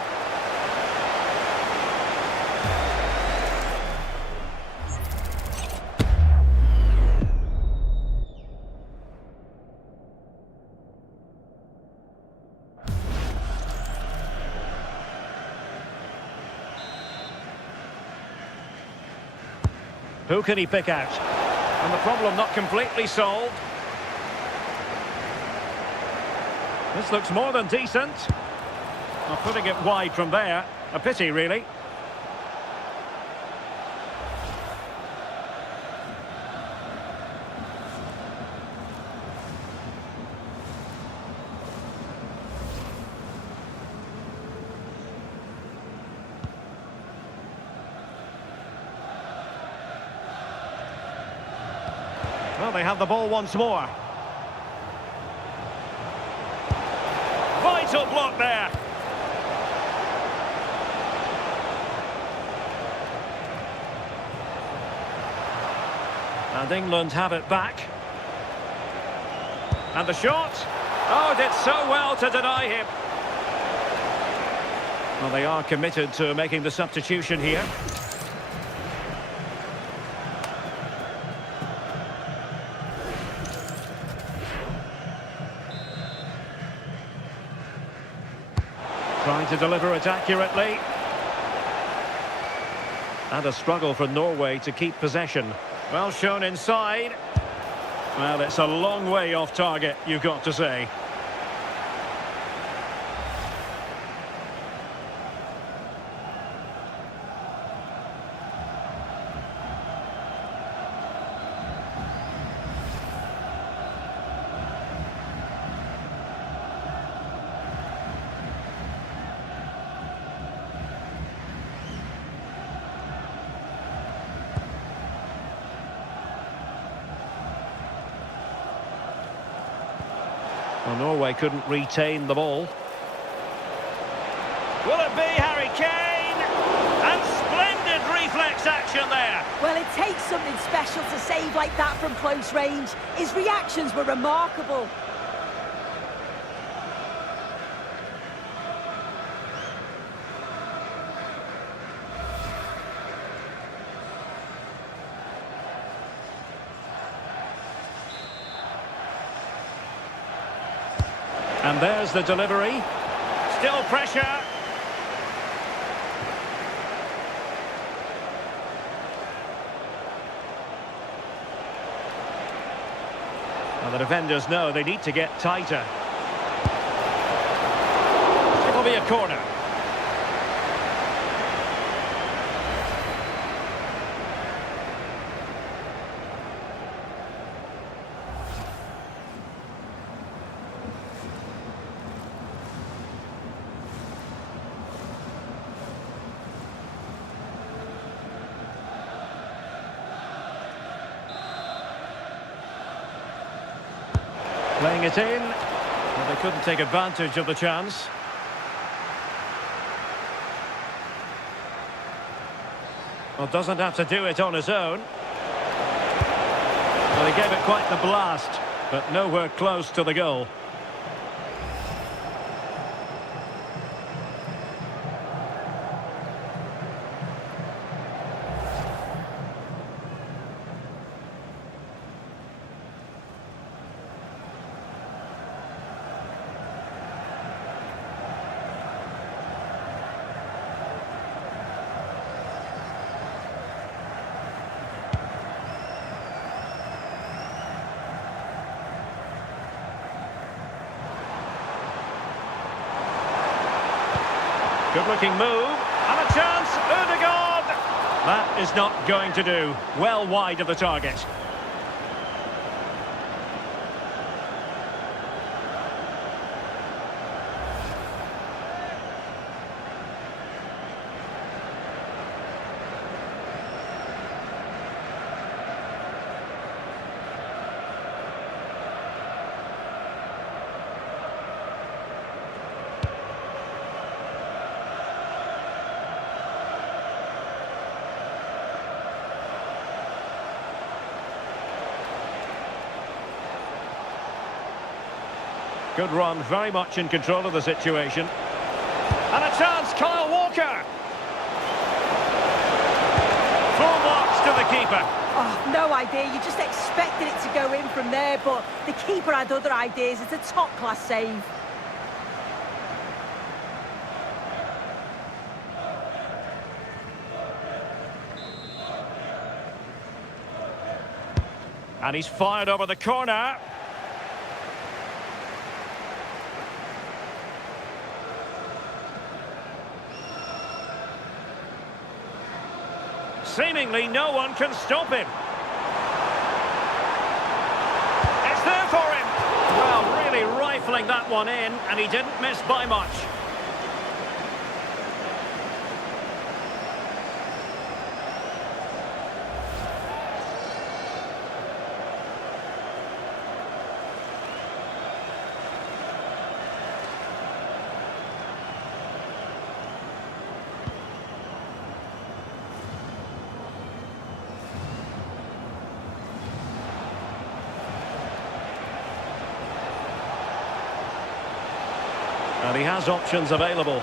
Who can he pick out? And the problem not completely solved. This looks more than decent. Well, putting it wide from there. A pity, really. Well, they have the ball once more. Vital block there. And England have it back. And the shot. Oh, did so well to deny him. Well, they are committed to making the substitution here. Trying to deliver it accurately. And a struggle for Norway to keep possession. Well shown inside. Well, it's a long way off target, you've got to say. Well, Norway couldn't retain the ball. Will it be Harry Kane? And splendid reflex action there. Well, it takes something special to save like that from close range. His reactions were remarkable. And there's the delivery. Still pressure. Well, the defenders know they need to get tighter. It'll be a corner. Playing it in. Well, they couldn't take advantage of the chance. Well, doesn't have to do it on his own. Well, he gave it quite the blast, but nowhere close to the goal. Good-looking move, and a chance, Ødegaard! That is not going to do. Well wide of the target. Good run, very much in control of the situation. And a chance, Kyle Walker! Full marks to the keeper. Oh, no idea. You just expected it to go in from there, but the keeper had other ideas. It's a top-class save. And he's fired over the corner. Seemingly no one can stop him. It's there for him. Well, really rifling that one in, and he didn't miss by much. And he has options available.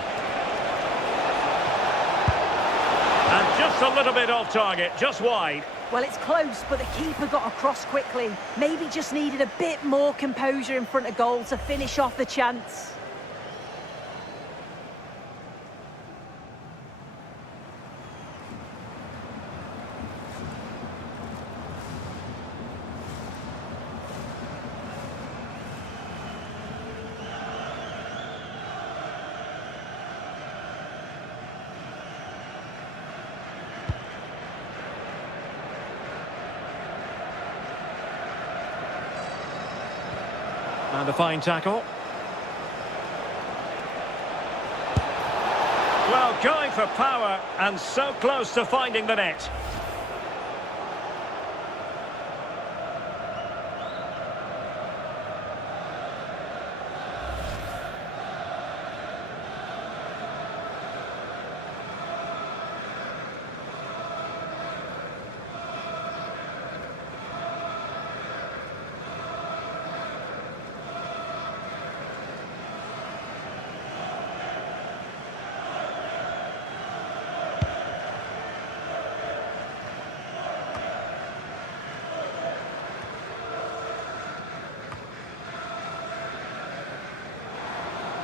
And just a little bit off target, just wide. Well, it's close, but the keeper got across quickly. Maybe just needed a bit more composure in front of goal to finish off the chance. And a fine tackle. Well, going for power and so close to finding the net.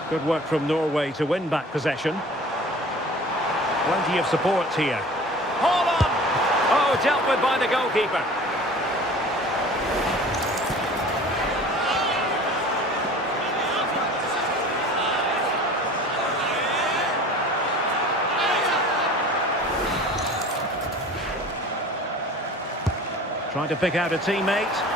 Good work from Norway to win back possession. Plenty of support here. Haaland! Oh, dealt with by the goalkeeper. Trying to pick out a teammate.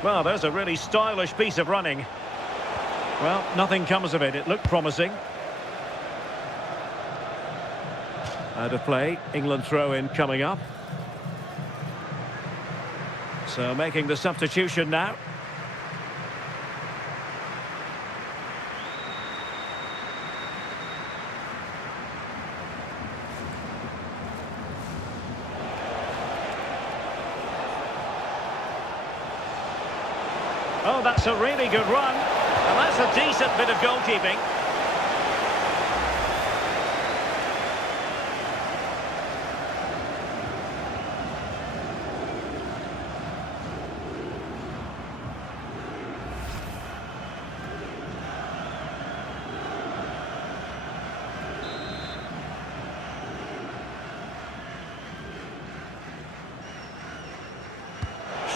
Well, there's a really stylish piece of running. Well, nothing comes of it. It looked promising. Out of play. England throw-in coming up. So making the substitution now. Oh, that's a really good run. And that's a decent bit of goalkeeping.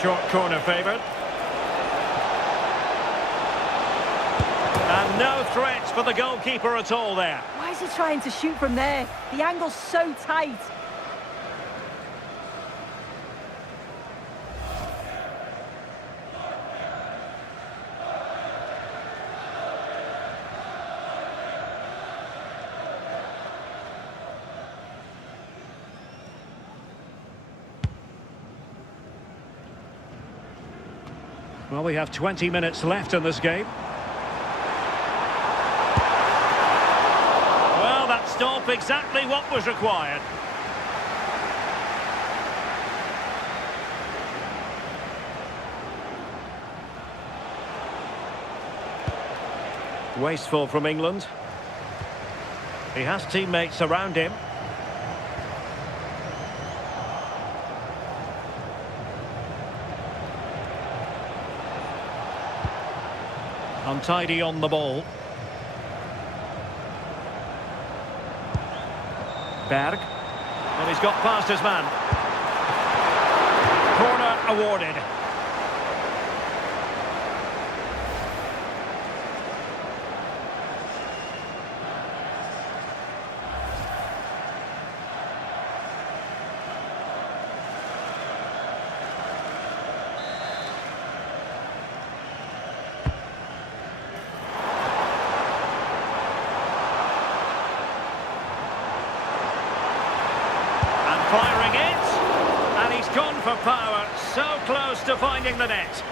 Short corner favoured. And no threat for the goalkeeper at all there. Why is he trying to shoot from there? The angle's so tight. Well, we have 20 minutes left in this game. Well, that stopped exactly what was required. Wasteful from England. He has teammates around him. Untidy on the ball. Berg. And he's got past his man. Corner awarded. Firing it, and he's gone for power, so close to finding the net.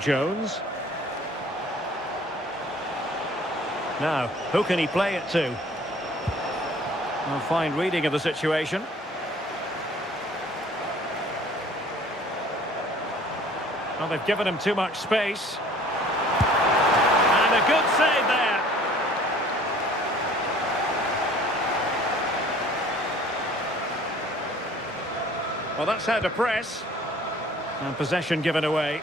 Jones. Now, who can he play it to? A fine reading of the situation. Well, they've given him too much space. And a good save there. Well, that's how to press. And possession given away.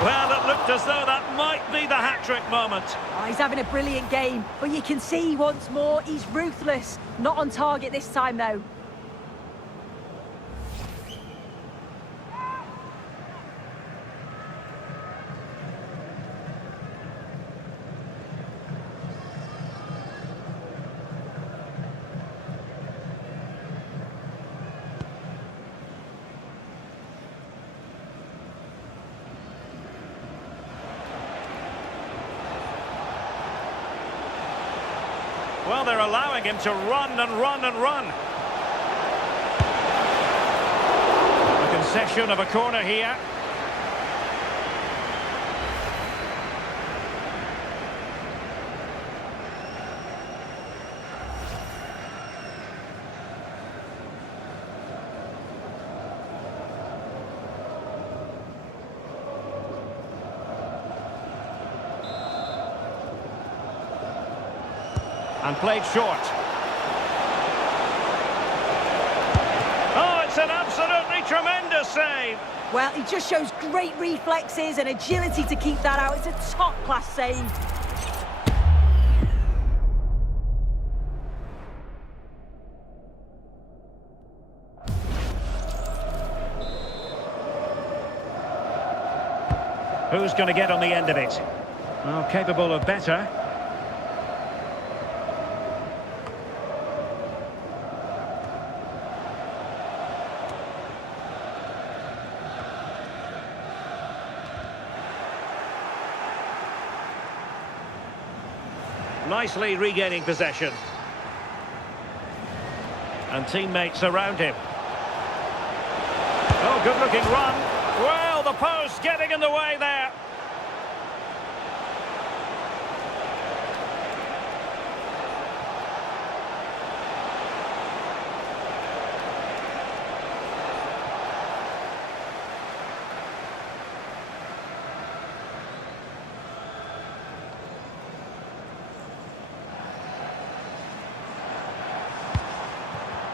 Well, it looked as though that might be the hat-trick moment. Oh, he's having a brilliant game, but you can see once more he's ruthless. Not on target this time, though. Well, they're allowing him to run and run and run. A concession of a corner here. And played short. Oh, it's an absolutely tremendous save. Well, he just shows great reflexes and agility to keep that out. It's a top-class save. Who's going to get on the end of it? Well, capable of better. Nicely regaining possession. And teammates around him. Oh, good-looking run. Well, the post getting in the way there.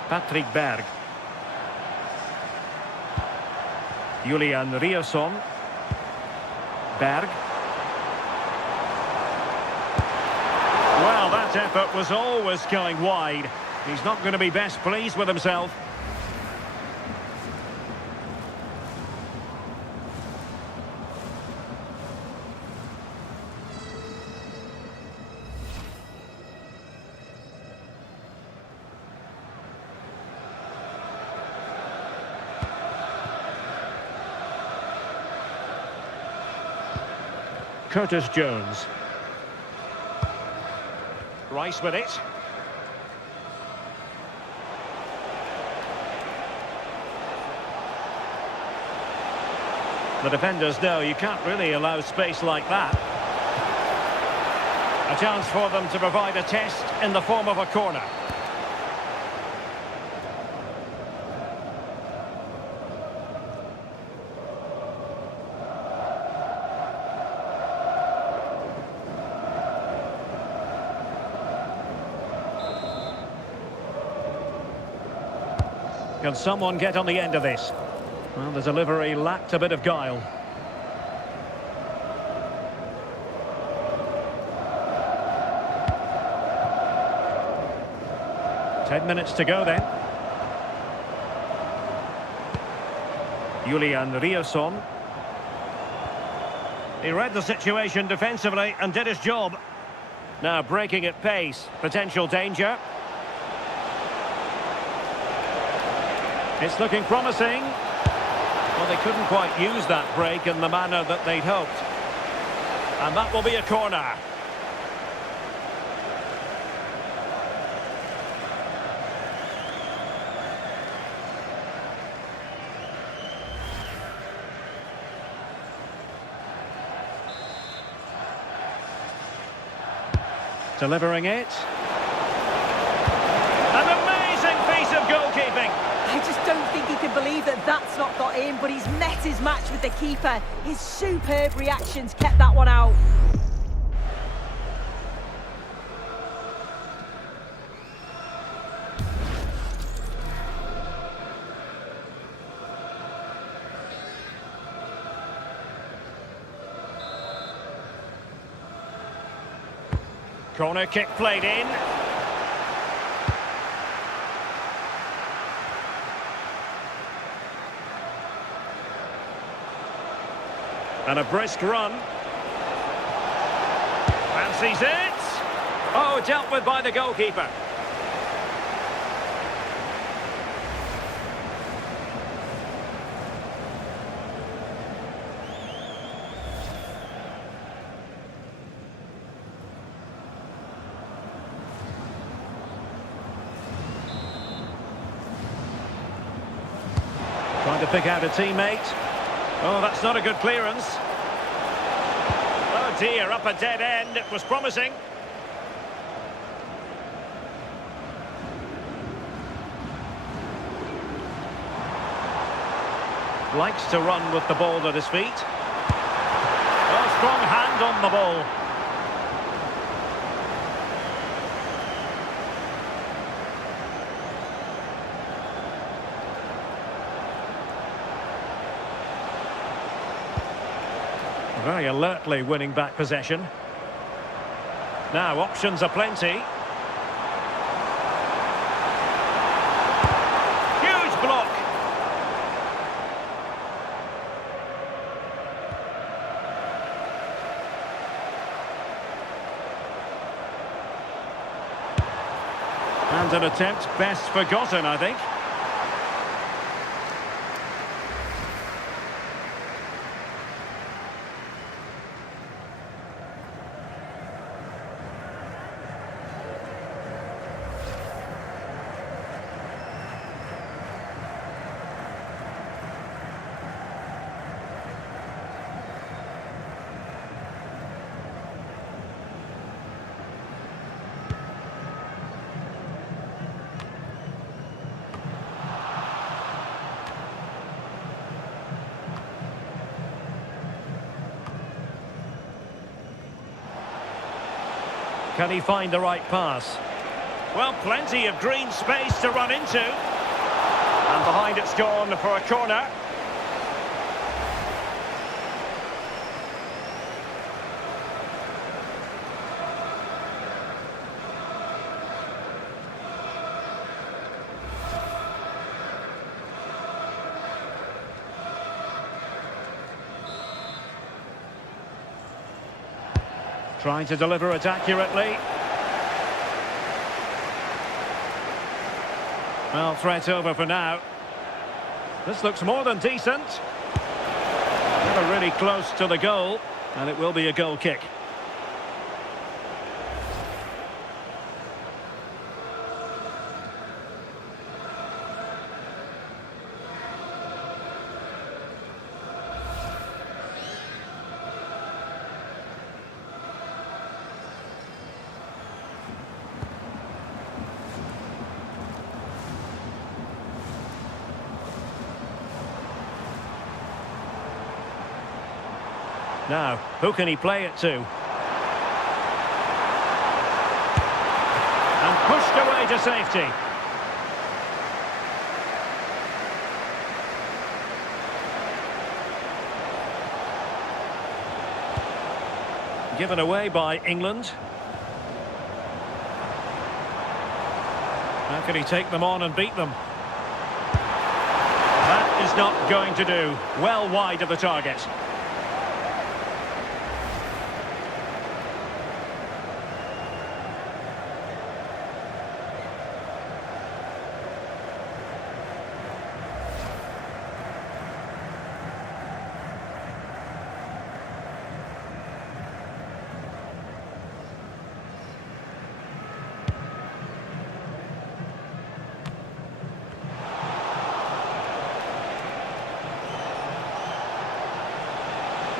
Patrick Berg. Julian Riasson. Berg. Well, that effort was always going wide. He's not going to be best pleased with himself. Curtis Jones. Rice with it. The defenders know you can't really allow space like that. A chance for them to provide a test in the form of a corner. Can someone get on the end of this? Well, the delivery lacked a bit of guile. Ten minutes to go then. Julian Riasson. He read the situation defensively and did his job. Now breaking at pace, potential danger. It's looking promising. Well, they couldn't quite use that break in the manner that they'd hoped. And that will be a corner. Delivering it. An amazing piece of goalkeeping. I just don't think he can believe that that's not got in, but he's met his match with the keeper. His superb reactions kept that one out. Corner kick played in. And a brisk run. Fancies it. Oh, dealt with by the goalkeeper. Trying to pick out a teammate. Oh, that's not a good clearance. Oh dear, up a dead end. It was promising. Likes to run with the ball at his feet. Oh, strong hand on the ball. Very alertly winning back possession. Now options are plenty. Huge block. And an attempt best forgotten, I think. Can he find the right pass? Well, plenty of green space to run into. And behind it's gone for a corner. Trying to deliver it accurately. Well, threat over for now. This looks more than decent. Never really close to the goal, and it will be a goal kick. Now, who can he play it to? And pushed away to safety. Given away by England. How can he take them on and beat them? That is not going to do. Well wide of the target.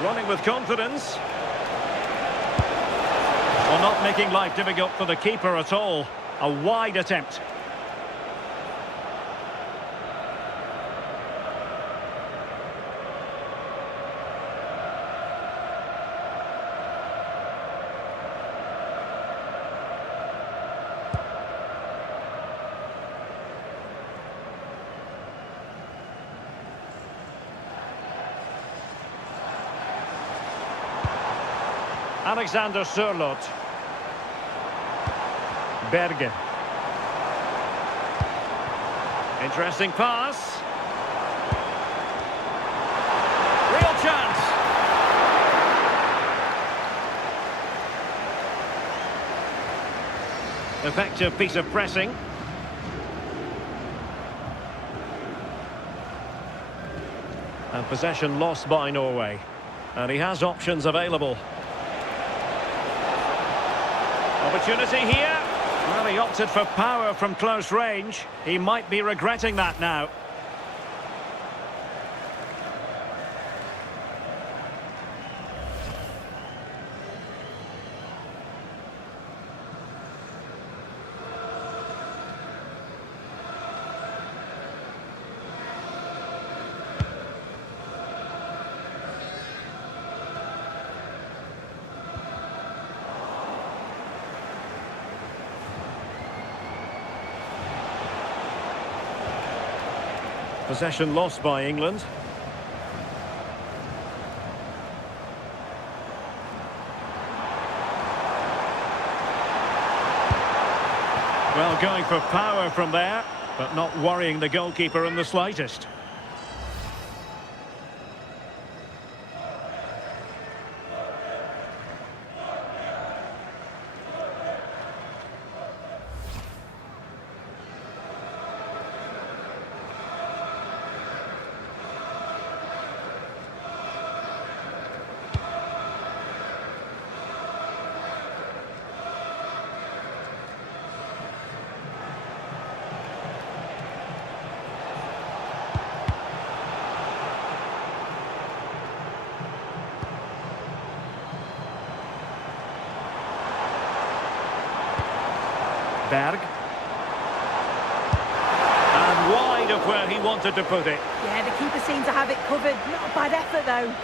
Running with confidence. Well, not making life difficult for the keeper at all. A wide attempt. Alexander Sørloth. Berge. Interesting pass. Real chance. Effective piece of pressing. And possession lost by Norway. And he has options available. Opportunity here. Well, he opted for power from close range. He might be regretting that now. Possession lost by England. Well, going for power from there, but not worrying the goalkeeper in the slightest. Berg. And wide of where he wanted to put it. Yeah, the keeper seemed to have it covered. Not a bad effort, though.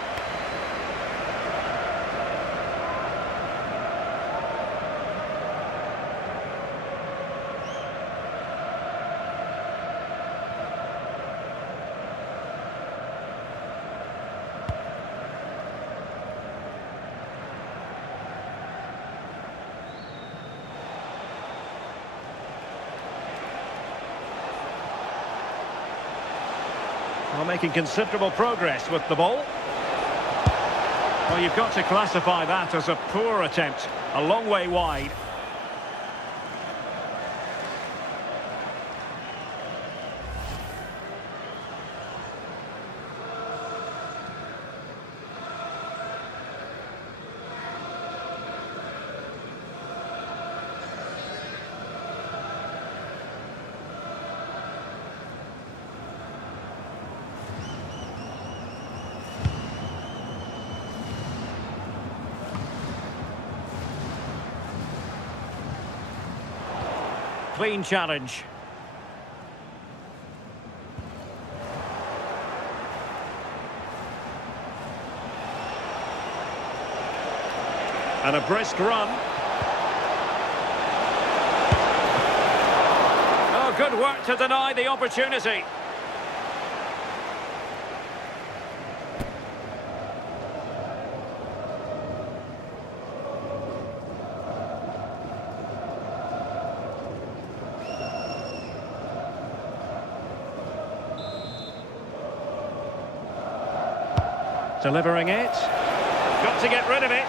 Well, making considerable progress with the ball. Well, you've got to classify that as a poor attempt. A long way wide. Clean challenge. And a brisk run. Oh, good work to deny the opportunity. Delivering it. Got to get rid of it.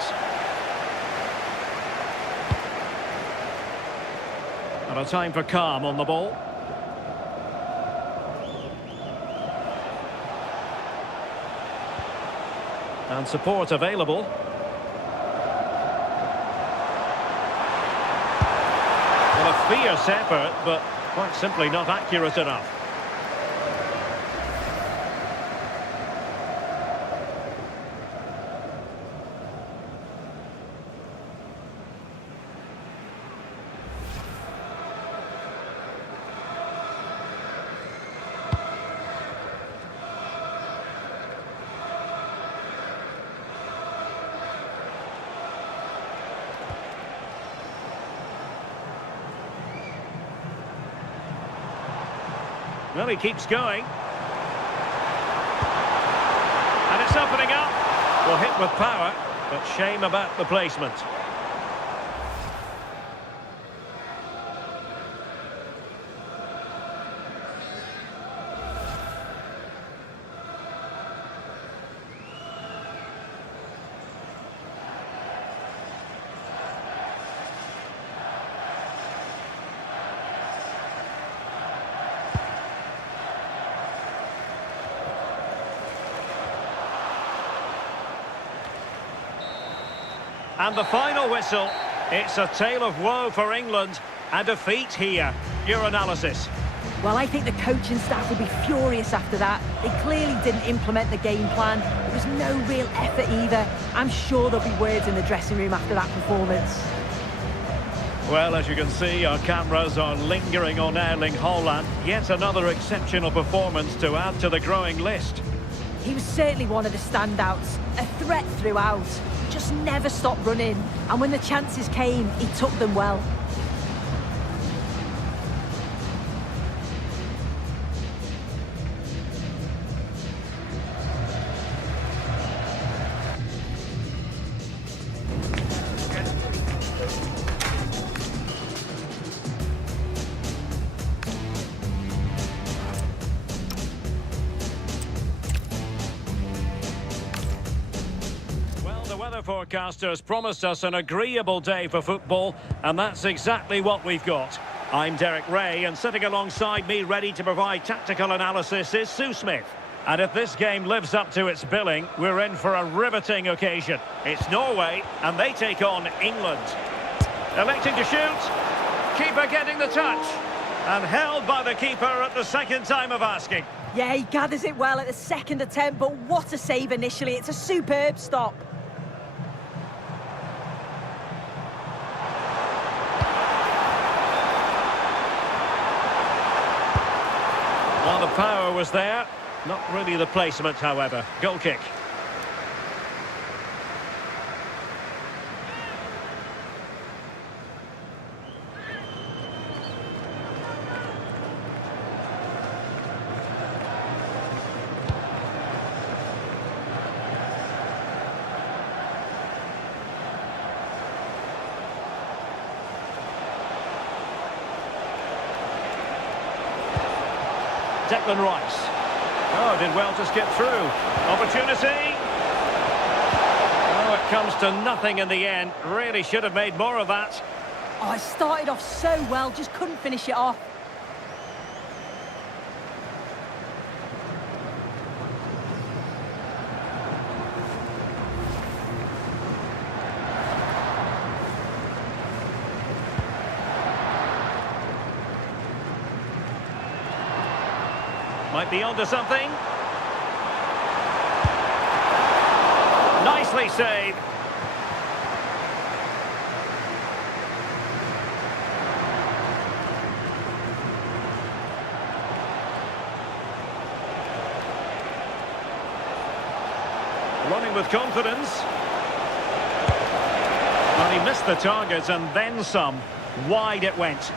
And a time for calm on the ball. And support available. Well, a fierce effort, but quite simply not accurate enough. Well, he keeps going. And it's opening up. Well, hit with power, but shame about the placement. And the final whistle. It's a tale of woe for England. A defeat here. Your analysis. Well, I think the coaching staff will be furious after that. They clearly didn't implement the game plan. There was no real effort either. I'm sure there'll be words in the dressing room after that performance. Well, as you can see, our cameras are lingering on Erling Haaland. Yet another exceptional performance to add to the growing list. He was certainly one of the standouts. A threat throughout. Just never stopped running. And when the chances came, he took them well. The weather forecasters promised us an agreeable day for football, and that's exactly what we've got. I'm Derek Ray, and sitting alongside me ready to provide tactical analysis is Sue Smith. And if this game lives up to its billing, we're in for a riveting occasion. It's Norway, and they take on England. Electing to shoot. Keeper getting the touch. And held by the keeper at the second time of asking. Yeah, he gathers it well at the second attempt, but what a save initially. It's a superb stop. power was there. Not really the placement, however. Goal kick. Declan Rice. Oh, did well to skip through. Opportunity. Oh, it comes to nothing in the end. Really should have made more of that. Oh, it started off so well, just couldn't finish it off. Might be onto something. Nicely saved. Running with confidence. Well, he missed the target and then some. Wide it went.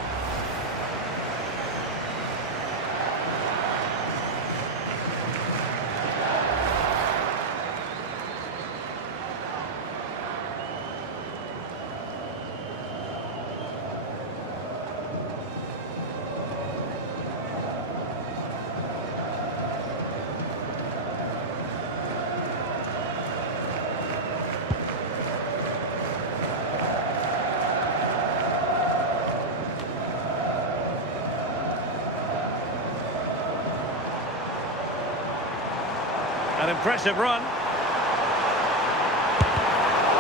An impressive run.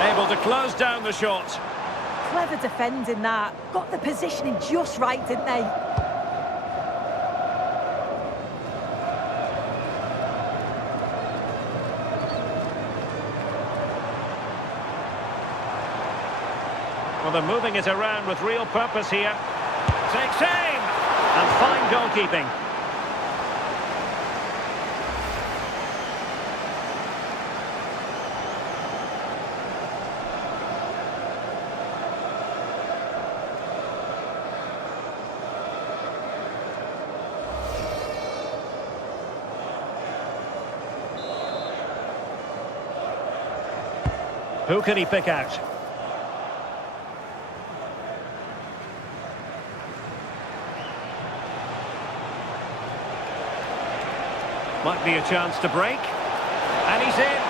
Able to close down the shot. Clever defending that. Got the positioning just right, didn't they? Well, they're moving it around with real purpose here. Takes aim! And fine goalkeeping. Who can he pick out? Might be a chance to break. And he's in.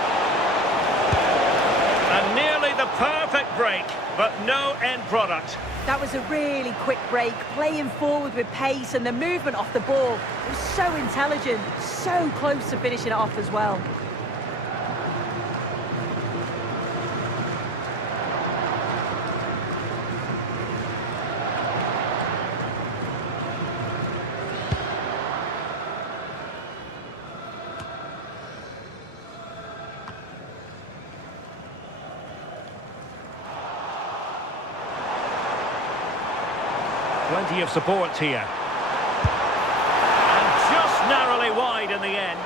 And nearly the perfect break, but no end product. That was a really quick break, playing forward with pace, and the movement off the ball was so intelligent, so close to finishing it off as well. Plenty of support here. And just narrowly wide in the end.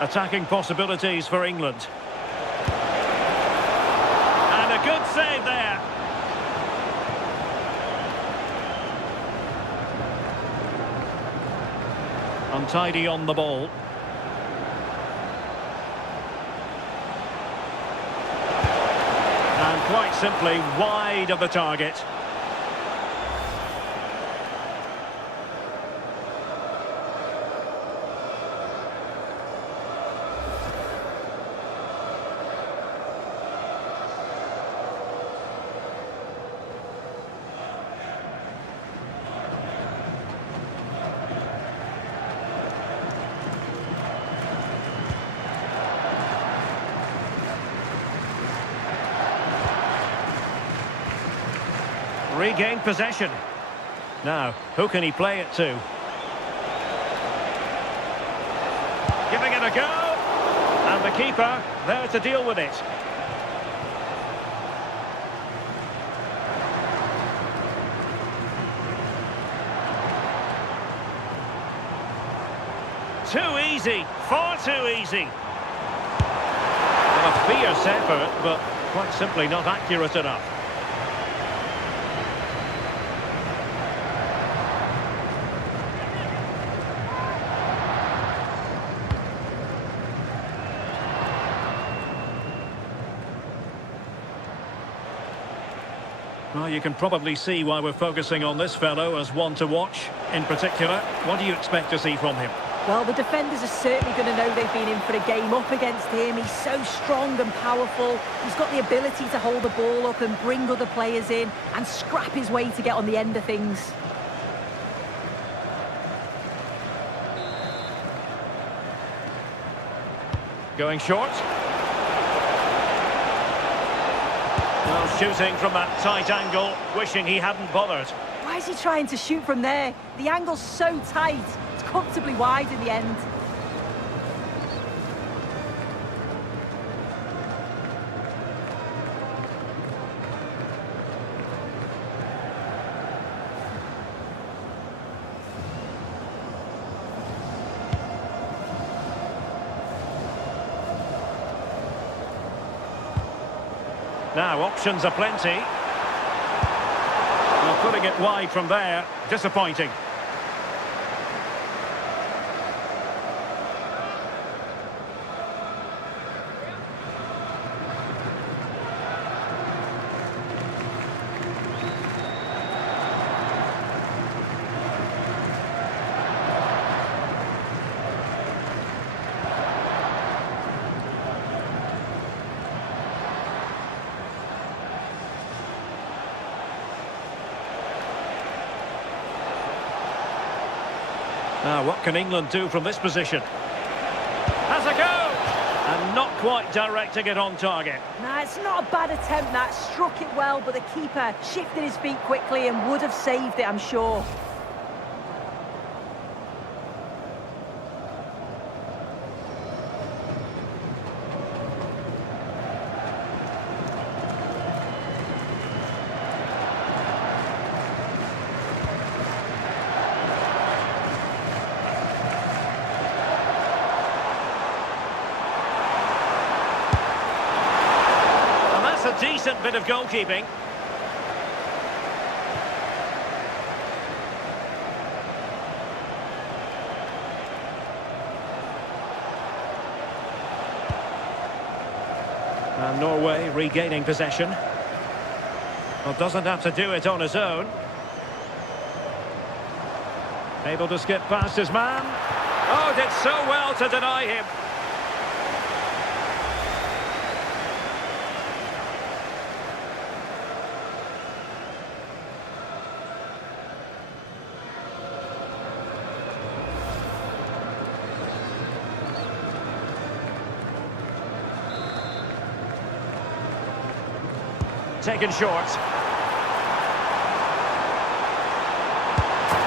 Attacking possibilities for England. And a good save there. Untidy on the ball. And quite simply wide of the target. regained possession. Now, who can he play it to? Giving it a go. And the keeper there to deal with it. Too easy, far too easy. Well, a fierce effort, but quite simply not accurate enough. Well, you can probably see why we're focusing on this fellow as one to watch. In particular, what do you expect to see from him? Well, the defenders are certainly going to know they've been in for a game up against him. He's so strong and powerful. He's got the ability to hold the ball up and bring other players in and scrap his way to get on the end of things. Going short. Well, shooting from that tight angle, wishing he hadn't bothered. Why is he trying to shoot from there? The angle's so tight. It's comfortably wide in the end. Now, options are plenty. Well, putting it wide from there, disappointing. Now, what can England do from this position? Has a go! And not quite directing it on target. Nah, it's not a bad attempt, that. Struck it well, but the keeper shifted his feet quickly and would have saved it, I'm sure. A decent bit of goalkeeping. And Norway regaining possession. Well, doesn't have to do it on his own. Able to skip past his man. Oh, did so well to deny him. Taken short.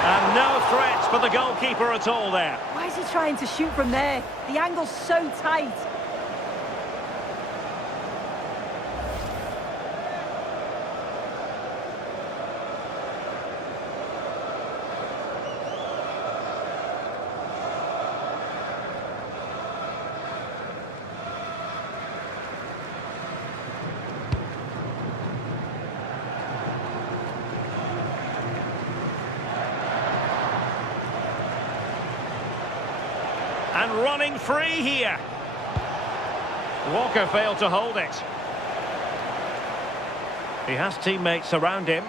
And no threat for the goalkeeper at all there. Why is he trying to shoot from there? The angle's so tight. And running free here. Walker failed to hold it. He has teammates around him.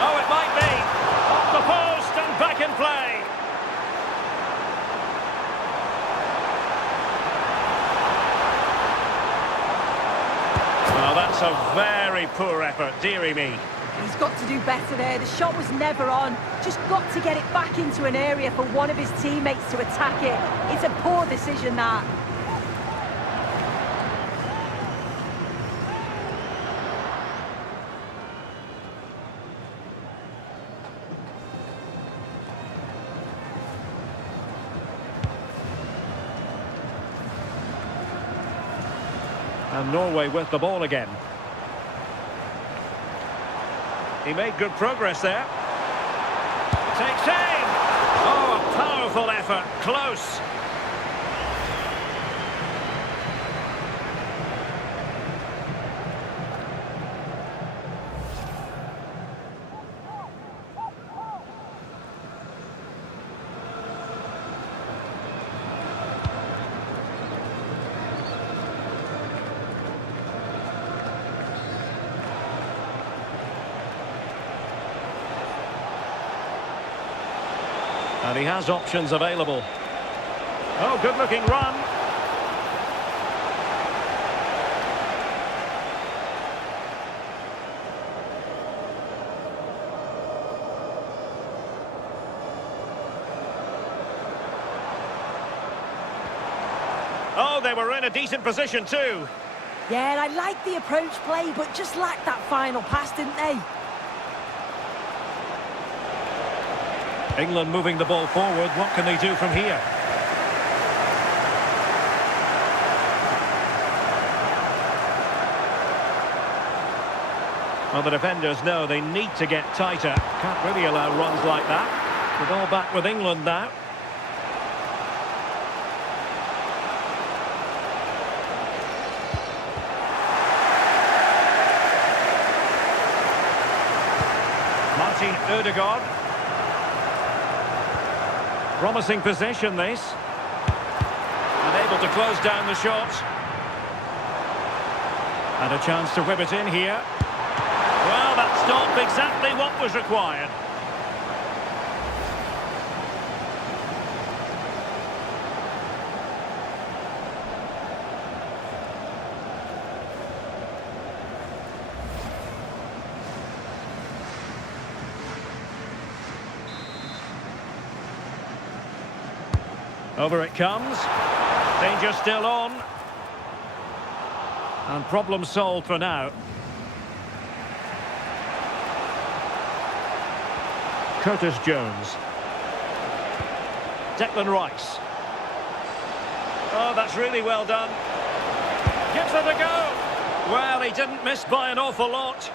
Oh, it might be. Off the post and back in play. Well, that's a very poor effort, dearie me. He's got to do better there. The shot was never on. Just got to get it back into an area for one of his teammates to attack it. It's a poor decision, that. And Norway with the ball again. He made good progress there. Takes aim! Oh, a powerful effort. Close. And he has options available. Oh, good-looking run. Oh, they were in a decent position too. Yeah, and I like the approach play, but just lacked that final pass, didn't they? England moving the ball forward. What can they do from here? Well, the defenders know they need to get tighter. Can't really allow runs like that. The ball back with England now. Martin Ødegaard. Promising possession, this. And able to close down the shot. And a chance to whip it in here. Well, that stopped exactly what was required. Over it comes. Danger still on. And problem solved for now. Curtis Jones. Declan Rice. Oh, that's really well done. Gives it a go. Well, he didn't miss by an awful lot.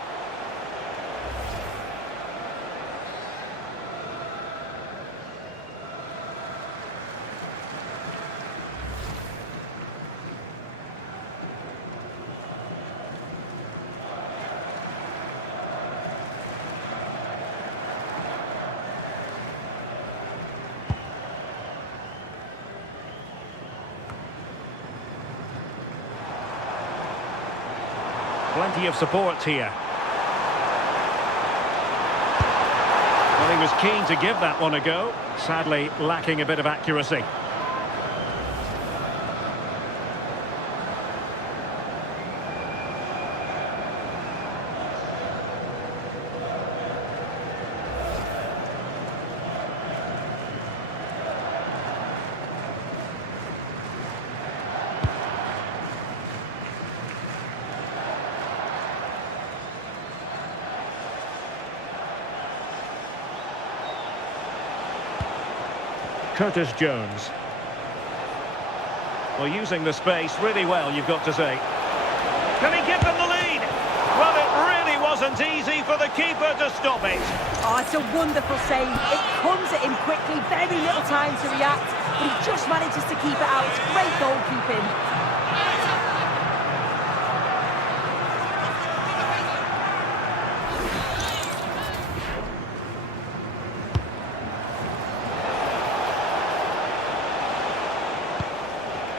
Plenty of support here. Well, he was keen to give that one a go. Sadly, lacking a bit of accuracy. Curtis Jones. Well, using the space really well, you've got to say. Can he give them the lead? Well, it really wasn't easy for the keeper to stop it. Oh, it's a wonderful save. It comes at him quickly, very little time to react, but he just manages to keep it out. It's great goalkeeping.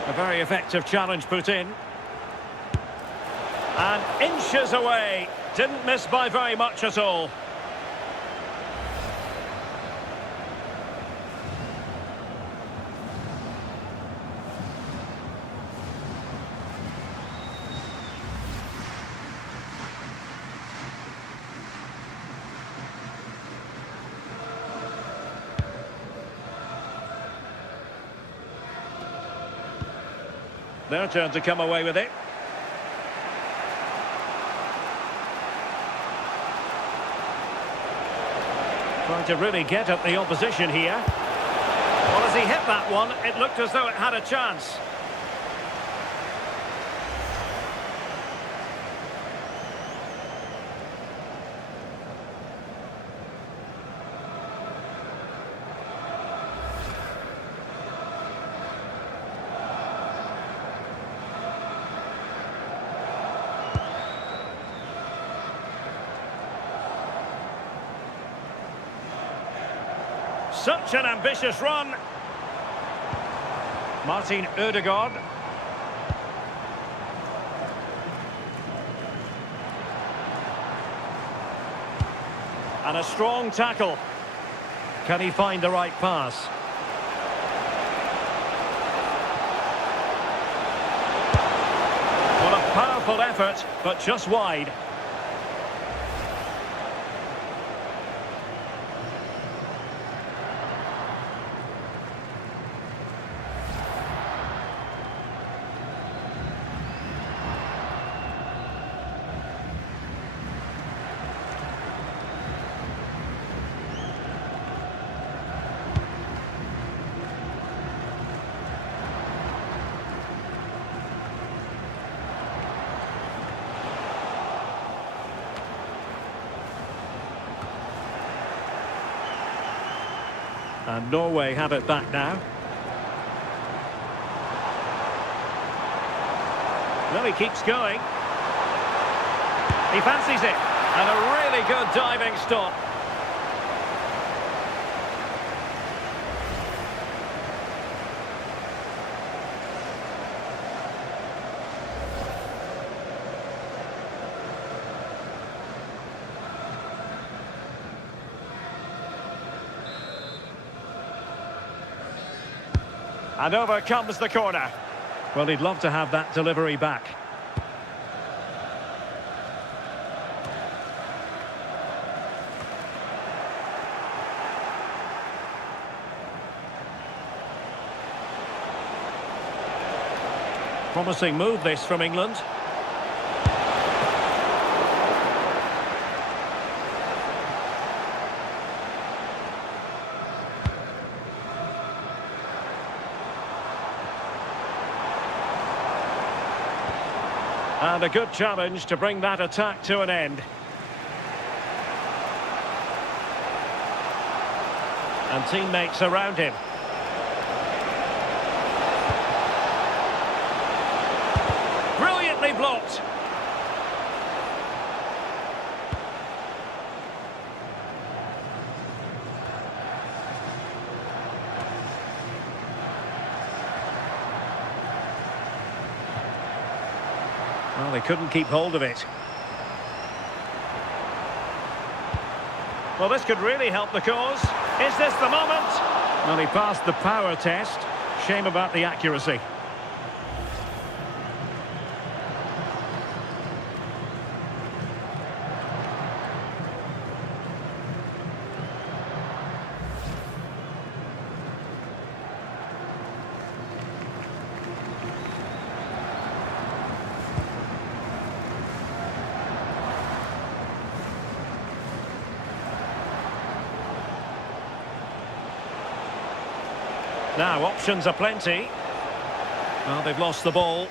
A very effective challenge put in. And inches away. Didn't miss by very much at all. Their turn to come away with it. Trying to really get at the opposition here. Well, as he hit that one, it looked as though it had a chance. Such an ambitious run. Martin Ødegaard. And a strong tackle. Can he find the right pass? Well, a powerful effort, but just wide. And Norway have it back now. Well, he keeps going. He fancies it. And a really good diving stop. And over comes the corner. Well, he'd love to have that delivery back. Promising move this from England. And a good challenge to bring that attack to an end. And teammates around him. Brilliantly blocked. Well, they couldn't keep hold of it. Well, this could really help the cause. Is this the moment? Well, he passed the power test. Shame about the accuracy. Now, options are plenty. Well, they've lost the ball.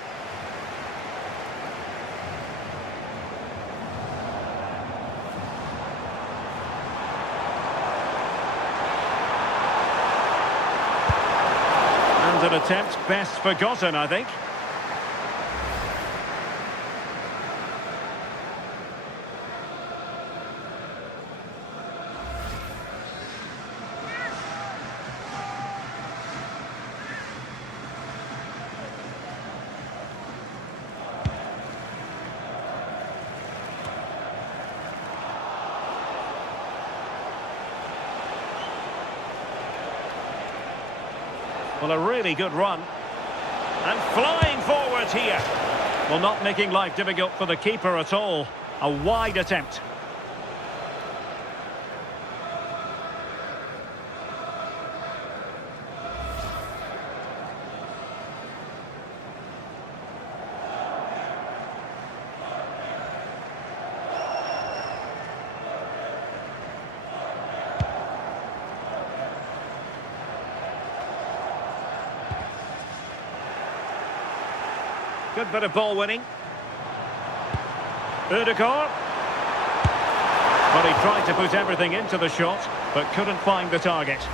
And an attempt best forgotten, I think. Well, a really good run. And flying forward here. Well, not making life difficult for the keeper at all. A wide attempt. Good bit of ball winning. Ødegaard. Well, he tried to put everything into the shot, but couldn't find the target.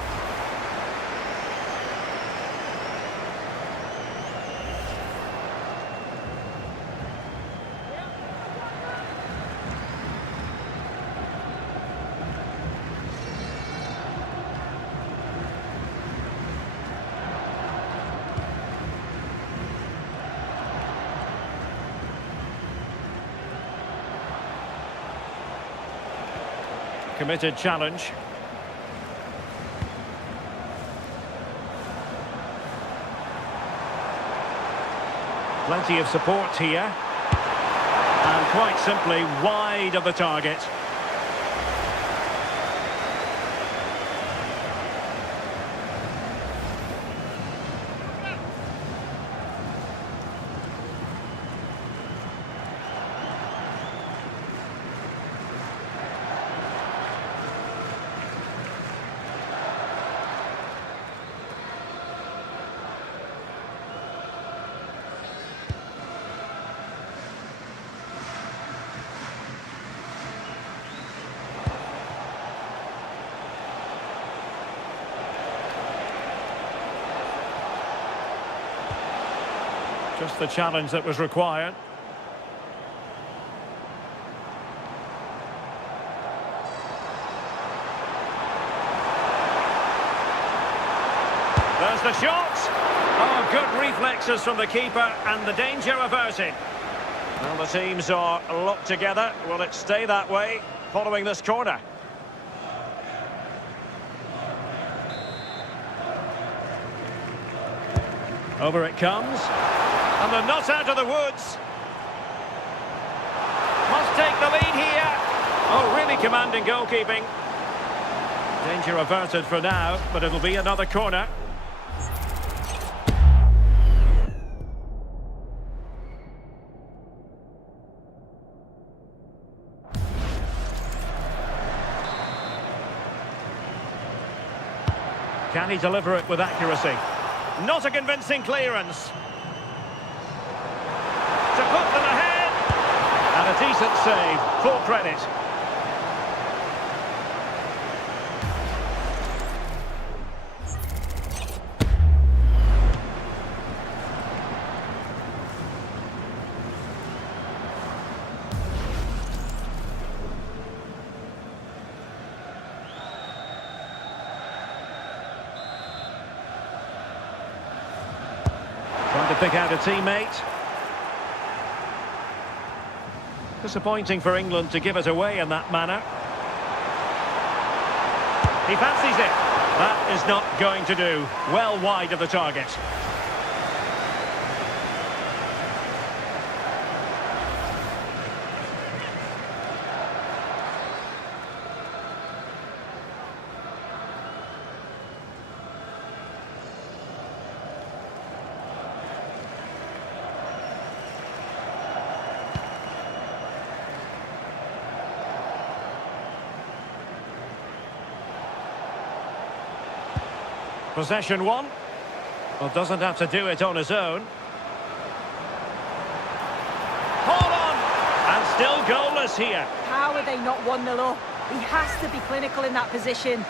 Committed challenge. Plenty of support here. And quite simply wide of the target. Just the challenge that was required. There's the shot. Oh, good reflexes from the keeper and the danger averted. Well, the teams are locked together. Will it stay that way following this corner? Over it comes. And they're not out of the woods. Must take the lead here. Oh, really commanding goalkeeping. Danger averted for now, but it'll be another corner. Can he deliver it with accuracy? Not a convincing clearance. To put them ahead. And a decent save. Full credit. Trying to pick out a teammate. Disappointing for England to give it away in that manner. He fancies it. That is not going to do. Well wide of the target. Possession one. Well, doesn't have to do it on his own. Haaland! And still goalless here. How are they not 1-0 up? He has to be clinical in that position.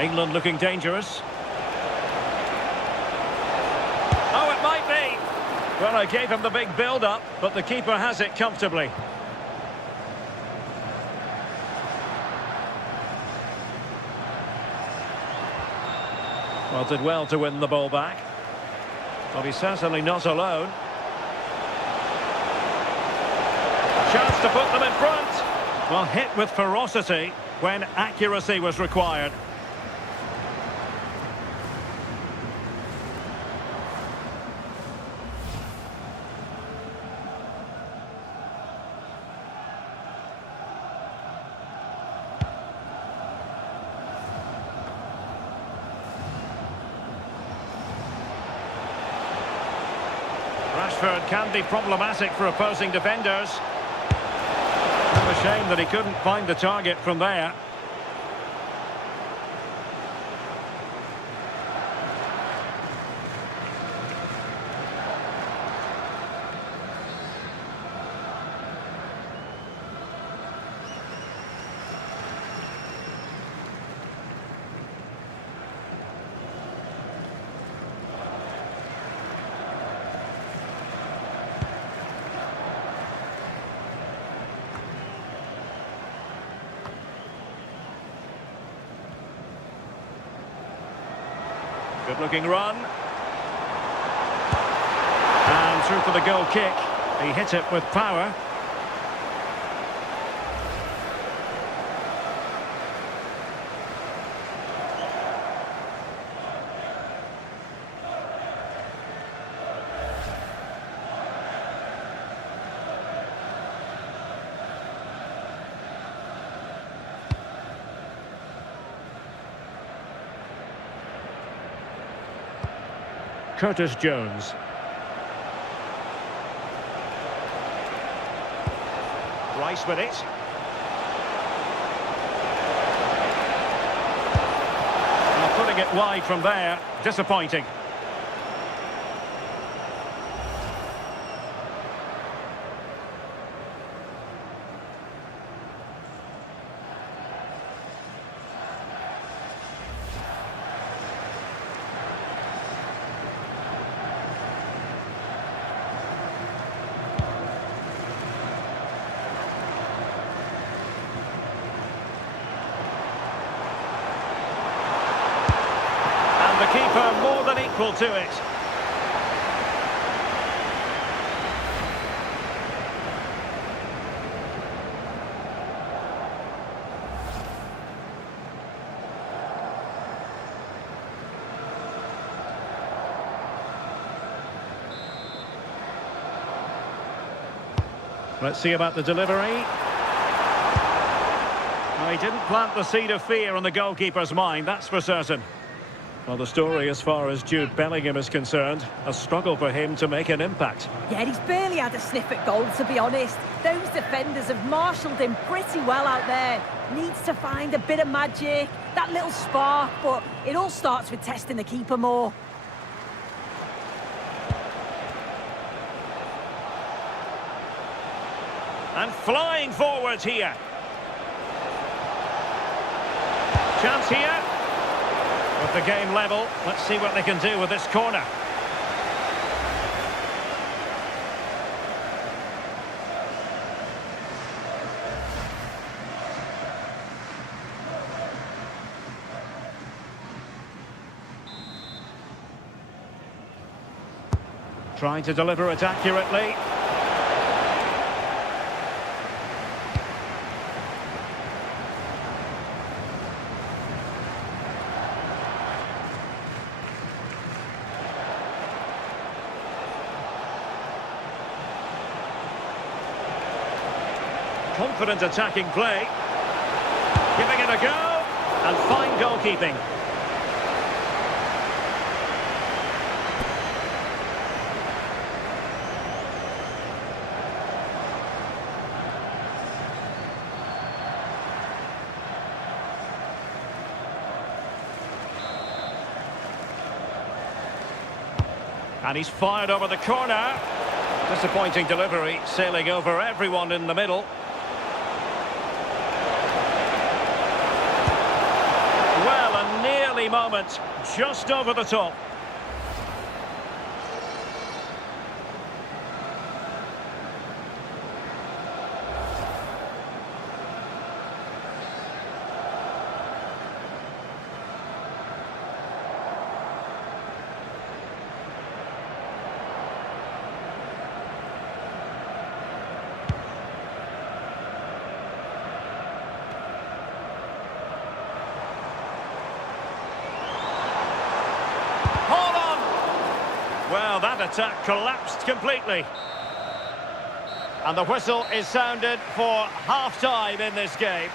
England looking dangerous. Oh, it might be. Well, I gave him the big build-up, but the keeper has it comfortably. Well, did well to win the ball back. But he's certainly not alone. Chance to put them in front. Well, hit with ferocity when accuracy was required. Rashford can be problematic for opposing defenders. A shame that he couldn't find the target from there. Good looking run. And through for the goal kick. He hit it with power. Curtis Jones. Rice with it. Well, putting it wide from there. Disappointing. The keeper more than equal to it. Let's see about the delivery. Well, he didn't plant the seed of fear on the goalkeeper's mind, that's for certain. Well, the story as far as Jude Bellingham is concerned, a struggle for him to make an impact. Yeah, he's barely had a sniff at goal, to be honest. Those defenders have marshalled him pretty well out there. Needs to find a bit of magic, that little spark, but it all starts with testing the keeper more. And flying forwards here. Chance here. With the game level, let's see what they can do with this corner. Trying to deliver it accurately. Confident attacking play. Giving it a go. And fine goalkeeping. And he's fired over the corner. Disappointing delivery, sailing over everyone in the middle. Well, a nearly moment, just over the top. Well, that attack collapsed completely. And the whistle is sounded for half-time in this game.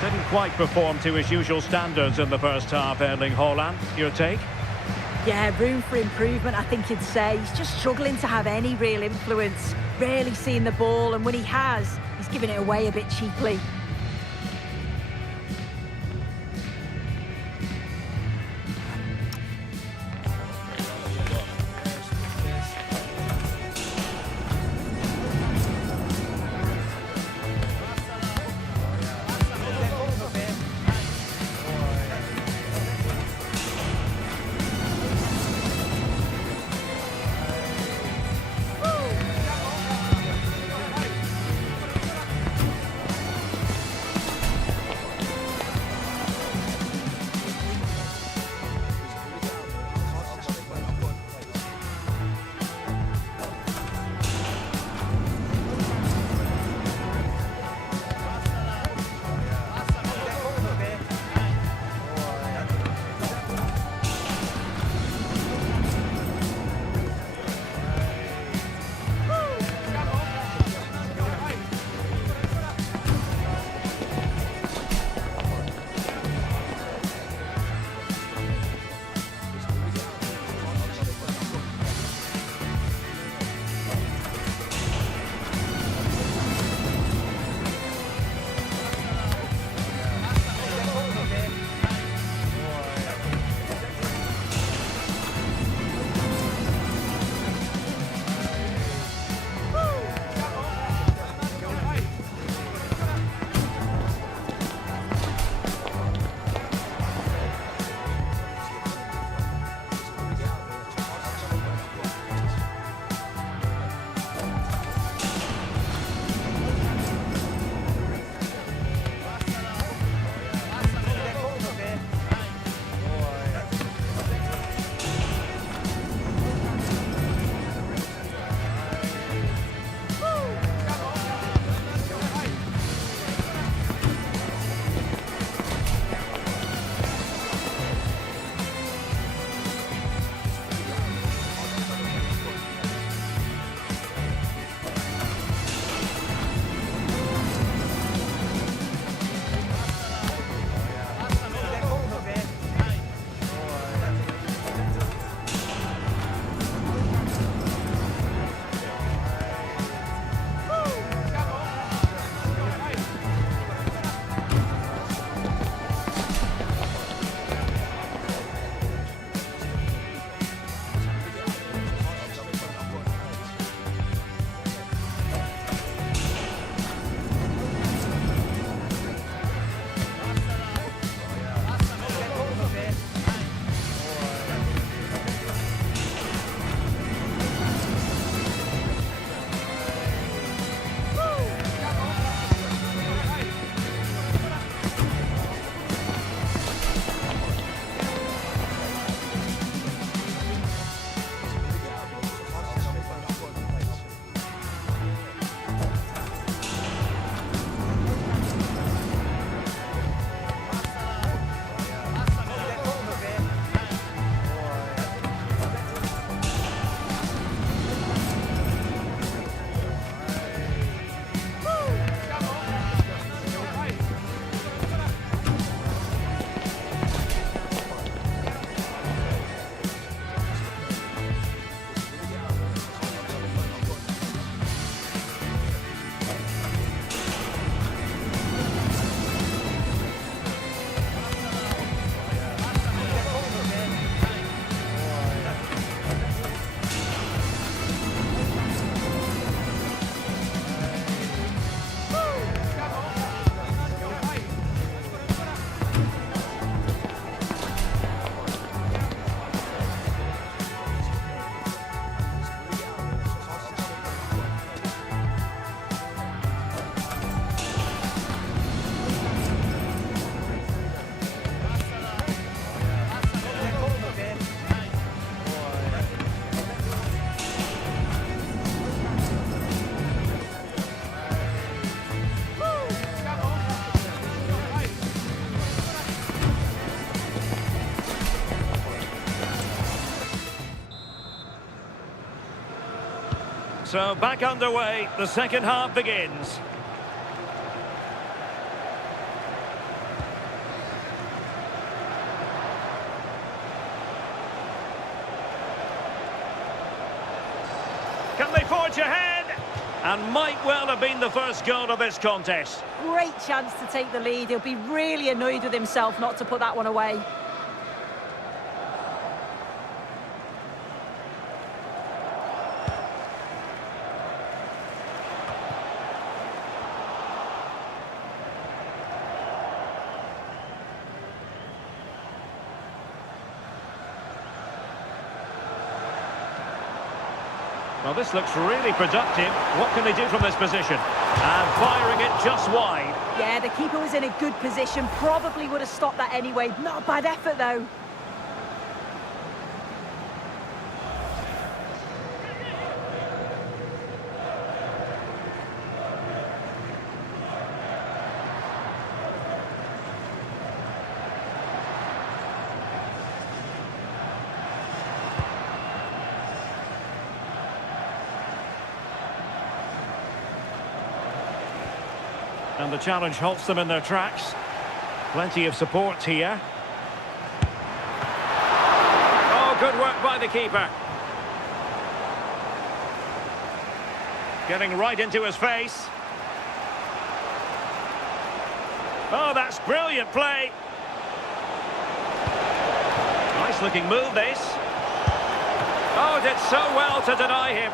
Didn't quite perform to his usual standards in the first half, Erling Haaland. Your take? Yeah, room for improvement, I think you'd say. He's just struggling to have any real influence. Rarely seeing the ball, and when he has, he's giving it away a bit cheaply. So back underway, the second half begins. Can they forge ahead? And might well have been the first goal of this contest. Great chance to take the lead. He'll be really annoyed with himself not to put that one away. Well, this looks really productive. What can they do from this position? And firing it just wide. Yeah, the keeper was in a good position. Probably would have stopped that anyway. Not a bad effort, though. And the challenge halts them in their tracks. Plenty of support here. Oh, good work by the keeper. Getting right into his face. Oh, that's brilliant play. Nice looking move, this. Oh, did so well to deny him.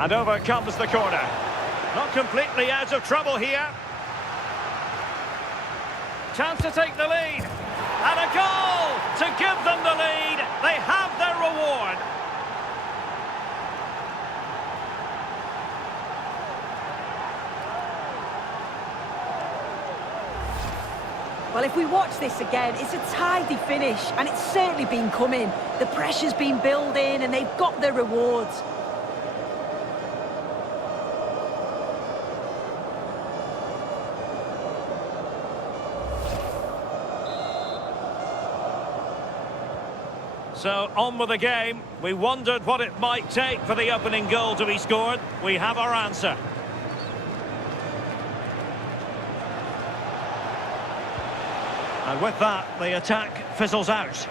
And over comes the corner. Not completely out of trouble here. Chance to take the lead. And a goal to give them the lead. They have their reward. Well, if we watch this again, it's a tidy finish, and it's certainly been coming. The pressure's been building, and they've got their rewards. So, on with the game. We wondered what it might take for the opening goal to be scored. We have our answer. And with that, the attack fizzles out.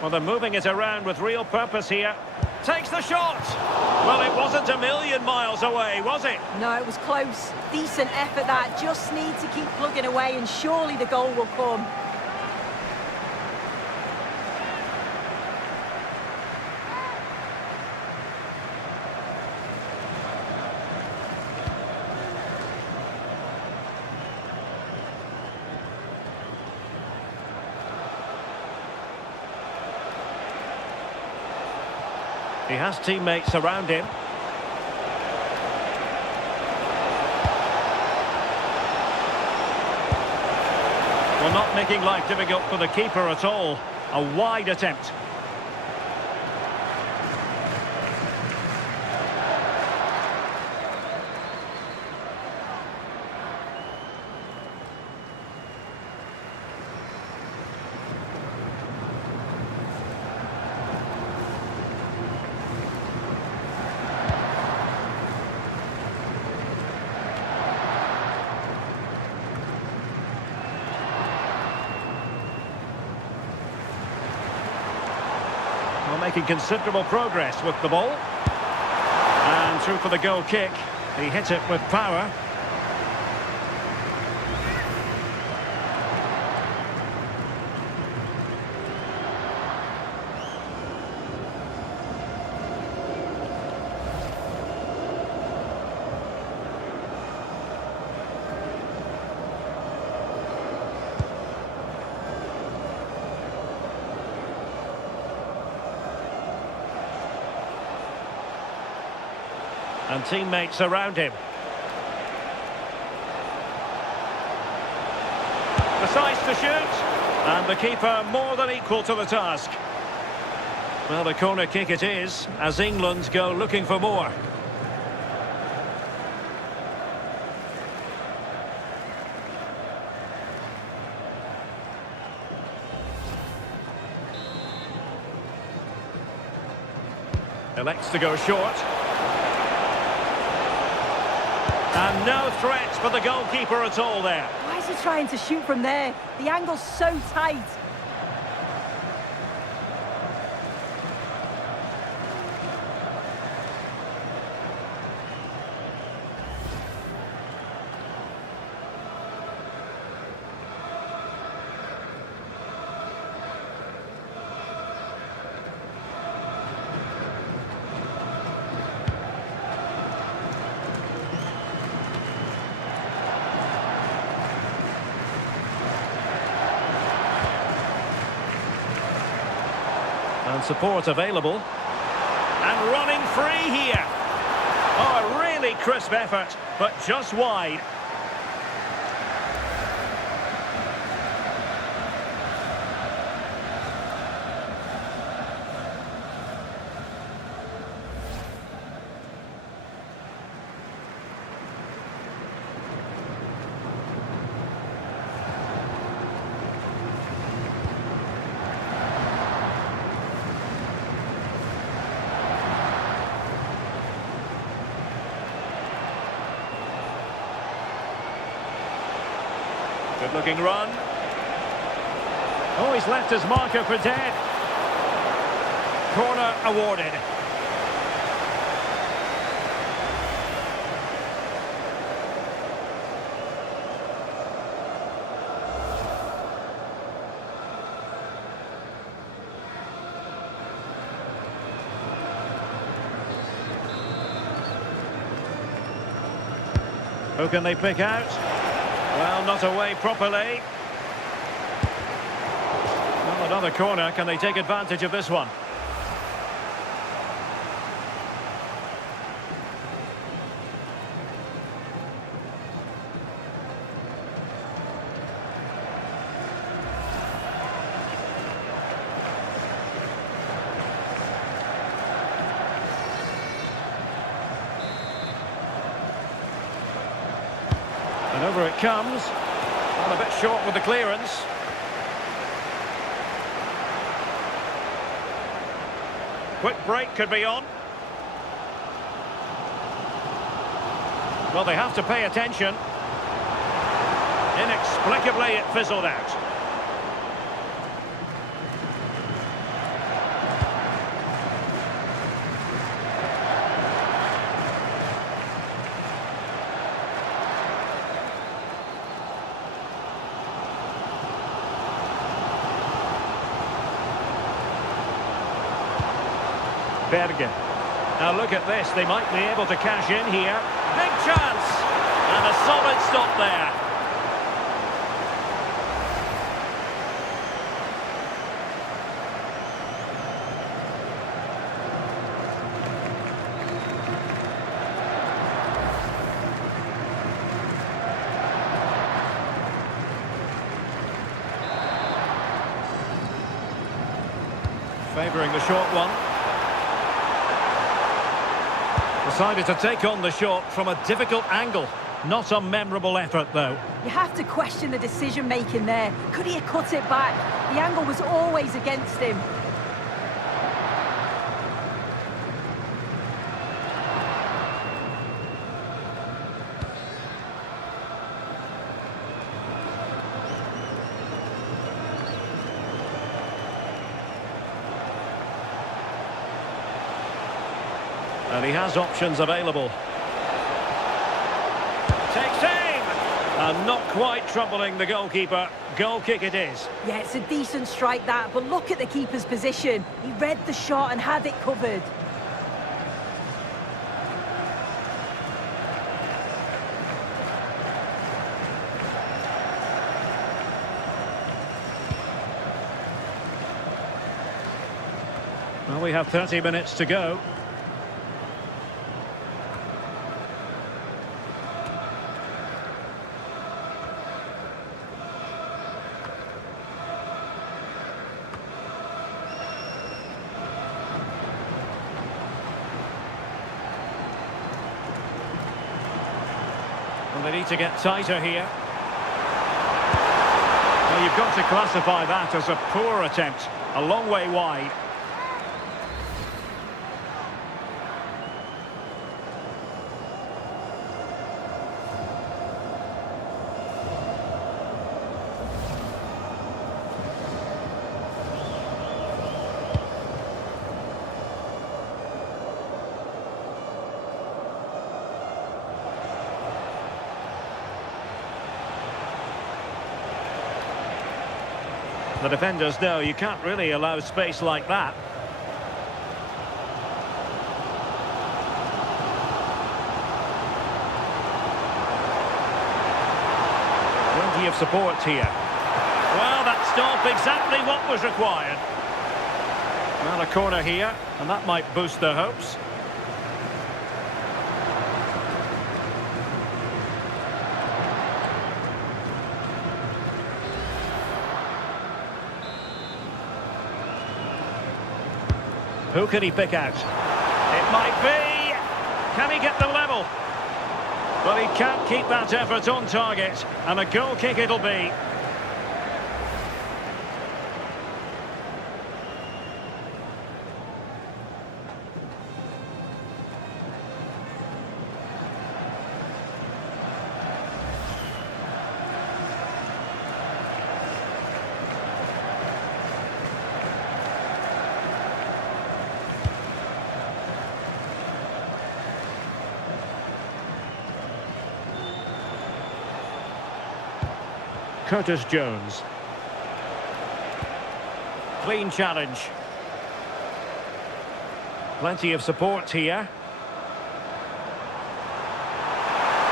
Well, they're moving it around with real purpose here. Takes the shot! Well, it wasn't a million miles away, was it? No, it was close. Decent effort that. Just need to keep plugging away and surely the goal will come. He has teammates around him. Well, not making life difficult for the keeper at all. A wide attempt. Well, making considerable progress with the ball. And through for the goal kick. He hit it with power. And teammates around him. Decides to shoot. And the keeper more than equal to the task. Well, the corner kick it is, as England go looking for more. Elects to go short. And no threat for the goalkeeper at all there. Why is he trying to shoot from there? The angle's so tight. And support available. And running free here. Oh, a really crisp effort, but just wide. Good looking run. Oh, he's left his marker for dead. Corner awarded. Who can they pick out? Well, not away properly. Well, another corner. Can they take advantage of this one? And over it comes. Well, a bit short with the clearance. Quick break could be on. Well, they have to pay attention. Inexplicably, it fizzled out. Bergen. Now look at this, they might be able to cash in here. Big chance! And a solid stop there. Favouring the short one. Decided to take on the shot from a difficult angle. Not a memorable effort, though. You have to question the decision-making there. Could he have cut it back? The angle was always against him. And he has options available. Takes aim! And not quite troubling the goalkeeper. Goal kick it is. Yeah, it's a decent strike that, but look at the keeper's position. He read the shot and had it covered. Well, we have 30 minutes to go. And they need to get tighter here. Well, you've got to classify that as a poor attempt. A long way wide. The defenders know you can't really allow space like that. Plenty of support here. Well, that stopped exactly what was required. Well, a corner here, and that might boost their hopes. Who can he pick out? It might be. Can he get the level? But he can't keep that effort on target. And a goal kick it'll be. Curtis Jones. Clean challenge. Plenty of support here.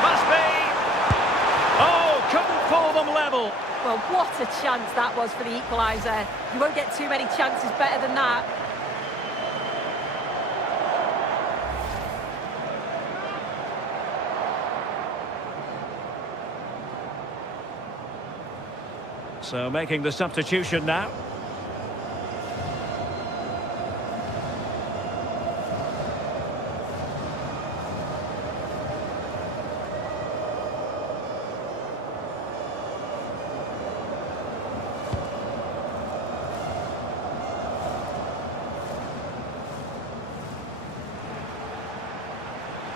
Must be! Oh, couldn't pull them level. Well, what a chance that was for the equaliser. You won't get too many chances better than that. So making the substitution now.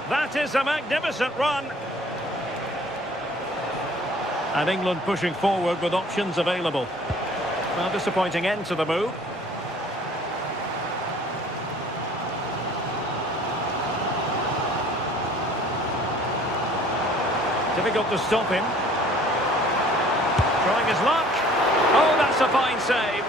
That is a magnificent run. And England pushing forward with options available. Well, disappointing end to the move. Difficult to stop him. Trying his luck. Oh, that's a fine save.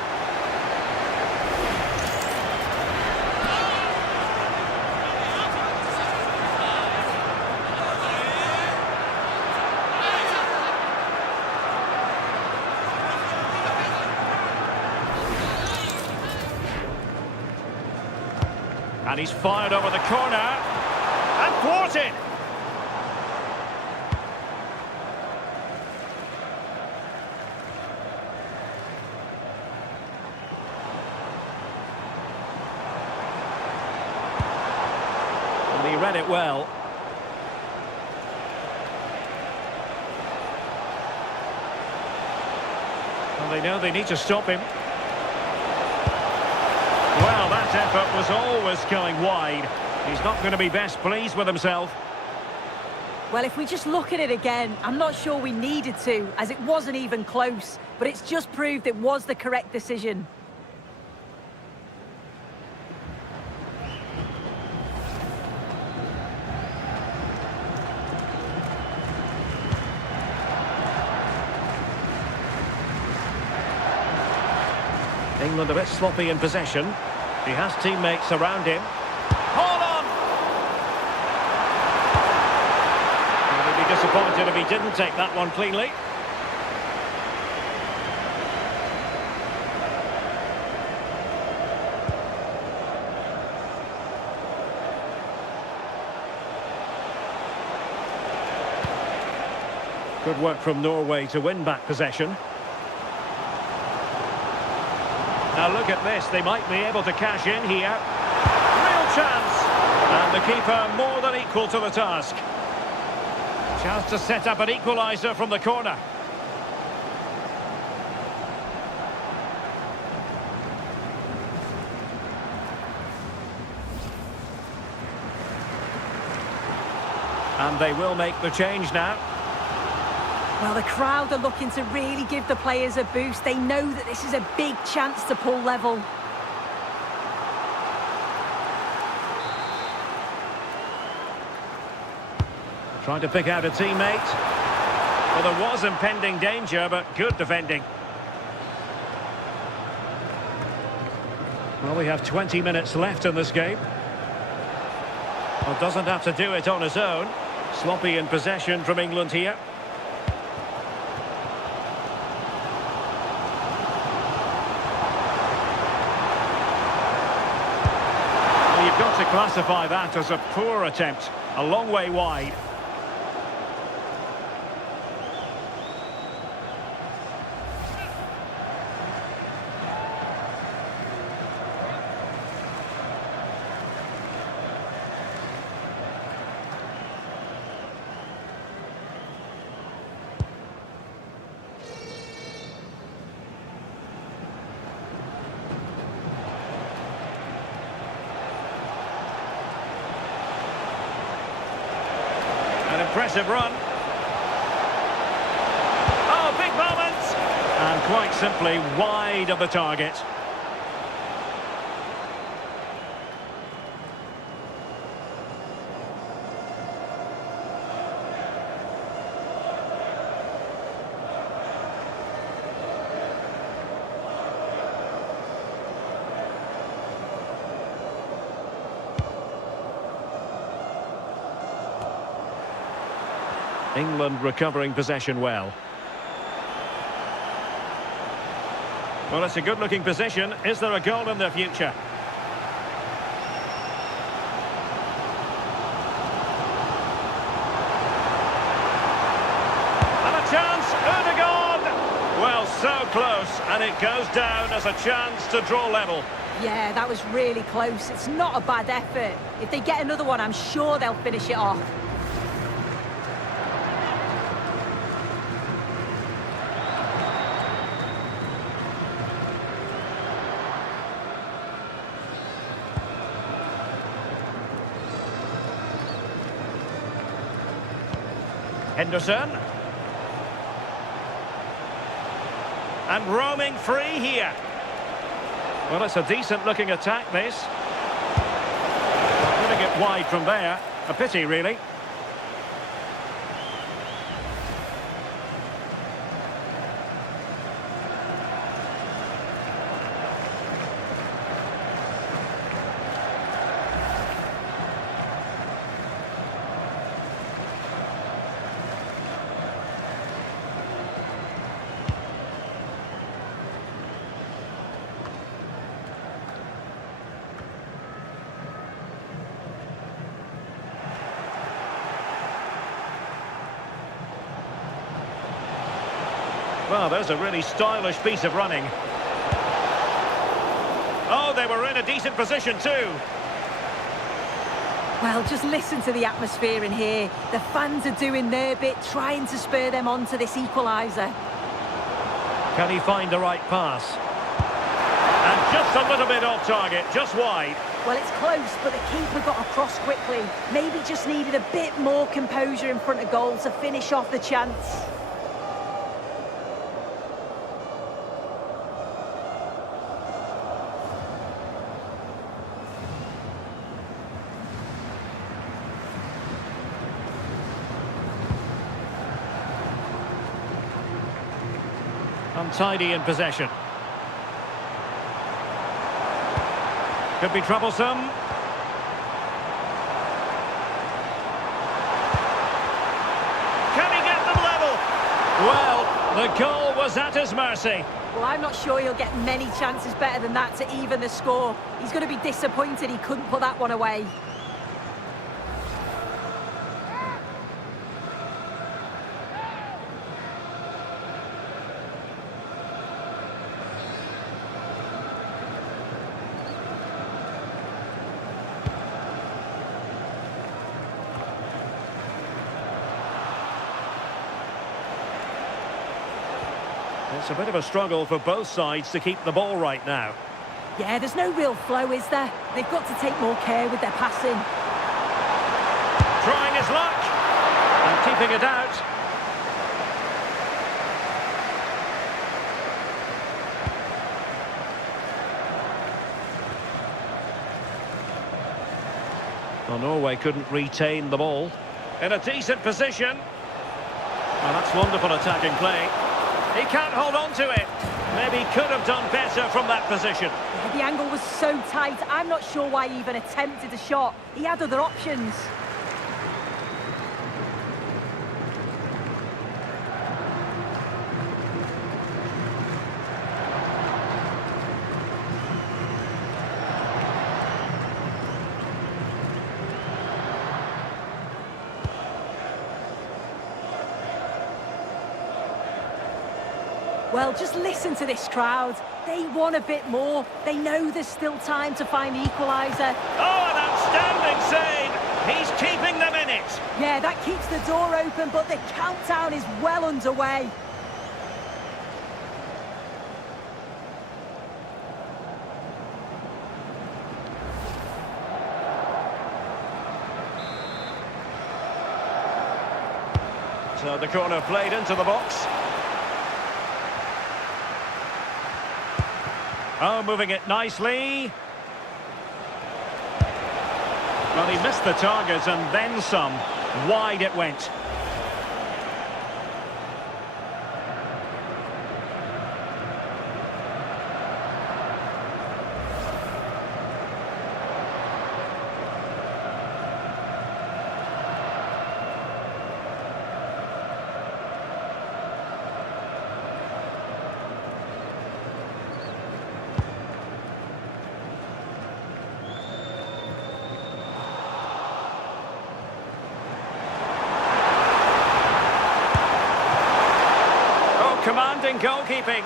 And he's fired over the corner. And thwarted. And he read it well. And they know they need to stop him. Well, that effort was always going wide. He's not going to be best pleased with himself. Well, if we just look at it again, I'm not sure we needed to, as it wasn't even close. But it's just proved it was the correct decision. England a bit sloppy in possession. He has teammates around him. Haaland! He'd be disappointed if he didn't take that one cleanly. Good work from Norway to win back possession. Now look at this, they might be able to cash in here. Real chance! And the keeper more than equal to the task. Chance to set up an equaliser from the corner. And they will make the change now. Well, the crowd are looking to really give the players a boost. They know that this is a big chance to pull level. Trying to pick out a teammate. Well, there was impending danger, but good defending. Well, we have 20 minutes left in this game. Well, doesn't have to do it on his own. Sloppy in possession from England here. Well, you've got to classify that as a poor attempt. A long way wide. An impressive run. Oh, big moment! And quite simply wide of the target. England recovering possession well. Well, it's a good-looking position. Is there a goal in the future? And a chance, Odegaard! Well, so close, and it goes down as a chance to draw level. Yeah, that was really close. It's not a bad effort. If they get another one, I'm sure they'll finish it off. Henderson. And roaming free here. Well, it's a decent-looking attack, this. Putting it wide from there. A pity, really. Well, there's a really stylish piece of running. Oh, they were in a decent position too. Well, just listen to the atmosphere in here. The fans are doing their bit, trying to spur them on to this equaliser. Can he find the right pass? And just a little bit off target, just wide. Well, it's close, but the keeper got across quickly. Maybe just needed a bit more composure in front of goal to finish off the chance. Untidy in possession. Could be troublesome. Can he get them level? Well, the goal was at his mercy. Well, I'm not sure he'll get many chances better than that to even the score. He's going to be disappointed he couldn't put that one away. It's a bit of a struggle for both sides to keep the ball right now. Yeah, there's no real flow, is there? They've got to take more care with their passing. Trying his luck and keeping it out. Well, Norway couldn't retain the ball. In a decent position. Well, that's wonderful attacking play. He can't hold on to it. Maybe could have done better from that position. Yeah, the angle was so tight, I'm not sure why he even attempted a shot. He had other options. Well, just listen to this crowd. They want a bit more. They know there's still time to find the equaliser. Oh, an outstanding save! He's keeping them in it. Yeah, that keeps the door open, but the countdown is well underway. So the corner played into the box. Oh, moving it nicely. Well, he missed the target and then some. Wide it went. Commanding goalkeeping.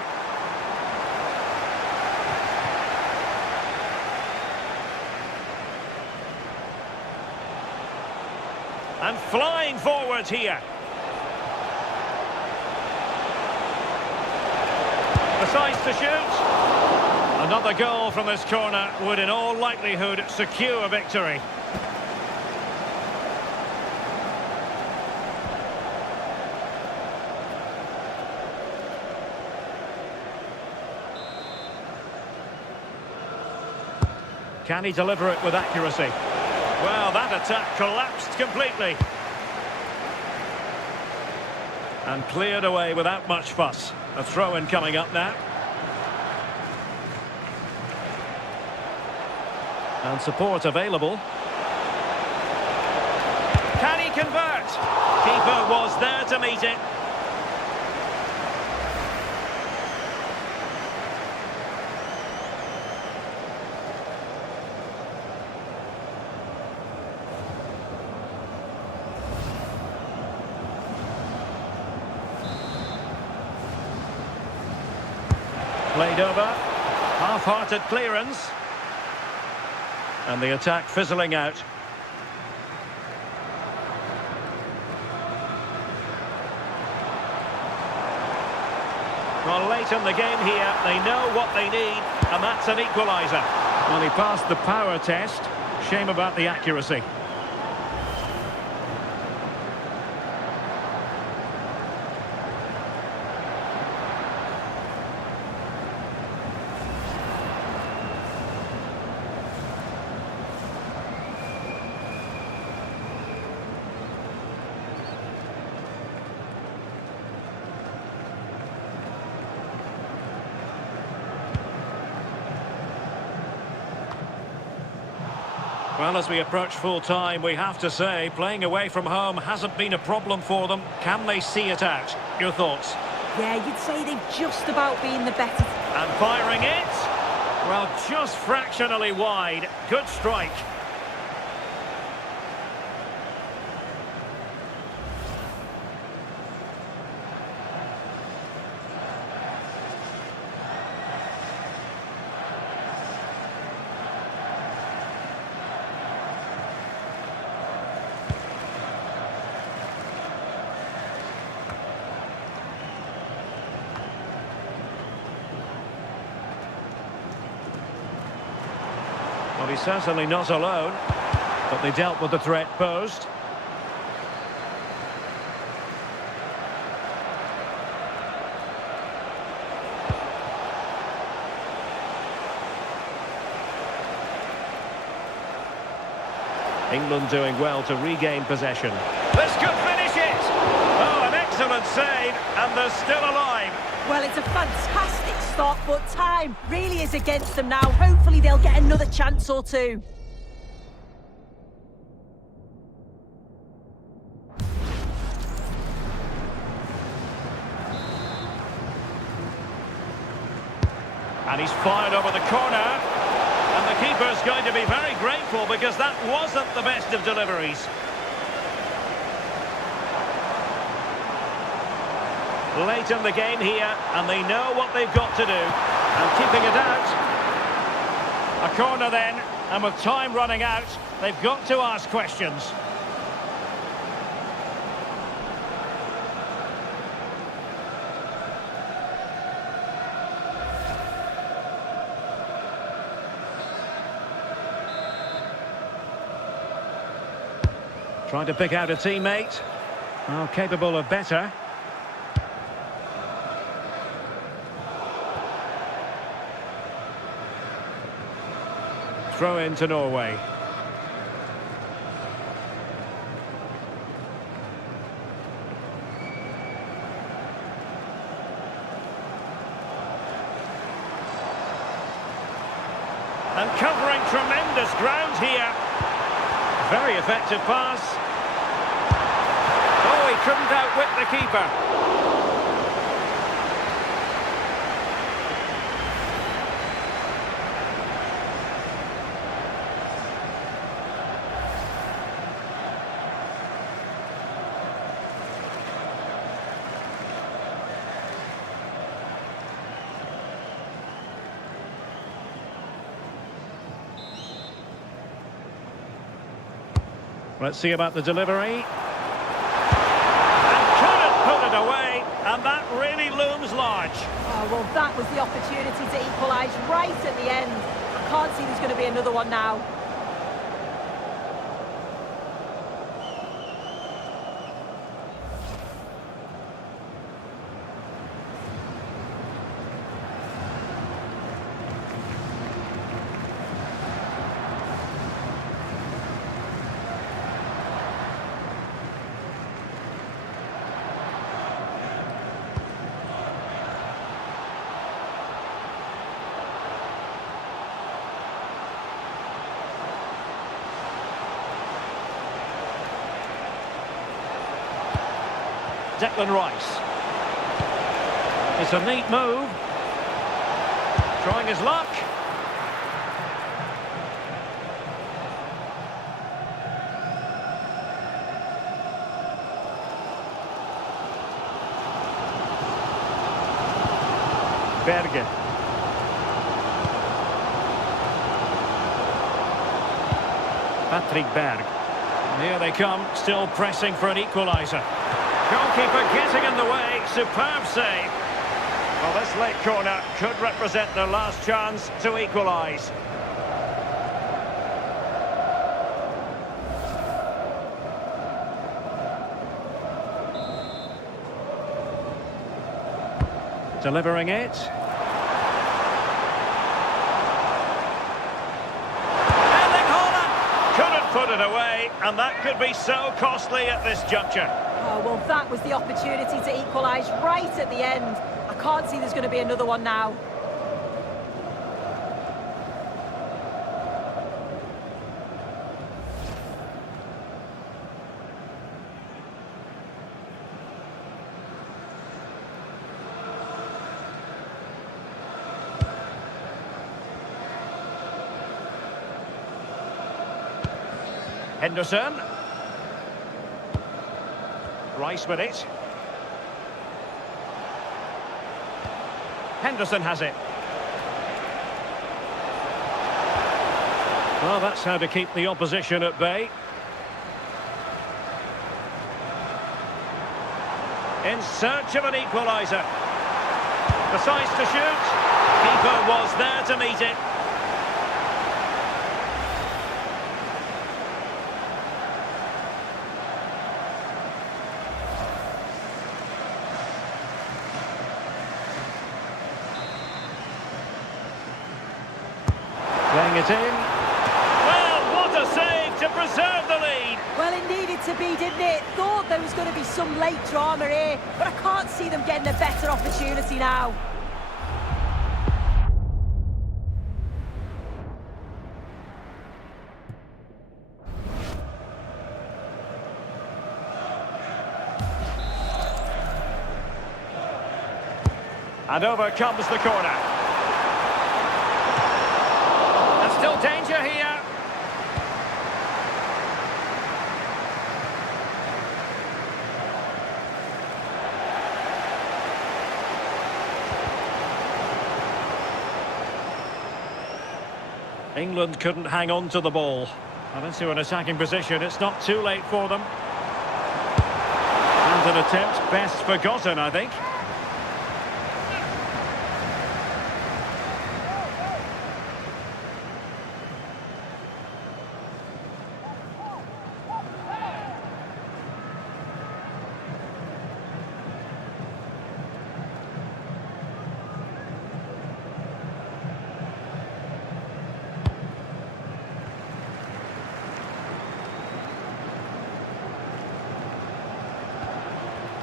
And flying forward here. Decides to shoot. Another goal from this corner would in all likelihood secure victory. Can he deliver it with accuracy? Well, that attack collapsed completely. And cleared away without much fuss. A throw-in coming up now. And support available. Can he convert? Keeper was there to meet it. Played over, half-hearted clearance, and the attack fizzling out. Well, late in the game here, they know what they need, and that's an equaliser. Well, he passed the power test. Shame about the accuracy. Well, as we approach full-time, we have to say, playing away from home hasn't been a problem for them. Can they see it out? Your thoughts? Yeah, you'd say they've just about been the better. And firing it. Well, just fractionally wide. Good strike. he's certainly not alone, but they dealt with the threat posed. England doing well to regain possession. This could finish it! Oh, an excellent save, and they're still alive. Well, it's a fantastic start, but time really is against them now. Hopefully they'll get another chance or two. And he's fired over the corner. And the keeper's going to be very grateful because that wasn't the best of deliveries. Late in the game here, and they know what they've got to do. And keeping it out. A corner then, and with time running out, they've got to ask questions. Trying to pick out a teammate. Oh, capable of better. Throw in to Norway. And covering tremendous ground here. Very effective pass. Oh, he couldn't outwit the keeper. Let's see about the delivery. And couldn't put it away, and that really looms large. Oh, well, that was the opportunity to equalise right at the end. I can't see there's going to be another one now. Declan Rice. It's a neat move. Trying his luck. Berge. Patrick Berg. Here they come, still pressing for an equaliser. Goalkeeper getting in the way, superb save. Well, this late corner could represent their last chance to equalise. Delivering it. Erling Haaland couldn't put it away, and that could be so costly at this juncture. Oh, well, that was the opportunity to equalise right at the end. I can't see there's going to be another one now. Henderson. Rice with it. Henderson has it. Well, that's how to keep the opposition at bay. In search of an equaliser. Decides to shoot. Keeper was there to meet it. Playing it in. Well, what a save to preserve the lead. Well, it needed to be, didn't it? Thought there was going to be some late drama here, but I can't see them getting a better opportunity now. And over comes the corner. There's still danger here. England couldn't hang on to the ball. And into an attacking position, it's not too late for them. And an attempt best forgotten, I think.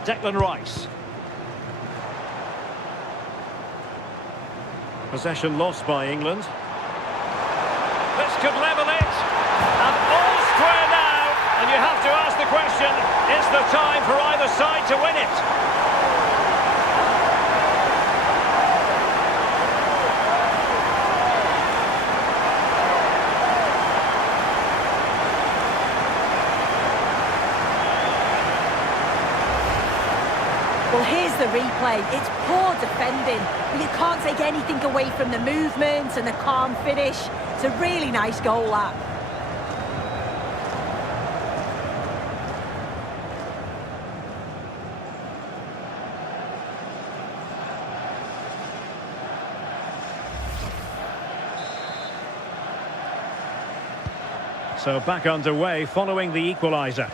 Declan Rice. Possession lost by England. This could level it. And all square now. And you have to ask the question, is the time for either side to win it? Well, here's the replay. It's poor defending, but you can't take anything away from the movement and the calm finish. It's a really nice goal, that. So back underway following the equaliser.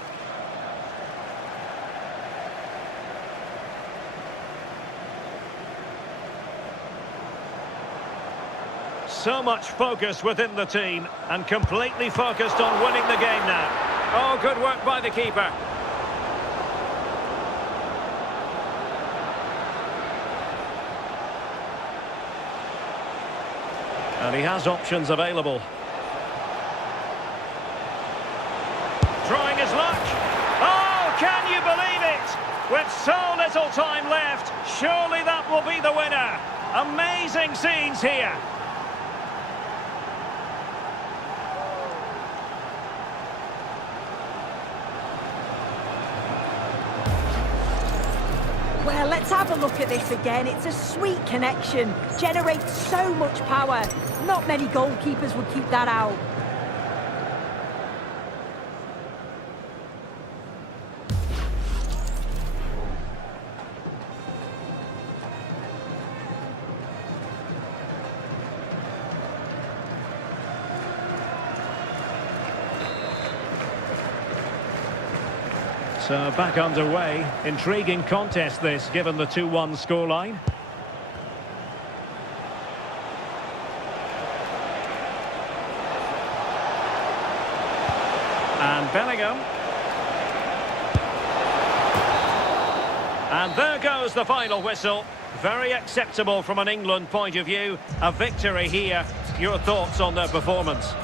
So much focus within the team and completely focused on winning the game now. Oh, good work by the keeper. And he has options available. Trying his luck. Oh, can you believe it? With so little time left, surely that will be the winner. Amazing scenes here. Well, let's have a look at this again. It's a sweet connection. Generates so much power. Not many goalkeepers would keep that out. So back underway. Intriguing contest this, given the 2-1 scoreline. And Bellingham. And there goes the final whistle. Very acceptable from an England point of view. A victory here. Your thoughts on their performance?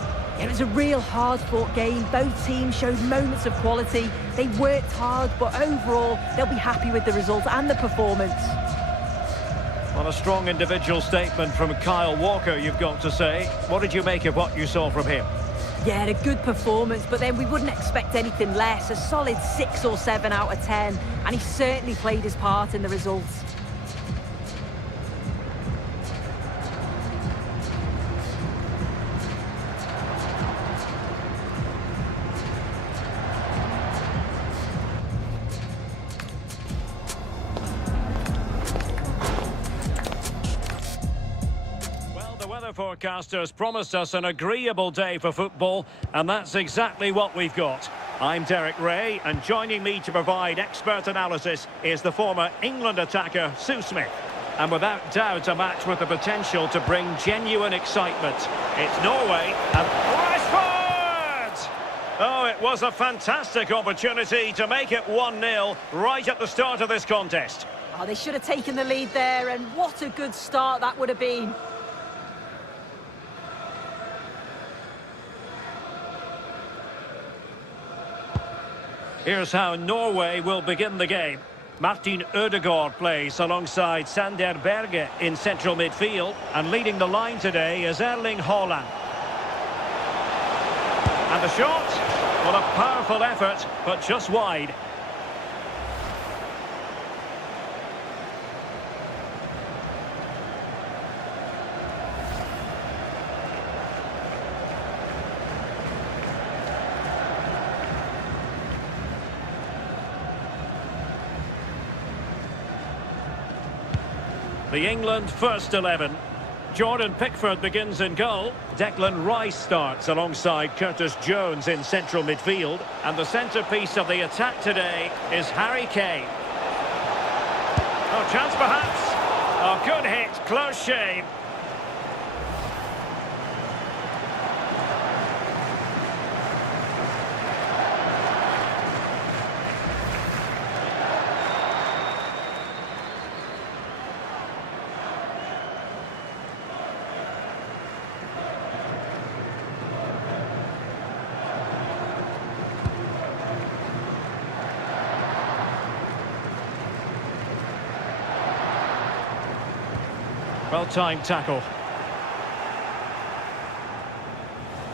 It was a real hard-fought game. Both teams showed moments of quality. They worked hard, but overall, they'll be happy with the result and the performance. Well, a strong individual statement from Kyle Walker, you've got to say. What did you make of what you saw from him? Yeah, a good performance, but then we wouldn't expect anything less. A solid 6 or 7 out of 10, and he certainly played his part in the results. Forecasters promised us an agreeable day for football, and that's exactly what we've got. I'm Derek Ray, and joining me to provide expert analysis is the former England attacker, Sue Smith. And without doubt, a match with the potential to bring genuine excitement. It's Norway and Rashford! Oh, it was a fantastic opportunity to make it 1-0 right at the start of this contest. Oh, they should have taken the lead there, and what a good start that would have been. Here's how Norway will begin the game. Martin Ødegaard plays alongside Sander Berge in central midfield, and leading the line today is Erling Haaland. And the shot, well, a powerful effort, but just wide. The England first 11. Jordan Pickford begins in goal. Declan Rice starts alongside Curtis Jones in central midfield. And the centrepiece of the attack today is Harry Kane. Oh, chance perhaps. Oh, good hit, close shave. Well-timed tackle.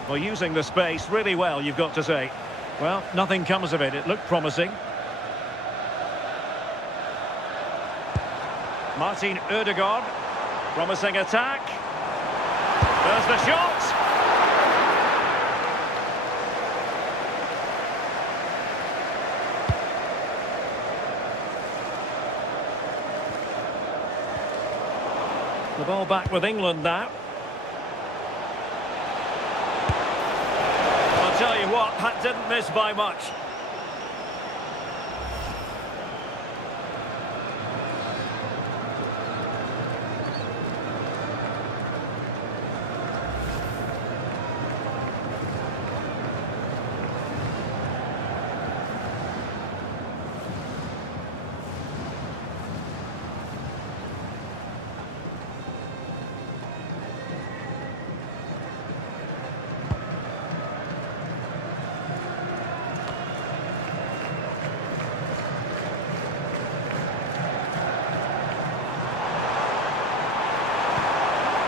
Well, using the space really well, you've got to say. Well, nothing comes of it. It looked promising. Martin Ødegaard. Promising attack. There's the shot. The ball back with England now. I'll tell you what, that didn't miss by much.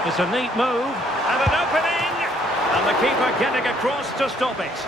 It's a neat move, and an opening! And the keeper getting across to stop it.